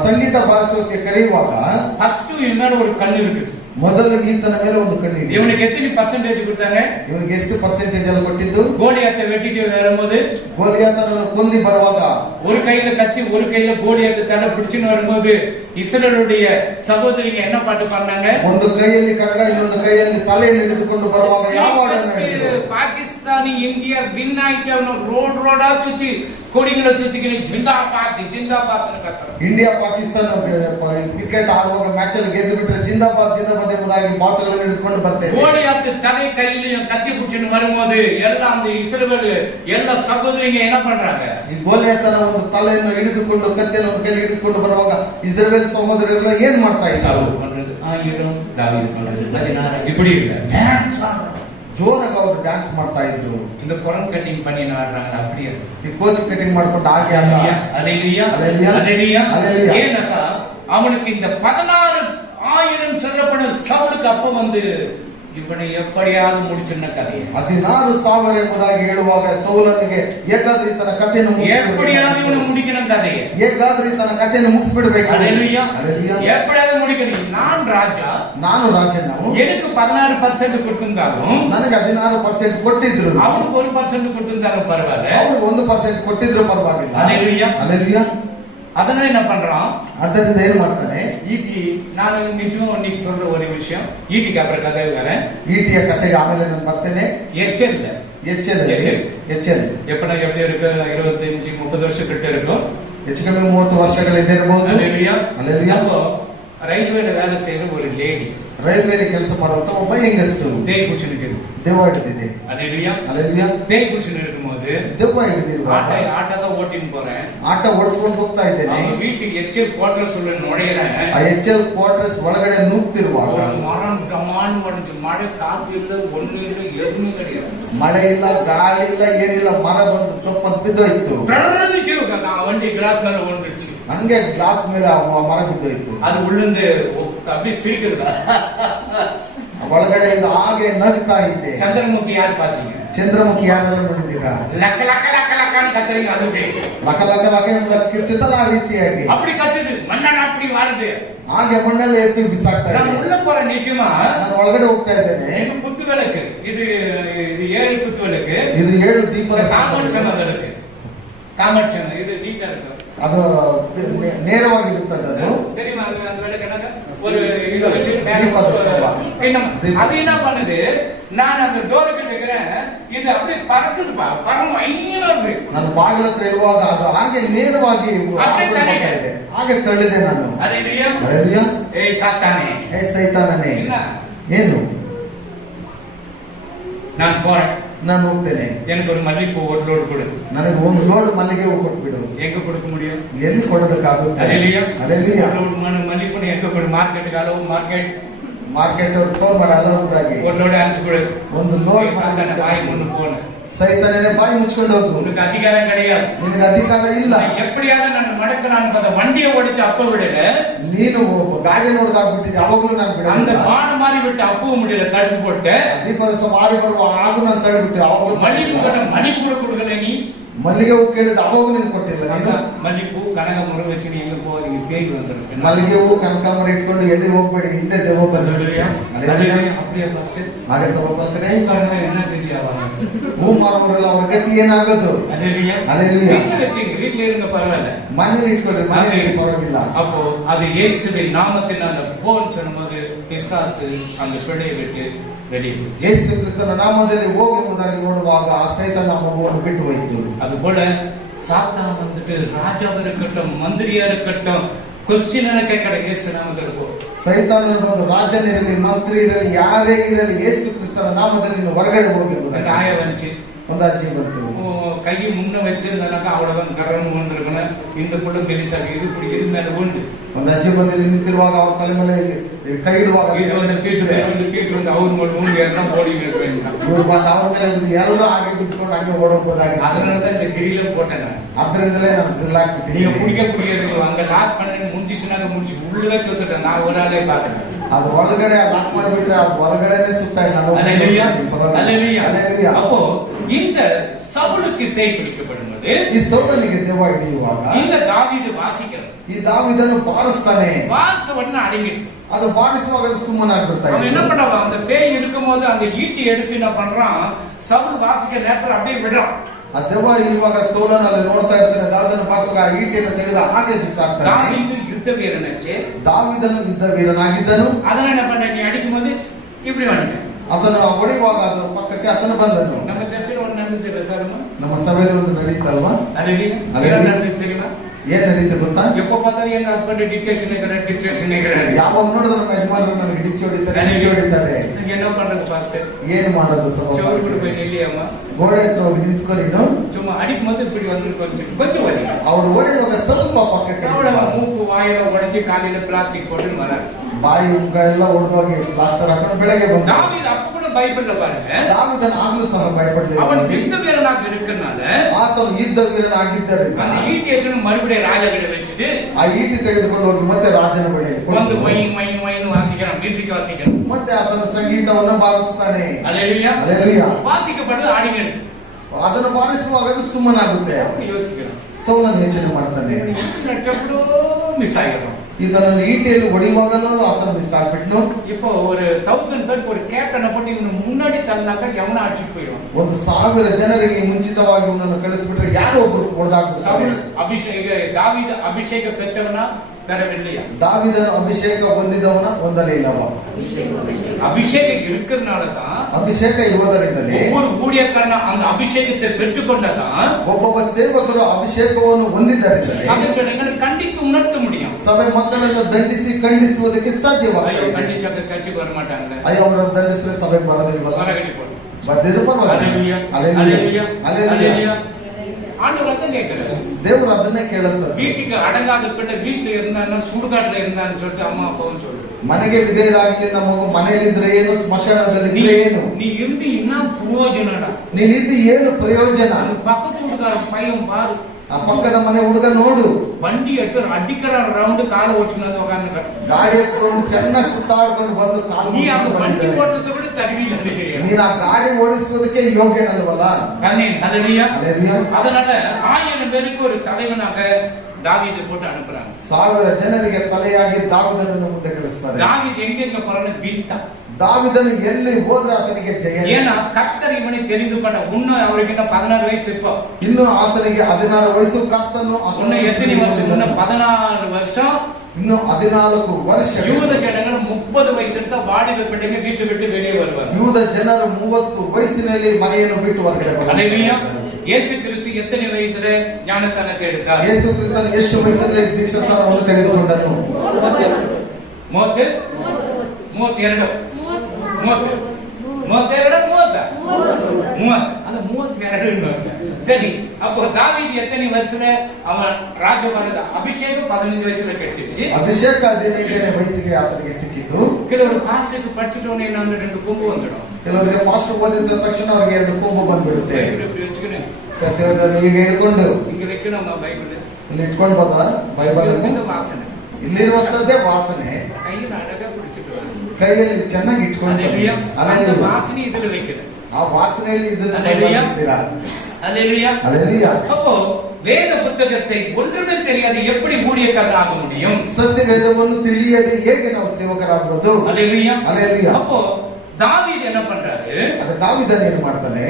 ಸಂಗೀತ ಬಾರಿಸೋಕೆ ಕರೆಯುವಾಗ ஃபர்ஸ்ட் இவனால ஒரு கண்ணு இருக்கு. ಮೊದಲು ಈತನ ಮೇಲೆ ಒಂದು ಕಣ್ಣಿದೆ. இவனுக்கு எத்தனை பர்சன்டேஜ் கொடுத்தாங்க? ಇವನಿಗೆ ಎಷ್ಟು ಪರ್ಸೆಂಟೇಜ್ ಎಲ್ಲ ಕೊಟ್ಟಿದ್ದು? கோலியாத்தை வெட்டிட்டு வரும்போது, ಗೋಲಿಯಾತನನ್ನು ಕೊಂದಿ ಬರುವಾಗ ஒரு கையில கத்தி ஒரு கையில கோலியாத்தை தலை பிடிச்சுன்னு வரும்போது இஸ்ரவேலுடைய சகோதரிங்க என்ன பாட்டு பாடினாங்க? ಒಂದು ಕೈಯಲ್ಲಿ ಖಡ್ಗ, ಇನ್ನೊಂದು ಕೈಯಲ್ಲಿ ತಲೆಯನ್ನು ಹಿಡಿದುಕೊಂಡು ಬರುವಾಗ ಯಾವ ಹಾಡನ್ನು ಹೇಳಿದ್ರು? பாகிஸ்தானி இந்தியா வின் ஆயிட்டு ரோடா சுத்தி கொடிகளை சுத்திக்கிட்டு ஜிந்தாபாத் ஜிந்தாபாத் கத்துறாங்க. ಇಂಡಿಯಾ ಪಾಕಿಸ್ತಾನ ಕ್ರಿಕೆಟ್ ಆಡುವಾಗ ಮ್ಯಾಚ್ ಅಲ್ಲಿ ಗೆದ್ದು ಬಿಟ್ರೆ ಜಿಂದಾಬಾದ್ ಜಿಂದಾಬಾದ್ ಎಂಬುದಾಗಿ ಬಾತುಗಳನ್ನು ಹಿಡಿದುಕೊಂಡು ಬರ್ತೇವೆ. கோலியாத்து தலை கையிலையும் கத்தி பிடிச்சுன்னு வரும்போது எல்லாம் அந்த இஸ்ரவேல் எல்லா சகோதரிங்க என்ன பண்றாங்க? ಈ ಗೋಲಿಯಾತನ ಒಂದು ತಲೆಯನ್ನು ಹಿಡಿದುಕೊಂಡು ಕತ್ತಿಯನ್ನು ಒಂದು ಕೈಯಲ್ಲಿ ಹಿಡಿದುಕೊಂಡು ಬರುವಾಗ ಇಸ್ರೇಲ್ ಸಹೋದರರೆಲ್ಲ ಏನ್ ಮಾಡ್ತಾ ಇದ್ದಾರೆ? பண்றது 1000, தாவீது பண்றது 16, இப்படி இல்ல, டான்ஸ் ஆடுறாங்க. ಜೋರಾಗಿ ಅವರು ಡ್ಯಾನ್ಸ್ ಮಾಡ್ತಾ ಇದ್ರು. இந்த குரல் கட்டிங் பண்ணி ஆடுறாங்க. அப்படியே ಈ ಕೋತಿ ಕಟಿಂಗ್ ಮಾಡ್ಕೊಂಡು ಹಾಗೆ ಅಲ್ಲ. அல்லேலூயா, அல்லேலூயா, அல்லேலூயா. அல்லேலூயா. ஏனக்கா அவனுக்கு இந்த 16,000 சொல்லப்படும் சவுலுக்கு அப்ப வந்து இவனை எப்படியாவது முடிச்சுన్న கதையை 16,000 ಎಂಬುದಾಗಿ ಹೇಳುವಾಗ ಸೌಲನಿಗೆ ಹೇಗಾದ್ರೂ ತನ್ನ ಕಥೆಯನ್ನು எப்படியாவது இவனை முடிக்கணும் கதையை. ಹೇಗಾದ್ರೂ ತನ್ನ ಕಥೆಯನ್ನು ಮುಗಿಸ್ಬಿಡ್ಬೇಕು. அல்லேலூயா, எப்படியாவது முடிக்கணும். நான் ராஜா, ನಾನು ರಾಜನು, எனக்கு 16% கொடுத்திருந்தாலும் ನನಗೆ 16% ಕೊಟ್ಟಿದ್ರು. அவனுக்கு 1% கொடுத்திருந்தாலும் பரவாயில்ல, ಅವನಿಗೆ 1% ಕೊಟ್ಟಿದ್ರು ಪರವಾಗಿಲ್ಲ. அல்லேலூயா, அல்லேலூயா. அதனால என்ன பண்றான்? ಅದರಿಂದ ಏನ್ ಮಾಡ್ತಾನೆ? ஈட்டி, ನಾನು ನಿಜವೂ இன்னைக்கு சொல்ற ஒரு விஷயம், ஈட்டிக்கு அப்புறம் கதை வரேன். ಈಟಿಯ ಕಥೆಗೆ ಆಮೇಲೆ ನಾನು ಬರ್ತೇನೆ. எச்சல் ಎಚ್ಚಲ್ எப்படா எப்படி இருக்கு? 25-30 வருஷம் கிட்ட இருக்கும். ಹೆಚ್ಚು ಕಮ್ಮಿ 30 ವರ್ಷಗಳಿಂದ ಇರಬಹುದು. அல்லேலூயா. அல்லேலூயா. ರೈಲ್ವೇல வேலை செய்யற ஒரு லேடி, ರೈಲ್ವೇಲಿ ಕೆಲಸ ಮಾಡುವಂತ ಒಬ್ಬ ಹೆಂಗಸು பேய் குடிச்சுட்டு ದೆವ್ವ ಹಿಡಿದಿದೆ. அல்லேலூயா. அல்லேಲೂயா. பேய் குடிச்சுட்டு இருக்கும்போது ದೆವ್ವ ಹಿಡಿದಿರುವಾಗ ஆட்டோ தான் ஓட்டின்னு போறேன், ಆಟ ಓಡಿಸ್ಕೊಂಡು ಹೋಗ್ತಾ ಇದ್ದೇನೆ. அவன் வீட்டுக்கு எச்சல் குவார்டர்ஸ் உள்ள நுழையிறேன். ಆ ಎಚ್ಎಲ್ ಕ್ವಾರ್ಟರ್ಸ್ ಒಳಗಡೆ ನುಗ್ತಿರುವಾಗ மரம் டமான்னு உடஞ்சு, மழை காத்து இல்ல, ஒண்ணு இல்ல, எதுவுமே கிடையாது. ಮಳೆ ಇಲ್ಲ, ಗಾಳಿ ಇಲ್ಲ, ಏನಿಲ್ಲ, ಮರ ಬಂದು ಸ್ವಲ್ಪ ಬಿದ್ದೋಯ್ತು. வண்டி கிளாஸ் மேல விழுந்துருச்சு. ಹಂಗೆ ಗ್ಲಾಸ್ ಮೇಲೆ ಮರ ಬಿದ್ದೋಯ್ತು. அது உள்ளிருந்து அப்படியே சிரிக்கிறதா? ಒಳಗಡೆಯಿಂದ ಹಾಗೆ ನಗ್ತಾ ಇದ್ದೆ. சந்திரமுகி யார் பாத்தீங்க? ಚಂದ್ರಮುಖಿ ಯಾರೆಲ್ಲ ನೋಡಿದ್ದೀರಾ? லக்க லக்க லக்க லக்கன்னு கத்துறீங்க அதுவே. ಲಕ ಲಕ ಲಕ ಎಂಬ ಕಿರ್ಚುತ್ತಲ್ಲ ಆ ರೀತಿಯಾಗಿ அப்படி கத்துது மண்ணான அப்படி வாருது. ಹಾಗೆ ಮಣ್ಣಲ್ಲಿ ಎತ್ತಿ ಬಿಸಾಕ್ತಾ நான் ಇದೆ. உள்ள போற நிஜமா ನಾನು ಒಳಗಡೆ ಹೋಗ್ತಾ ಇದ್ದೇನೆ. இது குத்து விளக்கு, இது 7 குத்து விளக்கு, ಇದು 7 ದೀಪದ காமட்சம் விளக்கு, காமட்சம் இது நீட்டா இருக்கு. ಅದು ನೇರವಾಗಿರುತ್ತದೆ. ಅದು தெரியுமா? அது அந்த விளக்கு என்னங்க ஒரு இத வச்சு அது என்ன பண்ணுது? நான் அந்த டோருக்கு நிக்கிறேன், இது அப்படியே பறக்குதுப்பா, பறம் ஐயனது. ನಾನು ಬಾಗಿಲ ಹತ್ರ ಇರುವಾಗ ಅದು ಹಾಗೆ ನೇರವಾಗಿ ಇದೆ. ಹಾಗೆ ತಳ್ಳಿದೆ ನಾನು. அல்லேலூயா. ಹಲ್ಲೆಲೂಯಾ. ஏய் சாத்தானே, ಏ ಸೈತಾನನೇ, என்ன ಏನು? நான் போறேன், ನಾನು ಹೋಗ್ತೇನೆ. எனக்கு ஒரு மல்லிப்பூ ஒரு லோடு கொடு. ನನಗೆ ಒಂದು ಲೋಡ್ ಮಲ್ಲಿಗೆ ಹೂ ಕೊಟ್ಬಿಡು. எங்க கொடுக்க முடியும்? ಎಲ್ಲಿ ಕೊಡೋದಕ್ಕಾಗುತ್ತೆ? அல்லேலூயா. ಹಲ್ಲೆಲೂಯಾ. ஒரு லோடு மல்லிப்பூ எங்க கொடு? மார்க்கெட்டுக்கு அளவு மார்க்கெட் ಮಾರ್ಕೆಟ್ ಅವ್ರು ಫೋನ್ ಮಾಡಿ ಅಲ್ಲೊಂದಾಗಿ ஒரு லோடு அனுப்பிச்சு கொடு. ಒಂದು ಲೋಡ್ சாத்தானே வாய் முன்னு போன. ಸೈತಾನನೇ ಬಾಯಿ ಮುಚ್ಕೊಂಡು ಹೋಗು. உனக்கு அதிகாரம் கிடையாது. ನಿನಗೆ ಅಧಿಕಾರ ಇಲ್ಲ. எப்படியாவது நான் மடக்கறான்னு வண்டியை ஓடிச்சு அப்ப விடல. ನೀನು ಗಾಡಿ ನೋಡ್ದಾಗ್ಬಿಟ್ಟಿದ್ದೆ, ಅವಾಗಲೂ ನಾನು அந்த ಬಿಡಲ್ಲ. பானை மாறி விட்டு அப்பவும் முடியல, தடுத்து போட்டு. ದೀಪದ ಮಾರಿ ಬರುವ ಆಗು ನಾನು ತಳ್ಳಿಬಿಟ್ಟೆ, ಅವಾಗಲೂ மல்லிப்பூ கட்ட மணிப்பூட கொடுக்கல நீ. ಮಲ್ಲಿಗೆ ಹೂ ಕೇಳಿದ್ರೆ ಅವಾಗೂ ನೀನು ಕೊಟ್ಟಿಲ್ಲ. ನೀನು மல்லிப்பூ கனகமுறை வச்சு நீ எங்க போவீங்க? தேடி வந்துருக்கு. ಮಲ್ಲಿಗೆ ಹೂ ಕನಕಾಂಬರ ಇಟ್ಕೊಂಡು ಎಲ್ಲಿ ಹೋಗ್ಬೇಡಿ, ಹಿಂದೆ ದೇವ அப்படியே பஸ் ಹಾಗೆ ಸ್ವಲ್ಪ ಕಡೆ என்ன தெரியாதா? ಹೂ ಮಾರುವವರೆಲ್ಲ ಅವ್ರ ಗತಿ ಏನಾಗೋದು? அல்லேலூயா. அல்லேலூயா. வீட்டுல வச்சுங்க, வீட்டுல இருங்க பரவாயில்ல. ಮನೇಲಿ ಇಟ್ಕೊಳ್ರಿ, ಮನೆಯಲ್ಲಿ ಪರವಾಗಿಲ್ಲ. அப்போ அது இயேசுவின் நாமத்தின் அந்த போன் சொல்லும்போது பிசாசு அந்த பிழையை விட்டு ரெடி. ಯೇಸು ಕ್ರಿಸ್ತನ ನಾಮದಲ್ಲಿ ಹೋಗಿ ಎಂಬುದಾಗಿ ನೋಡುವಾಗ ಆ ಸೈತಾನ ಮಗುವನ್ನು ಬಿಟ್ಟು ಹೋಯಿತು. அது போல சாத்தான் வந்துட்டு ராஜாவா இருக்கட்டும், மந்திரியா இருக்கட்டும், ಕ್ವಶ್ಚನ್ ಕೇಳ್ಕಡೆ ಯೇಸು ನಾಮದಲ್ಲಿ ಹೋಗು. ಸೈತಾನನು ಬಂದು ರಾಜನಿರಲಿ, ಮಂತ್ರಿ ಇರಲಿ, ಯಾರೇ ಇರಲಿ, ಯೇಸು ಕ್ರಿಸ್ತನ ನಾಮದಲ್ಲಿ ನೀನು ಹೊರಗಡೆ ಹೋಗಿ ಎಂಬುದಾಗಿ ஆய வந்துச்சு. ಒಂದು ಅಜ್ಜಿ ಬಂತು. கையை முன்ன வச்சிருந்தாக்கா அவ்வளவுதான் கரன்னு ஒன்றிருக்கணும். இந்த புள்ள பெரிசாக இது இப்படி இது மேல ஒன்று. ಒಂದು ಅಜ್ಜಿ ಬಂದು ನಿಂತಿರುವಾಗ ಅವ್ರ ತಲೆ ಮೇಲೆ ಕೈ ಇಡುವಾಗ இது வந்து பீட்டு வந்து ಅವ್ರ மூணு எல்லாம் ஓடி வேண்டாம். ಇವರು ಬಂದು ಅವ್ರ ಮೇಲೆ ಎಲ್ಲರೂ ಹಾಗೆ ಕುತ್ಕೊಂಡು ಹಾಗೆ ಓಡೋಗ್ಬೋದಾಗಿದೆ. அதனாலதான் இந்த கிரியில போட்டேன் நான். ಅದರಿಂದಲೇ ನಾನು ಡ್ರಿಲ್ நீங்க ಹಾಕ್ಬಿಟ್ಟಿದ್ದೀನಿ. குடிக்க அங்க லாக் பண்ணி முடிஞ்சிச்சுனாக்க முடிச்சு உள்ளவே சுத்துட்டேன். நான் ஒரு ஆளே பாக்கிறேன். ಅದು ಒಳಗಡೆ ಲಾಕ್ ಮಾಡಿಬಿಟ್ರೆ ಅದು ಹೊರಗಡೆನೆ ಸುತ್ತಾ ಇಲ್ಲ. அல்லேலூயா. அல்லேலூயா. அல்லேலூயா. அப்போ இந்த சவுலுக்கு பேய் பிடிக்கப்படும்போது ಈ ಸೌಲನಿಗೆ ದೆವ್ವ ಹಿಡಿಯುವಾಗ இந்த தாவீது வாசிக்கிறான். ಈ ದಾವಿದನು ಬಾರಿಸ್ತಾನೆ. வாசித்த உடனே அடங்கிடுது. ಅದು ಬಾರಿಸುವಾಗ ಅದು ಸುಮ್ಮನಾಗ್ಬಿಡ್ತಾ அவன் என்ன ಇದೆ. பண்றான்? அந்த பேய் இருக்கும்போது அந்த ஈட்டி எடுத்து என்ன பண்றான்? சவுல் வாசிக்க நேரத்துல அப்படியே விடுறான். ಆ ದೆವ್ವ ಇರುವಾಗ ಸೌಲನಲ್ಲಿ ನೋಡ್ತಾ ಇರ್ತಾನೆ. ದಾವಿದನು ಬಾರಿಸುವಾಗ ಆ ಈಟಿಯನ್ನು ತೆಗೆದು ಹಾಗೆ ಬಿಸಾಕ್ತಾನೆ. தாவீது யுத்த வீரனாச்சு. ದಾವಿದನು ಯುದ್ಧ ವೀರನಾಗಿದ್ದನು. அதனால என்ன பண்ண? நீ அடிக்கும் போது இப்படி வந்துட்டேன். ಅದನ್ನು ಹೊಡೆಯುವಾಗ ಅದು ಪಕ್ಕಕ್ಕೆ ಆತನು ಬಂದನು. நம்ம சர்ச்சில் ஒன்று நடந்துச்சு சார். ನಮ್ಮ ಸಭೆಯಲ್ಲಿ ಒಂದು ನಡೀತಲ್ವಾ? நடந்துச்சு தெரியுமா? ಏನ್ ನಡೀತು ಗೊತ್ತಾ? எப்ப பார்த்தாலும் எங்க ஹஸ்பண்ட் டிக்டேஷன் நிக்கிறாரு. ಯಾವಾಗ ನೋಡಿದ್ರೆ ನಮ್ಮ ಯಜಮಾನರು ನನಗೆ ಡಿಚ್ಚಿ ಹೊಡಿತಾರೆ. என்ன பண்றது பாஸ்டர்? ಏನ್ ಮಾಡೋದು? செவரு கூட போய் நில்லையம்மா. ಗೋಡೆ ಹತ್ರ ಹೋಗಿ ನಿಂತ್ಕೊಂಡು சும்மா அடிக்கும் போது இப்படி வந்துருக்கு, கொஞ்சம் வலி. ಅವ್ರು ಹೊಡೆಯುವಾಗ ಸ್ವಲ್ಪ ಪಕ್ಕಕ್ಕೆ மூக்கு வாயில உடைச்சி காலையில பிளாஸ்டிக் போட்டு வர ಬಾಯಿ ಮುಖ ಎಲ್ಲ ಹೊಡೆದೋಗಿ ಪ್ಲಾಸ್ಟರ್ ಹಾಕೊಂಡು ಬೆಳಗ್ಗೆ ಬಂದ. தாவீது அப்ப கூட பைபிள்ல பாருங்க, ದಾವಿದನ ಆಗ್ಲೂ ಸಹ ಭಯಪಡಲಿಲ್ಲ. அவன் யுத்த வீரனாக இருக்கனால ಆತನು ಯುದ್ಧ ವೀರನಾಗಿದ್ದರಿಂದ அந்த ஈட்டி எடுத்து மறுபடியும் ராஜா கிட்ட வச்சுட்டு ಆ ಈಟಿ ತೆಗೆದುಕೊಂಡು ಹೋಗಿ ಮತ್ತೆ ರಾಜನ ಬಳಿ வந்து மைன் மைன் மைன் வாசிக்கிறான், மியூசிக் வாசிக்கிறான். ಮತ್ತೆ ಆತನ ಸಂಗೀತವನ್ನು ಬಾರಿಸ್ತಾನೆ. அல்லேலூயா. அல்லேலூயா. வாசிக்கப்படுது ஆடினது. ಅದನ್ನು ಬಾರಿಸುವಾಗ ಅದು ಸುಮ್ಮನಾಗುತ್ತೆ. அப்படி யோசிக்கிறான். ಸೌಲನ್ನು ಯೋಚನೆ ಮಾಡ್ತಾನೆ. நட்சப்படோ மிஸ் ஆகிடும். ಇದನ್ನು ಈಟಿಯಲ್ಲಿ ಹೊಡೆಯುವಾಗಲೂ ಆತನು ಮಿಸ್ ಆಗ್ಬಿಟ್ನು. இப்போ ஒரு 1000 பேருக்கு ஒரு கேப்டனை போட்டு இவನು முன்னாடி தள்ளினாக்கா எவனா அடிச்சுட்டு போயிடும். 1000 ಜನರಿಗೆ ಮುಂಚಿತವಾಗಿ ಇವನನ್ನು ಕಳಿಸಿಬಿಟ್ರೆ ಯಾರೋ ಒಬ್ಬರು ಹೊಡೆದಾಕ್ತಾರೆ. சவுல் அபிஷேக தாவீது அபிஷேக பெற்றவனா பெறவில்லையா? ದಾವಿದನು ಅಭಿಷೇಕ ಹೊಂದಿದವನ ಹೊಂದಲೇ ಇಲ್ಲವ? அபிஷேகம் இருக்கிறதுனால தான் ಅಭಿಷೇಕ ಇರುವುದರಿಂದಲೇ ஒவ்வொரு ஊழியக்காரன அந்த அபிஷேகத்தை பெற்றுக்கொண்டதான் ಒಬ್ಬೊಬ್ಬ ಸೇವಕರು ಅಭಿಷೇಕವನ್ನು ಹೊಂದಿದ್ದರಿಂದ சபைகளை கண்டித்து உணர்த்த முடியும். ಸಭೆ ಮಕ್ಕಳನ್ನು ದಂಡಿಸಿ ಖಂಡಿಸುವುದಕ್ಕೆ ஐயோ ಸಾಧ್ಯವಾಗಿದೆ. கண்டிச்சாக்க சர்ச்சுக்கு வர மாட்டாங்களே, ಅಯ್ಯೋ ಅವರನ್ನು ದಂಡಿಸಿದ್ರೆ ಸಭೆಗೆ ಬರೋದಿಲ್ವಲ್ಲ? வரகடி போடு. ಬದ್ದಿರು அல்லேலூயா. ಪರವಾಗಿಲ್ಲ. அல்லேலூயா. அல்லேಲೂಯಾ. அல்லேலூயா. ஆண்டவர் அதான் கேட்கிறாரு. ದೇವರು ಅದನ್ನೇ ಕೇಳುತ್ತಾರೆ. வீட்டுக்கு அடங்காத பிள்ளை வீட்டுல இருந்தான்னா சுடுகாட்டுல இருந்தான்னு சொல்லிட்டு அம்மா அப்பாவும் சொல்லுது. ಮನೆಗೆ ವಿಧೇಯರಾಗಿ ನಮ್ಮ ಮಗು ಮನೆಯಲ್ಲಿದ್ರೆ ಏನು, ಸ್ಮಶಾನದಲ್ಲಿ ಇದ್ರೆ ಏನು? நீ இருந்து என்ன பிரயோஜனடா? ನೀನಿದ್ದು ಏನು ಪ್ರಯೋಜನ? பக்கத்து வீட்டுக்கார பையன் பாரு ಆ ಪಕ್ಕದ ಮನೆ ಹುಡುಗ ನೋಡು, வண்டி எடுத்து ஒரு அடிக்கிற ரவுண்டு காலை ஓட்டிட்டு வந்து உட்கார்ந்து ಗಾಡಿ ಎತ್ಕೊಂಡು ಚೆನ್ನಾಗಿ ಸುತ್ತಾಡ್ಕೊಂಡು ಬಂದು ಕಾಲು நீ அந்த ಮುಟ್ಕೊಂಡು வண்டி ಬಂದಿದ್ದಾನೆ. ஓட்டுறதை விட தகுதி இல்லை. ನೀನು ಆ ಗಾಡಿ ಓಡಿಸುವುದಕ್ಕೆ ಯೋಗ್ಯನಲ್ವಲ್ಲ. ஹல்லேலூயா. ಹಲ್ಲೆಲೂಯಾ. அதனால 1000 பேருக்கு ஒரு தலைவனாக தாவீதை போட்டு அனுப்புறாங்க. 1000 ಜನರಿಗೆ ತಲೆಯಾಗಿ ದಾವೀದನನ್ನು ಮುಂದೆ ಕಳಿಸ್ತಾರೆ. தாவீது எங்க போறான்னு வீழ்த்தான். ದಾವೀದನು ಎಲ್ಲಿ ಹೋದ್ರೆ ಆತನಿಗೆ ಜಯ. ஏன்னா கர்த்தர் இவனை தெரிந்து பண்ண இன்னும் அவருக்கு இன்னும் 16 வயசு இப்போ. ಇನ್ನು ಆತನಿಗೆ 16 ವಯಸ್ಸು. ಕರ್ತನು இன்னும் எத்தனை வருஷம்? இன்னும் 14 வருஷம். ಇನ್ನು 14 ವರ್ಷ. யூத ஜனங்கள் 30 வயசு இருக்க வாலிப பிள்ளைங்க வீட்டு விட்டு வெளியே வருவாங்க. ಯೂದ ಜನರು 30 ವಯಸ್ಸಿನಲ್ಲಿ ಮನೆಯನ್ನು ಬಿಟ್ಟು ಹೊರಗಡೆ ஹல்லேலூயா. ಬರ್ತಾರೆ. இயேசு கிறிஸ்து எத்தனை வயதிலே ஞானஸ்தானத்தை எடுத்தார்? ಯೇಸು ಕ್ರಿಸ್ತನು ಎಷ್ಟು ವಯಸ್ಸಿನಲ್ಲಿ ದೀಕ್ಷಾಸ್ನಾನವನ್ನು ತೆಗೆದುಕೊಂಡನು? 32 அது 32. சரி, அப்போ தாவீது எத்தனை வருஷத்துல அவன் ராஜபாರದ ಅಭಿಷೇಕ 15 வயசுல கிடைச்சிருச்சு. ಅಭಿಷೇಕ 15ನೇ ವಯಸ್ಸಿಗೆ ಆತನಿಗೆ ಸಿಕ್ಕಿತು. ಕೆಲವರು ಪಾಸ್ಟರ್ಗೆ படிச்சிட்டோனே ನಾನು 2 ಕೊಂಬು வந்துடும். ಕೆಲವರಿಗೆ ಮಾಸ್ಟರ್ ಓದಿದ ತಕ್ಷಣ ಅವರಿಗೆ 2 ಕೊಂಬು ಬಂದ್ಬಿಡುತ್ತೆ. இப்படி வச்சுக்கணும். ಸತ್ಯವೇದವನ್ನು ಈಗ ಹಿಡ್ಕೊಂಡು இங்க வைக்கணும் நம்ம பைபிள். ಇಲ್ಲಿ ಇಟ್ಕೊಂಡು ಬಂದ ಬೈಬಲ್ இந்த வாசனை ಇಲ್ಲಿರುವಂತದ್ದೇ ವಾಸನೆ கையில அழகಾ பிடிச்சிட்டு வா. ಕೈಯಲ್ಲಿ ಚೆನ್ನಾಗಿ ಇಟ್ಕೊಂಡು ஹல்லேலூயா. அந்த ಹಲ್ಲೆಲೂಯಾ. வாசனை இதுல வைக்கணும். ಆ ವಾಸನೆಯಲ್ಲಿ ಇದನ್ನು ಹಲ್ಲೆಲೂಯಾ. ಮಾಡ್ತೀರಾ? ஹல்லேலூயா. ಹಲ್ಲೆಲೂಯಾ. அப்போ வேத புத்தகத்தை ஒன்றுமே தெரியாது எப்படி ஊழியக்காரர் ஆக முடியும்? ಸತ್ಯವೇದವನ್ನು ತಿಳಿಯದೆ ಹೇಗೆ ನಾವು ಸೇವಕರಾಗಬಹುದು? ஹல்லேலூயா. ಹಲ್ಲೆಲೂಯಾ. அப்போ தாவீது என்ன பண்றாரு? ಅದು ದಾವೀದನು ಏನು ಮಾಡ್ತಾನೆ?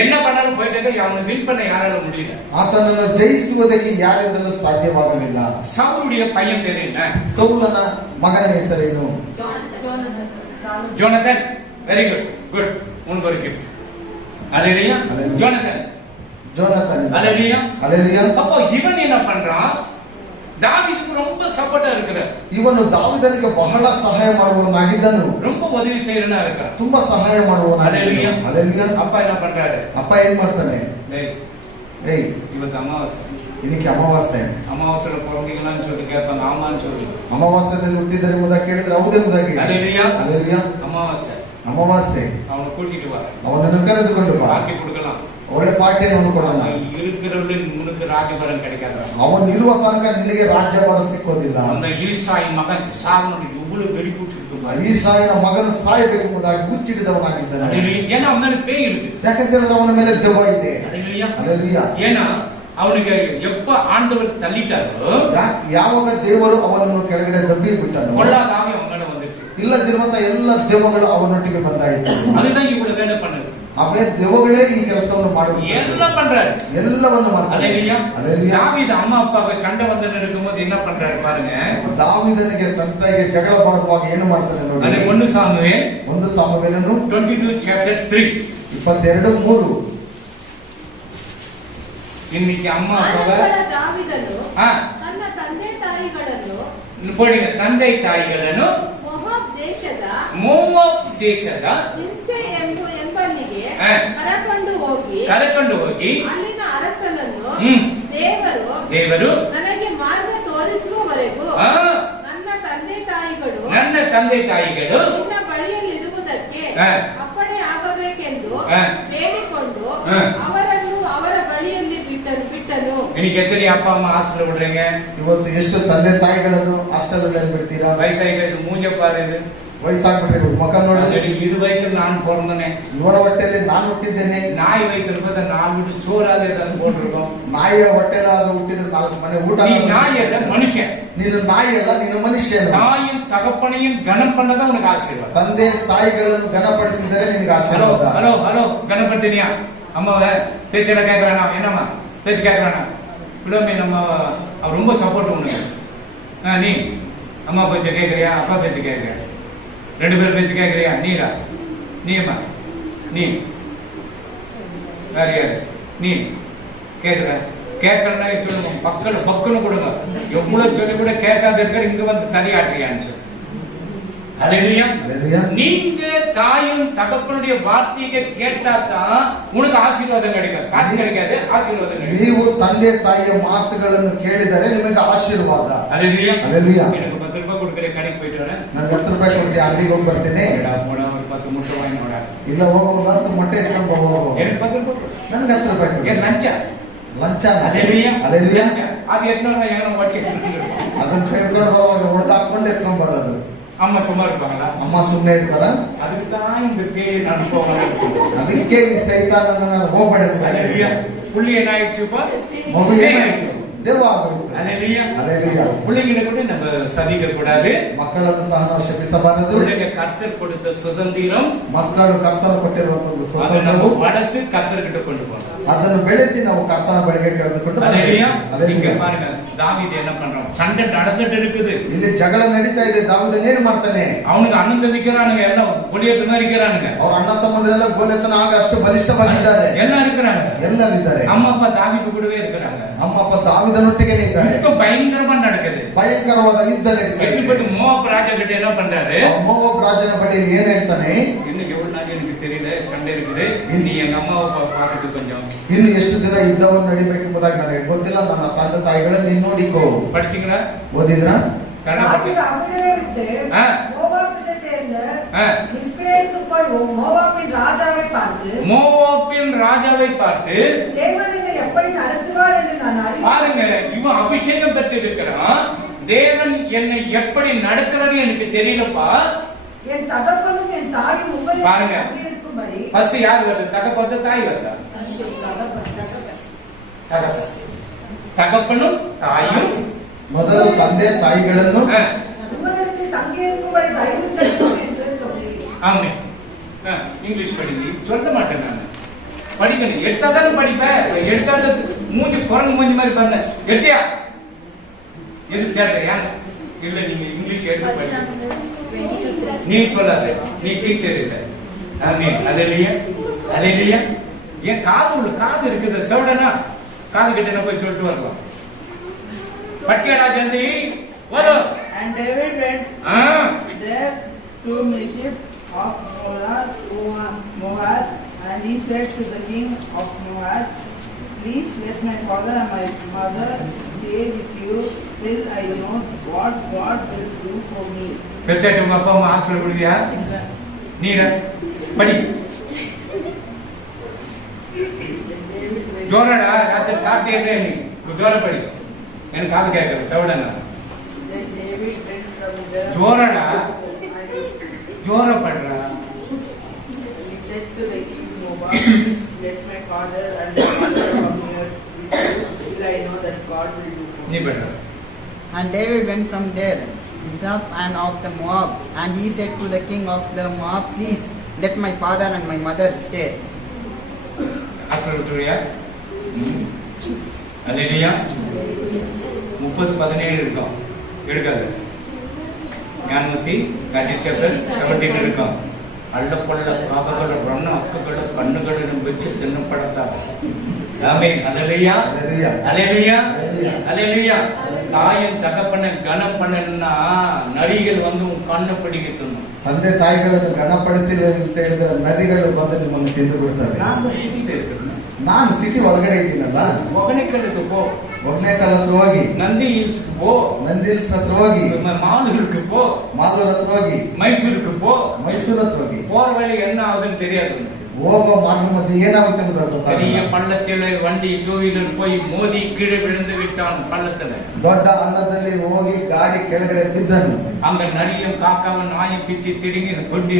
என்ன பண்ணாலும் போயிட்டு அவனை வின் பண்ண யாரால முடியல. ಆತನನ್ನು ಜಯಿಸುವುದಕ್ಕೆ ಯಾರಿಂದಲೂ ಸಾಧ್ಯವಾಗಲಿಲ್ಲ. சவுலுடைய பையன் பேர் என்ன? ಸೌಲನ ಮಗನ ಹೆಸರೇನು? ஜோனதன். Very good. உனக்கு ஒரு gift. ஹல்லேலூயா. ஹல்லேலூயா. ஜோனதன். ಜೋನಾಥನ್. ஹல்லேலூயா. ಹಲ್ಲೆಲೂಯಾ. அப்போ இவன் என்ன பண்றான்? தாவீதுக்கு ரொம்ப சப்போர்ட்டா இருக்கிறார். ಇವನು ದಾವೀದನಿಗೆ ಬಹಳ ಸಹಾಯ ಮಾಡುವವನಾಗಿದ್ದನು. ரொம்ப உதவி செய்யறனா இருக்கிறார். ತುಂಬಾ ಸಹಾಯ ಮಾಡುವವನಾಗಿದ್ದನು. ஹல்லேலூயா. ಹಲ್ಲೆಲೂಯಾ. அப்பா என்ன பண்றாரு? ಅಪ್ಪ ಏನ್ ಮಾಡ್ತಾನೆ? ಏಯ್ ಇವತ್ತು ಅಮಾವಾಸ್ಯೆ. ಇದಕ್ಕೆ ಅಮಾವಾಸ್ಯೆ. ಅಮಾವಾಸ್ಯೆಯಲ್ಲಿ பிறந்தீங்களான்னு சொல்லி கேட்பாங்க. ஆமான்னு சொல்லு. ಅಮಾವಾಸ್ಯದಲ್ಲಿ ಹುಟ್ಟಿದರೆ ಎಂಬುದಾಗಿ ಕೇಳಿದ್ರೆ ಹೌದು ಎಂಬುದಾಗಿ. ஹல்லேலூயா. ಹಲ್ಲೆಲೂಯಾ. அமாவாசை. ಅಮಾವಾಸ್ಯೆ. அவனை கூட்டிட்டு வா. ಅವನನ್ನು ಕರೆದುಕೊಂಡು ಬಾ. பாக்கி கொடுக்கலாம். ಒಳ್ಳೆ ಪಾರ್ಟಿಯನ್ನು ಕೊಡೋಣ. இருக்கிறவர்கள் உனக்கு ராஜபலம் கிடைக்காது. ಅವನು ಇರುವ ತನಕ ನಿನಗೆ ರಾಜ್ಯಭಾರ ಸಿಕ್ಕೋದಿಲ್ಲ. அந்த ஈசாயின் மகன் சாவனுக்கு எவ்வளவு வெறி கூட்டிருக்கு. ಈಸಾಯನ ಮಗನು ಸಾಯಬೇಕು ಎಂಬುದಾಗಿ ಮುಚ್ಚಿಡಿದವನಾಗಿದ್ದಾನೆ. ஏன்னா அவனுக்கு பேய் இருக்கு. ಯಾಕಂತಂದ್ರೆ ಅವನ ಮೇಲೆ ದೆವ್ವ ಇದೆ. ஹல்லேலூயா. ಹಲ್ಲೆಲೂಯಾ. ஏன்னா ಅವನಿಗೆ எப்ப ಆಂಡவர் தள்ளிட்டாரோ ಯಾವಾಗ ದೇವರು ಅವನನ್ನು ಕೆಳಗಡೆ ದಬ್ಬಿ ಬಿಟ್ಟನು, பொல்லாத ஆவி அவன் மேல வந்துச்சு. ಇಲ್ಲದಿರುವಂತ ಎಲ್ಲ ದೆವ್ವಗಳು ಅವನೊಟ್ಟಿಗೆ ಬಂದಾಯಿತು. அதுதான் இவ்வளவு வேலை பண்ணுது. ಅವೇ ದೆವ್ವಗಳೇ ಈ ಕೆಲಸವನ್ನು ಮಾಡುವುದು. எல்லாம் பண்றாரு. ಎಲ್ಲವನ್ನು ಮಾಡ್ತಾರೆ. ஹல்லேலூயா. ಹಲ್ಲೆಲೂಯಾ. தாவீது அம்மா அப்பாவுக்கு சண்டை வந்துட்டு இருக்கும்போது என்ன பண்றாரு பாருங்க. ದಾವೀದನಿಗೆ ತಂದೆಗೆ ಜಗಳ ಮಾಡುವಾಗ ಏನು ಮಾಡ್ತಾನೆ ನೋಡಿ. அது 1 சாமுவேல் 1 ಸಾಮುವೇಲನು 22 chapter 3. 22:3. இன்னைக்கு அம்மா அப்பாவை ಅನಂತರ ದಾವೀದನು ஆ ತನ್ನ ತಂದೆ ತಾಯಿಗಳನ್ನು போடுங்க. ತಂದೆ ತಾಯಿಗಳನ್ನು ಮೋವಾಬ್ ದೇಶದ ಹಿಂಸೆ ಎಂಬಲ್ಲಿಗೆ ಆ. ಕರೆಕೊಂಡು ಹೋಗಿ ಅಲ್ಲಿನ ಅರಸನನ್ನು ಹ್ಮ್. ದೇವರು ನನಗೆ ಮಾರ್ಗ ತೋರಿಸುವವರೆಗೂ ಆ, ನನ್ನ ತಂದೆ ತಾಯಿಗಳು ನಿನ್ನ ಬಳಿಯಲ್ಲಿರುವುದಕ್ಕೆ ಆ. ಅಪ್ಪಣೆ ಆಗಬೇಕೆಂದು ಆ. ಬೇಡಿಕೊಂಡು ಆ. ಅವರನ್ನು ಅವರ ಬಳಿಯಲ್ಲಿ ಬಿಟ್ಟನು. இன்னைக்கு எத்தனை அப்பா அம்மா ஹாஸ்டல் விடுறீங்க? ಇವತ್ತು ಎಷ್ಟು ತಂದೆ ತಾಯಿಗಳನ್ನು ಹಾಸ್ಟೆಲ್ ಅಲ್ಲಿ ಬಿಡ್ತೀರಾ? வயசாகிட்டு மூஞ்ச பாரு. இது ವಯಸ್ಸಾಗ್ಬಿಟ್ರೆ ಮುಖ ನೋಡಿ. இது வயிற்று நான் பிறந்தனே. ಇವರ ಹೊಟ್ಟೆಯಲ್ಲಿ ನಾನು ಹುಟ್ಟಿದ್ದೇನೆ. நாய் வயிற்று 4 வீட்டு சோறாத ஏதாவது போட்டிருக்கோம். ನಾಯಿಯ ಹೊಟ್ಟೆಲಾದ್ರೂ ಹುಟ್ಟಿದ್ರೆ 4 ಮನೆ ಊಟ. நீ நாய் அல்ல மனுஷன். ನೀನು ನಾಯಿ ಅಲ್ಲ, ನೀನು ಮನುಷ್ಯ. தாயும் தகப்பனையும் கனம் பண்ணதான் உனக்கு ஆசீர்வாதம். ತಂದೆ ತಾಯಿಗಳನ್ನು ಘನಪಡಿಸಿದರೆ ನಿನಗೆ ಆಶೀರ್ವಾದ. ஹலோ கனப்படுத்தினியா? அம்மாவை பேச்சட கேட்கறானா? என்னம்மா பேச்சு கேட்கறானா? விடமே நம்ம அவர் ரொம்ப சப்போர்ட் உனக்கு. நீ அம்மா பேச்சு கேட்கறியா? அப்பா பேச்சு கேட்கறியா? 2 பேர் பேச்சு கேட்கறியா? நீமா நீ வேற யாரு? நீ கேட்கறனா சொல்லுங்க. பக்குன்னு கொடுங்க. எவ்வளவு சொல்லி கூட கேட்காத இருக்கிற இங்க வந்து தலையாட்டுறியான்னு சொல்லு. ஹல்லேலூயா. நீங்க தாயும் தகப்பனுடைய வார்த்தையை கேட்டாதான் உனக்கு ஆசீர்வாதம் கிடைக்கும். காசு கிடைக்காது, ஆசீர்வாதம் கிடைக்கும். ನೀವು ತಂದೆ ತಾಯಿಯ ಮಾತುಗಳನ್ನು ಕೇಳಿದರೆ ನಿಮಗೆ ಆಶೀರ್ವಾದ. ஹல்லேலூயா. ಹಲ್ಲೆಲೂಯಾ. எனக்கு 10 ரூபாய் கொடுக்கற கடைக்கு போயிட்டு வரேன். ನಾನು 10 ರೂಪಾಯಿ ಕೊಡ್ತೀನಿ, ಅಂಗಡಿಗೆ ಹೋಗಿ ಬರ್ತೇನೆ. ஒரு 10 முட்டை வாங்கி ಇಲ್ಲ ಹೋಗುವುದು ಅಂತ ಮೊಟ್ಟೆ ಇಸ್ಕೊಂಡು ಹೋಗೋ. எனக்கு 10 ரூபாய் கொடு. ನನಗೆ 10 ರೂಪಾಯಿ ಕೊಡು. ஏன் லஞ்சா? ಲಂಚ. அல்லேலூயா. ಅಲ್ಲೆಲ್ಲೂಯಾ. லஞ்சா. அது எத்தனை ಏನೋ ವಾಚ್ ಅದನ್ನ ತೆಗೆದುಕೊಂಡು ಬರುವಾಗ ಹೊಡೆದು ಹಾಕೊಂಡು ಎತ್ಕೊಂಡ್ ಬರೋದು. அம்மா சும்மா இருப்பாங்களா? ಅಮ್ಮ ಸುಮ್ಮನೆ ಇರ್ತಾರ? அதுக்கு தான் இந்த பேய் நான் போகிறேன். ಅದಕ್ಕೆ ಈ ಸೈತಾನನ ನಾನು ಹೋಗಬೇಡ ಅಂತ அல்லேலூயா. புள்ளி என்ன ஆயிடுச்சுப்பா? ಮಗು பேய் ಏನಾಯ್ತು? ஆயிடுச்சு. ದೇವ ಆಗೋಯ್ತು. அல்லேலூயா. ಅಲ್ಲೆಲ್ಲೂಯಾ. பிள்ளைங்களை கூட நம்ம சதிக்க கூடாது. ಮಕ್ಕಳನ್ನು ಸಹ ನಾವು ಶಪಿಸಬಾರದು. பிள்ளைங்க கர்த்தர் கொடுத்த சுதந்திரம், ಮಕ್ಕಳು ಕರ್ತನ ಕೊಟ್ಟಿರುವಂತಹ அதை ಸ್ವತಂತ್ರವು நம்ம வளர்த்து கர்த்தர்கிட்ட கொண்டு போகணும். ಅದನ್ನು ಬೆಳೆಸಿ ನಾವು ಕರ್ತನ ಬಳಿಗೆ ಕರೆದುಕೊಂಡು அல்லேலூயா. ಅಲ್ಲೆಲ್ಲೂಯಾ. இங்க பாருங்க, தாவீது என்ன பண்றான்? சண்டை நடந்துட்டு இருக்குது. ಇಲ್ಲಿ ಜಗಳ ನಡೀತಾ ಇದೆ. ದಾವೀದನ ಏನು ಮಾಡ್ತಾನೆ? அவனுக்கு அண்ணன் தம்பிக்கிறானுங்க, எல்லாம் ஒளியத்து மாதிரி இருக்கிறானுங்க, ಅವ್ರ ಅಣ್ಣ ತಮ್ಮಂದಿರೆಲ್ಲ ಗೋಲೆತನ ಆಗ ಅಷ್ಟು ಬಲಿಷ್ಠವಾಗಿದ್ದಾರೆ. எல்லாம் இருக்கிறாங்க. ಎಲ್ಲರಿದ್ದಾರೆ. அம்மா அப்பா தாவீது கூடவே இருக்கிறாங்க. ಅಮ್ಮ ಅಪ್ಪ ದಾವೀದನೊಟ್ಟಿಗೆ ಇದ್ದಾರೆ. யுத்தம் பயங்கரமா நடக்குது. ಭಯಂಕರವಾದ ಯುದ್ಧ ನಡೀತಾ ಇದೆ. வெற்றிப்பட்டு மோவாப் ராஜா கிட்ட என்ன பண்றாரு? ಮೋವಾಬ್ ರಾಜನ ಬಳಿಯಲ್ಲಿ ಏನ್ ಹೇಳ್ತಾನೆ? இன்னும் எவ்வளவு நாள் எனக்கு தெரியல, சண்டை இருக்குது, நீ எங்க அம்மாவை பார்த்துட்டு கொஞ்சம் ಇನ್ನು ಎಷ್ಟು ದಿನ ಯುದ್ಧವನ್ನು ನಡಿಬೇಕೆಂಬುದಾಗಿ ನನಗೆ ಗೊತ್ತಿಲ್ಲ. ನನ್ನ ತಂದೆ ತಾಯಿಗಳನ್ನ ನೀನ್ ನೋಡಿಕೋ. படிச்சீங்களா? ಓದಿದ್ರ? கன்னட ராஜு அவனை விட்டு ஆ. மோவாபிசை சேர்ந்த ஆ. மிஸ்பேலுக்கு போய் மோவாபின் ராஜாவை பார்த்து மோவாபின் ராஜாவை பார்த்து, தேவன் என்னை எப்படி நடத்துவார் என்று நான் பாருங்க, அறிவேன். இவன் அபிஷேகம் பெற்று இருக்கிறான். தேவன் என்னை எப்படி நடத்துறான்னு எனக்கு தெரியலப்பா. என் தகப்பனும் என் தாயும் உங்களை பாருங்க. இருக்கும்படி ஃபர்ஸ்ட் யார் வருது? தகப்பத்து தாய் வருதா? தகப்பன். தகப்பனும் தாயும் ಮೊದಲು ತಂದೆ ತಾಯಿಗಳನ್ನು ஆ, உங்களிடத்தில் தங்கி இருக்கும்படி தயவு செய்யும் என்று சொல்கிறேன். ஆமே. இங்கிலீஷ் படிங்க. சொல்ல மாட்டேன் நான். படிக்கணும். எடுத்தாதானே படிப்பேன். எடுக்காத மூஞ்சி குரங்கு மூஞ்சி மாதிரி பண்ண எடுத்தியா? எது கேட்ட? இல்ல, நீங்க இங்கிலீஷ் எடுத்து படிக்க. நீ சொல்லாத, நீ டீச்சர் இல்ல. ஆமென். அல்லேலூயா. அல்லேலூயா. ஏன் காது இருக்குது செவடனா? காது கிட்ட போய் சொல்லிட்டு வரலாம். பட்டியாடா ஜல்தி வரும். And David went ah, there to Meshech of Moab, and he said to the king of Moab, "Please let my father and my mother stay with you till I know what God will do for me." Website உங்க அப்பா அம்மா hospital கொடுத்தியா? நீட படி. ஜோரடா ராத்திரி சாப்பிட்டே நீ ஜோர படி. எனக்கு காது கேட்கல செவடனா. Then David went from there. ஜோரடா And ஜோர படுறா. he said to the king of Moab, "Please let my father and my mother come here with you till I know that God will do for நீ me." படுற. And David went from there, Mizpah and of the Moab, and he said to the king of the Moab, "Please let my father and my mother stay." Hospital விட்டுறியா? Hallelujah. 30-17 இருக்கும். எடுக்காது. ஞானமூர்த்தி chapter 17 இருக்கும். ಅಳ್ಳಕೊಳ್ಳ ಕಾಗಗಳ ಬಣ್ಣ ಅಕ್ಕಗಳ ಕಣ್ಣುಗಳನ್ನು ಬೆಚ್ಚಿ ತಿನ್ನಪಡುತ್ತಾರೆ. ஆமென். அல்லேலூயா. அல்லேலூயா. அல்லேலூயா. அல்லேலூயா. தாயின் தகப்பனை கனம் பண்ணனா நரிகள் வந்து உன் கண்ணை பிடிக்குது. ತಂದೆ ತಾಯಿಗಳನ್ನು ಗಣಪಡಿಸಿಲ್ಲ ಅಂತ ಹೇಳಿದ್ರೆ ನದಿಗಳು ಬಂದು ನಿಮ್ಮನ್ನು ತಿಂದು ಬಿಡ್ತವೆ. ನಾನು ಸಿಟಿಲಿ ಇರ್ತೀನಿ. ನಾನು ಸಿಟಿ ಒಳಗಡೆ ಇದ್ದೀನಲ್ಲ. ಒಗನೆಕಲ್ಗೆ ಪೋ. ಒಗ್ನೇಕಲ್ ಹತ್ರ ಹೋಗಿ. ನಂದಿ ಹಿಲ್ಸ್ಗೆ ಪೋ. ನಂದಿ ಹಿಲ್ಸ್ ಹತ್ರ ಹೋಗಿ. மாலூருக்கு போ. ಮಾಲೂರ್ ಹತ್ರ ಹೋಗಿ. மைசூருக்கு போ. ಮೈಸೂರು ಹತ್ರ ಹೋಗಿ. போற வழி என்ன ஆகுதுன்னு தெரியாது. ಹೋಗೋ ಮಾರ್ಗ ಮಧ್ಯೆ ಏನಾಗುತ್ತೆ ಅಂತ பெரிய ಗೊತ್ತಾಗಲ್ಲ. பள்ளத்தில் வண்டி 2 வீலர் போய் மோதி கீழே விழுந்து விட்டான் பள்ளத்துல. ದೊಡ್ಡ ಹಳ್ಳದಲ್ಲಿ ಹೋಗಿ ಗಾಡಿ ಕೆಳಗಡೆ ಬಿದ್ದನು. அங்க நரியும் காக்காவும் நாயும் பிச்சு தின்னு கொண்டு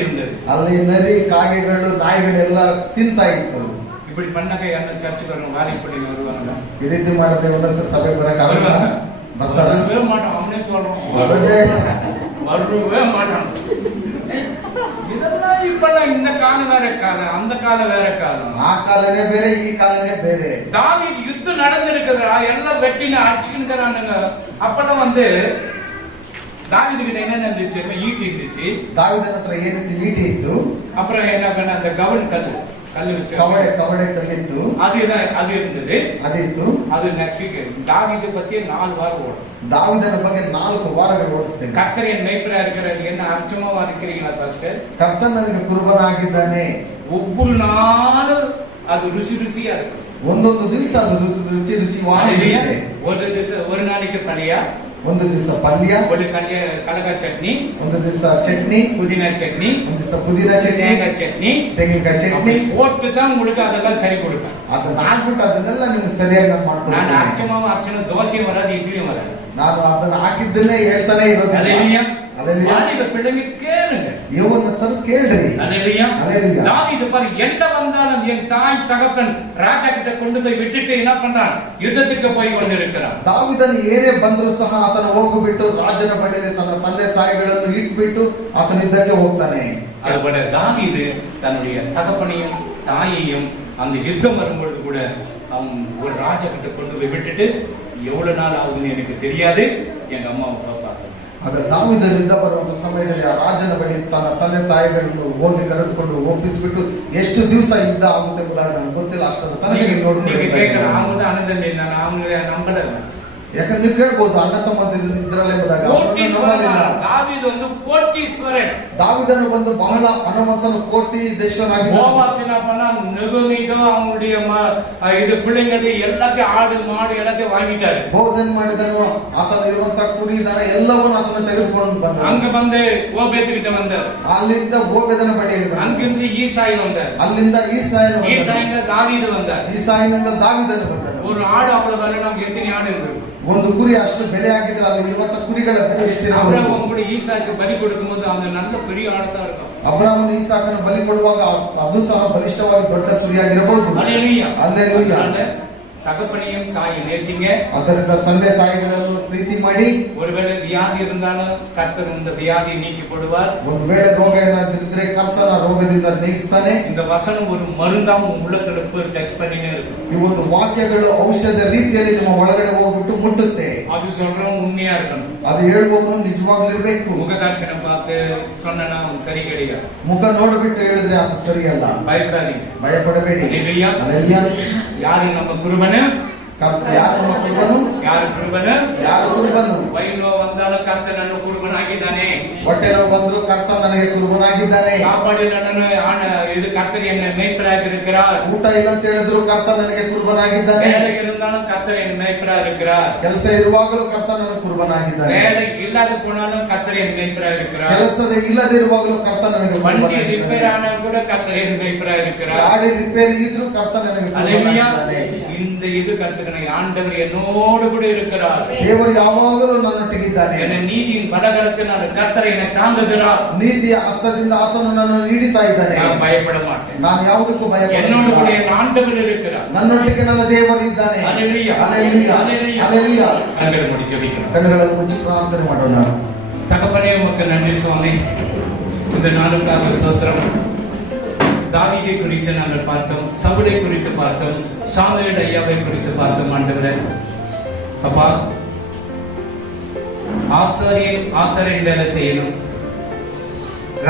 இருந்தது. ಅಲ್ಲಿ ನರಿ ಕಾಗೆಗಳು ನಾಯಿಗಳೆಲ್ಲ ತಿಂತಾ ಇತ್ತು. இப்படி பண்ணாக்க என்ன சர்ச்சுக்கு வரணும்? வாலிப்படி வருவாங்க. ಈ ರೀತಿ ಮಾಡಿದ್ರೆ ಒಂದಷ್ಟು ಸಭೆ ಬರಕ್ಕಾಗಲ್ಲ. ಬರ್ತಾರ? வரவே மாட்டான். அவனே சொல்றான். ಬರೋದೇ ಇಲ್ಲ. வரவே மாட்டான். இதெல்லாம் இப்பெல்லாம் இந்த காலம் வேற காலம், அந்த காலம் வேற காலம். ಆ ಕಾಲನೇ ಬೇರೆ, ಈ ಕಾಲನೇ ಬೇರೆ. தாவீது யுத்தம் நடந்திருக்குதுடா, எல்லாம் வெட்டின அடிச்சுக்கிறானுங்க. அப்பெல்லாம் வந்து தாவீது கிட்ட என்ன இருந்துச்சு? ஈட்டி இருந்துச்சு. ದಾವಿದನ ಹತ್ರ ಏನಿತ್ತು? ಈಟಿ ಇತ್ತು. அப்புறம் என்ன பண்ண? அந்த கவன் கல்லு வச்சு ಕವಡೆ ಕಲ್ಲಿತ್ತು. அது இருந்தது. ಅದಿತ್ತು. அது நெக்ஸ்ட் தாவீது பத்தி 4 வாரம் ஓடும். ದಾವಿದನ ಬಗ್ಗೆ 4 ವಾರಗಳು ಓಡಿಸ್ತೇನೆ. கர்த்தர் என் மேய்ப்பரா இருக்கிறார். என்ன அர்ச்சமாவா இருக்கிறீங்களா பாஸ்டர்? ಕರ್ತನ ನನಗೆ ಕುರುಬನಾಗಿದ್ದಾನೆ. ஒவ்வொரு நாளும் அது ருசியா இருக்கும். ಒಂದೊಂದು ದಿವಸ ಅದು ರುಚಿ ರುಚಿಯಾಗಿದೆ. ஒரு நாளைக்கு பலியா, ಒಂದು ದಿವಸ ಪಲ್ಯ, ಒಂದು ಕಲಗ ಚಟ್ನಿ, ಒಂದು ದಿವಸ ಚಟ್ನಿ, புதினா ಚಟ್ನಿ, ಒಂದು ದಿವಸ ಪುದೀನ ಚಟ್ನಿ, தேங்காய் ಚಟ್ನಿ, ತೆಂಗಿನಕಾಯಿ ಚಟ್ನಿ போட்டு தான் உங்களுக்கு அதெல்லாம் சரி கொடுப்பேன். ಅದನ್ನ ಹಾಕ್ಬಿಟ್ಟು ಅದನ್ನೆಲ್ಲ ನಿಮ್ಗೆ ಸರಿಯಾಗಿ ನಾನು நான் ಮಾಡ್ಕೊಂಡು அரைச்சமாவும் அரைச்சனும் தோசையும் வராது, இட்லியும் வராது. ನಾನು ಅದನ್ನ ಹಾಕಿದ್ದನ್ನೇ ಹೇಳ್ತಾನೆ ಇರೋದಿಲ್ಲ. அல்லேலூயா. அல்லேலூயா. வாலிப பிள்ளைங்க கேளுங்க. யௌவನಸ್ಥರು ಕೇಳ್ರಿ. அல்லேலூயா. அல்லேலூயா. தாவீது பாரு, எந்த வந்தாலும் என் தாய் தகப்பன் ராஜா கிட்ட கொண்டு போய் விட்டுட்டு என்ன பண்றான்? யுத்தத்துக்கு போய் கொண்டிருக்கிறான். ದಾವಿದನು ಏನೇ ಬಂದರೂ ಸಹ ಆತನ ಹೋಗಿಬಿಟ್ಟು ರಾಜನ ಬಳಿಯಲ್ಲಿ ತನ್ನ ತಂದೆ ತಾಯಿಗಳನ್ನು ಇಟ್ಬಿಟ್ಟು ಆತನಿದ್ದಕ್ಕೆ ಹೋಗ್ತಾನೆ. அதுபோல தாவீது தன்னுடைய தகப்பனையும் தாயையும் அந்த யுத்தம் வரும்பொழுது கூட அவன் ஒரு ராஜா கிட்ட கொண்டு போய் விட்டுட்டு எவ்வளவு நாள் ஆகுதுன்னு எனக்கு தெரியாது, எங்க அம்மாவை பார்ப்பாங்க. ಆಗ ದಾವಿದನಿಂದ ಬರುವಂತ ಸಮಯದಲ್ಲಿ ಆ ರಾಜನ ಬಳಿ ತನ್ನ ತಂದೆ ತಾಯಿಗಳನ್ನು ಹೋಗಿ ಕರೆದುಕೊಂಡು ಒಪ್ಪಿಸಿಬಿಟ್ಟು ಎಷ್ಟು ದಿವಸ ಯುದ್ಧ ಆಗುತ್ತೆ ನನಗೆ ಗೊತ್ತಿಲ್ಲ, ಅಷ್ಟೊಂದು ತನಕ நீங்க ನೋಡಿ கேட்கற அவங்க அனந்தம் நான் அவங்கள நம்பல. ಯಾಕಂದ್ರೆ ಕೇಳ್ಬೋದು ಅಣ್ಣ ತಮ್ಮ ಇದ್ರಲ್ಲೇ ಬಂದಾಗ தாவீது வந்து கோட்டீஸ்வரன். ದಾವಿದನು ಬಂದು ಬಹಳ ಹಣವಂತನ ಕೋಟಿ ದೇಶನಾಗಿ போவாசினா பண்ணா நுகமிதோ அவங்களுடைய இது பிள்ளைங்களை எல்லாத்தையும் ஆடு மாடு எல்லாத்தையும் வாங்கிட்டாரு. ಭೋಜನ ಮಾಡಿದನು, ಆತನ ಇರುವಂತ ಕುರಿ ದನ ಎಲ್ಲವನ್ನು ಆತನ ತೆಗೆದುಕೊಂಡು ಬಂದ. அங்க வந்து ஓபேத் கிட்ட வந்தார். ಅಲ್ಲಿಂದ ಓಬೇದನ ಬಳಿಯಲ್ಲಿ ಬಂದ. அங்கிருந்து ஈசாய் வந்தார். ಅಲ್ಲಿಂದ ಈಸಾಯನಿಂದ தாவீது வந்தார். ಈಸಾಯನಿಂದ ದಾವಿದನು ಬಂದ. ஒரு ஆடு அவ்வளவு விலை, நமக்கு எத்தனை ஆடு இருந்தது? ಒಂದು ಕುರಿ ಅಷ್ಟು ಬೆಲೆ ಆಗಿದ್ರೆ ಅಲ್ಲಿ ಇರುವಂತ ಕುರಿಗಳ ಬೆಲೆ ಎಷ್ಟಿದೆ? அபிரகாம் கூட ஈசாக்கு பலி கொடுக்கும்போது அந்த நல்ல பெரிய ஆடுதான் இருக்கும். ಅಬ್ರಾಹ್ಮನು ಈಸಾಕನ ಬಲಿ ಕೊಡುವಾಗ ಅದು ಸಹ ಬಲಿಷ್ಠವಾಗಿ ದೊಡ್ಡ ಕುರಿಯಾಗಿರಬಹುದು. அல்லேலூயா. அல்லேಲೂಯಾ. தகப்பனையும் தாயை நேசிங்க. ಅದರಿಂದ ತಂದೆ ತಾಯಿಗಳನ್ನು ಪ್ರೀತಿ ಮಾಡಿ. ஒருவேளை வியாதி இருந்தாலும் கர்த்தர் இந்த வியாதியை நீக்கி போடுவார். ಒಂದು ವೇಳೆ ರೋಗ ಏನಾದ್ರಿದ್ರೆ ಕರ್ತನ ರೋಗದಿಂದ ನೀಗಿಸ್ತಾನೆ. இந்த வசனம் ஒரு மருந்தாம் உள்ளத்துல போய் டச் பண்ணினே இருக்கு. ಈ ಒಂದು ವಾಕ್ಯಗಳು ಔಷಧ ರೀತಿಯಲ್ಲಿ ನಿಮ್ಮ ಒಳಗಡೆ ಹೋಗ್ಬಿಟ್ಟು ಮುಟ್ಟುತ್ತೆ. அது சொல்றோம் உண்மையா இருக்கணும். ಅದು ಹೇಳುವವನು ನಿಜವಾಗ್ಲೂ ಇರಬೇಕು. முகதாட்சணம் பார்த்து சொன்னா சரி கிடையாது. ಮುಖ ನೋಡ್ಬಿಟ್ಟು ಹೇಳಿದ್ರೆ ಅದು ಸರಿಯಲ್ಲ. பயப்படாதீங்க, ಭಯಪಡಬೇಡಿ. அல்லேலூயா. அல்லேಲೂಯಾ. யாரு நம்ம குருபனு? ಯಾರು ನಮ್ಮ ಕುರುಬನು? யாரு குருபனு? ಯಾರು ಕುರುಬನು? ವೈನೋ வந்தாலும் கர்த்தர் ನನ್ನ குருபனாகிதானே. ಹೊಟ್ಟೆ ನೋವು ಬಂದ್ರು ಕರ್ತ ನನಗೆ ಕುರುಬನಾಗಿದ್ದಾನೆ. சாப்பாடு இல்லைன்னு இது கர்த்தர் என்ன மேய்ப்பராக இருக்கிறார். ಊಟ ಇಲ್ಲ ಅಂತ ಹೇಳಿದ್ರು ಕರ್ತ ನನಗೆ ಕುರುಬನಾಗಿದ್ದಾನೆ. வேலை இருந்தாலும் கர்த்தர் என் மேய்ப்பராக இருக்கிறார். ಕೆಲಸ ಇರುವಾಗಲೂ ಕರ್ತ ನನ್ನ ಕುರುಬನಾಗಿದ್ದಾನೆ. வேலை இல்லாத போனாலும் கர்த்தர் என் மேய்ப்பராக இருக்கிறார். ಕೆಲಸದ ಇಲ್ಲದಿರುವಾಗಲೂ ಕರ್ತ ನನಗೆ வண்டி ரிப்பேர் ஆனா கூட கர்த்தர் என் மேய்ப்பராக இருக்கிறார். ಗಾಡಿ ರಿಪೇರಿ ಇದ್ರು ಕರ್ತ ನನಗೆ அல்லேலூயா. ಕುರುಬನಾಗಿದ್ದಾನೆ. இந்த இது கர்த்தர் ஆண்டவர் என்னோடு கூட இருக்கிறார். ದೇವರು ಯಾವಾಗಲೂ ನನ್ನೊಟ್ಟಿಗಿದ್ದಾನೆ. என்ன நீதியின் பலகரத்தினால் கர்த்தர் என்னை தாங்குகிறார். ನೀತಿಯ ಹಸ್ತದಿಂದ ಆತನು ನನ್ನನ್ನು ನೀಡುತ್ತಾ ಇದ್ದಾನೆ. நான் பயப்பட மாட்டேன். ನಾನು ಯಾವುದಕ್ಕೂ என்னோடு கூட ಭಯಪಡುವುದಿಲ್ಲ. என் ஆண்டவர் இருக்கிறார். ನನ್ನೊಟ್ಟಿಗೆ ನನ್ನ ದೇವರು ಇದ್ದಾನೆ. அல்லேலூயா. அல்லேಲೂಯಾ. அல்லேலூயா. அல்லேಲೂಯಾ. கண்களை மூடி ஜெபிக்கலாம். ಕಣ್ಣುಗಳನ್ನು ಮುಚ್ಚಿ ಪ್ರಾರ್ಥನೆ ಮಾಡೋಣ. தகப்பனே உமக்கு நன்றி சுவாமி, இந்த நாளுக்காக ஸ்தோத்திரம். தாவீதை குறித்து நாங்கள் பார்த்தோம், சவுலை குறித்து பார்த்தோம், சாமுவேல் ஐயாவை குறித்து பார்த்தோம். ஆண்டவரே அப்பா, ஆசாரியன் வேலை செய்யணும்,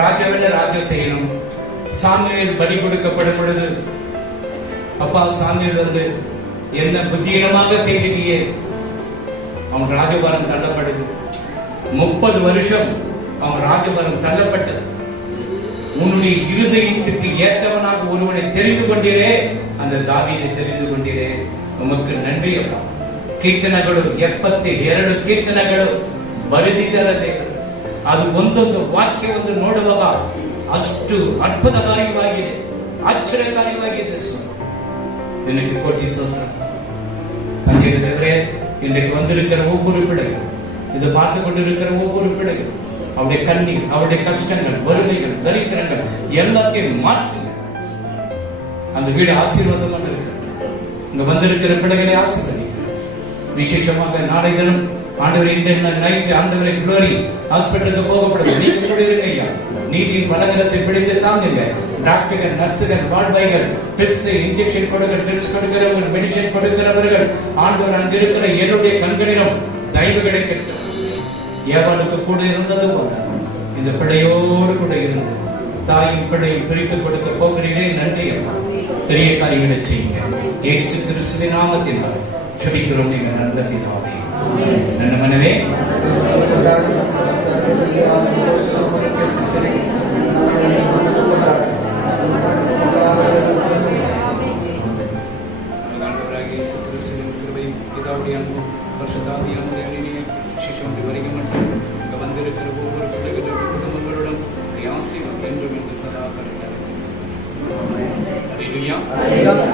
ராஜாவில ராஜா செய்யணும். சாமுவேல் பலி கொடுக்கப்படும் பொழுது அப்பா, சாமுவேல் வந்து என்ன புத்தியீனமாக செய்திருக்கியே, அவன் ராஜபாரம் தள்ளப்படுது. 30 வருஷம் அவன் ராஜபாரம் தள்ளப்பட்டது. உன்னுடைய இருதயத்துக்கு ஏற்றவனாக ஒருவனை தெரிந்து கொண்டீரே, அந்த தாவீதை தெரிந்து கொண்டீரே, உமக்கு நன்றி அப்பா. ಕೀರ್ತನೆಗಳು 72 ಕೀರ್ತನೆಗಳು ಬರೆದಿದ್ದಾರೆ. ಅದು ಒಂದೊಂದು ವಾಕ್ಯವನ್ನು ನೋಡುವಾಗ ಅಷ್ಟು ಅದ್ಭುತಕಾರಿಯಾಗಿದೆ, ಆಶ್ಚರ್ಯಕಾರಿಯಾಗಿದೆ. எனக்கு கோட்டி சொல்றேன். தந்தையே, இன்றைக்கு வந்திருக்கிற ஒவ்வொரு பிள்ளையும், இதை பார்த்து கொண்டிருக்கிற ஒவ்வொரு பிள்ளையும், அவருடைய கண்ணீர், அவருடைய கஷ்டங்கள், வறுமைகள், தரித்திரங்கள் எல்லாத்தையும் மாற்றி அந்த வீடு ஆசீர்வாதமாக இருக்கு. இங்க வந்திருக்கிற பிள்ளைகளை ஆசீர்வதி. விசேஷமாக நாளை தினம் ஆண்டவர் இன்டர்னல் நைட் ஆண்டவரை குளோரி ஹாஸ்பிட்டலுக்கு போகப்படுது. நீங்க முடியவில்லை ஐயா, நீதியின் பலகரத்தை பிடித்து தாங்குங்க. டாக்டர்கள், நர்சுகள், வாழ்வாய்கள், ட்ரிப்ஸ், இன்ஜெக்ஷன் கொடுக்கிற, ட்ரிப்ஸ் கொடுக்கிறவர்கள், மெடிசன் கொடுக்கிறவர்கள், ஆண்டவர் அங்கு இருக்கிற என்னுடைய கண்களிடம் தயவு கிடைக்கட்டும். ஏவாளுக்கு கூட இருந்தது போல இந்த பிள்ளையோடு கூட இருந்து தாயும் பிள்ளையும் பிரித்து கொடுக்க போகிறீர்களே, நன்றி அப்பா. பெரிய காரியங்களை செய்யுங்க. இயேசு கிறிஸ்துவின் நாமத்தினால் ஜெபிக்கிறோம் எங்கள் நல்ல பிதாவே. ನನ್ನ ಮನವೇ ஆண்டவராகிய இயேசு கிறிஸ்துவின் கிருபையும் பிதாவுடைய அன்பும் பரிசுத்த ஆவியானவருடைய அன்பினையும் விசேஷமாக Come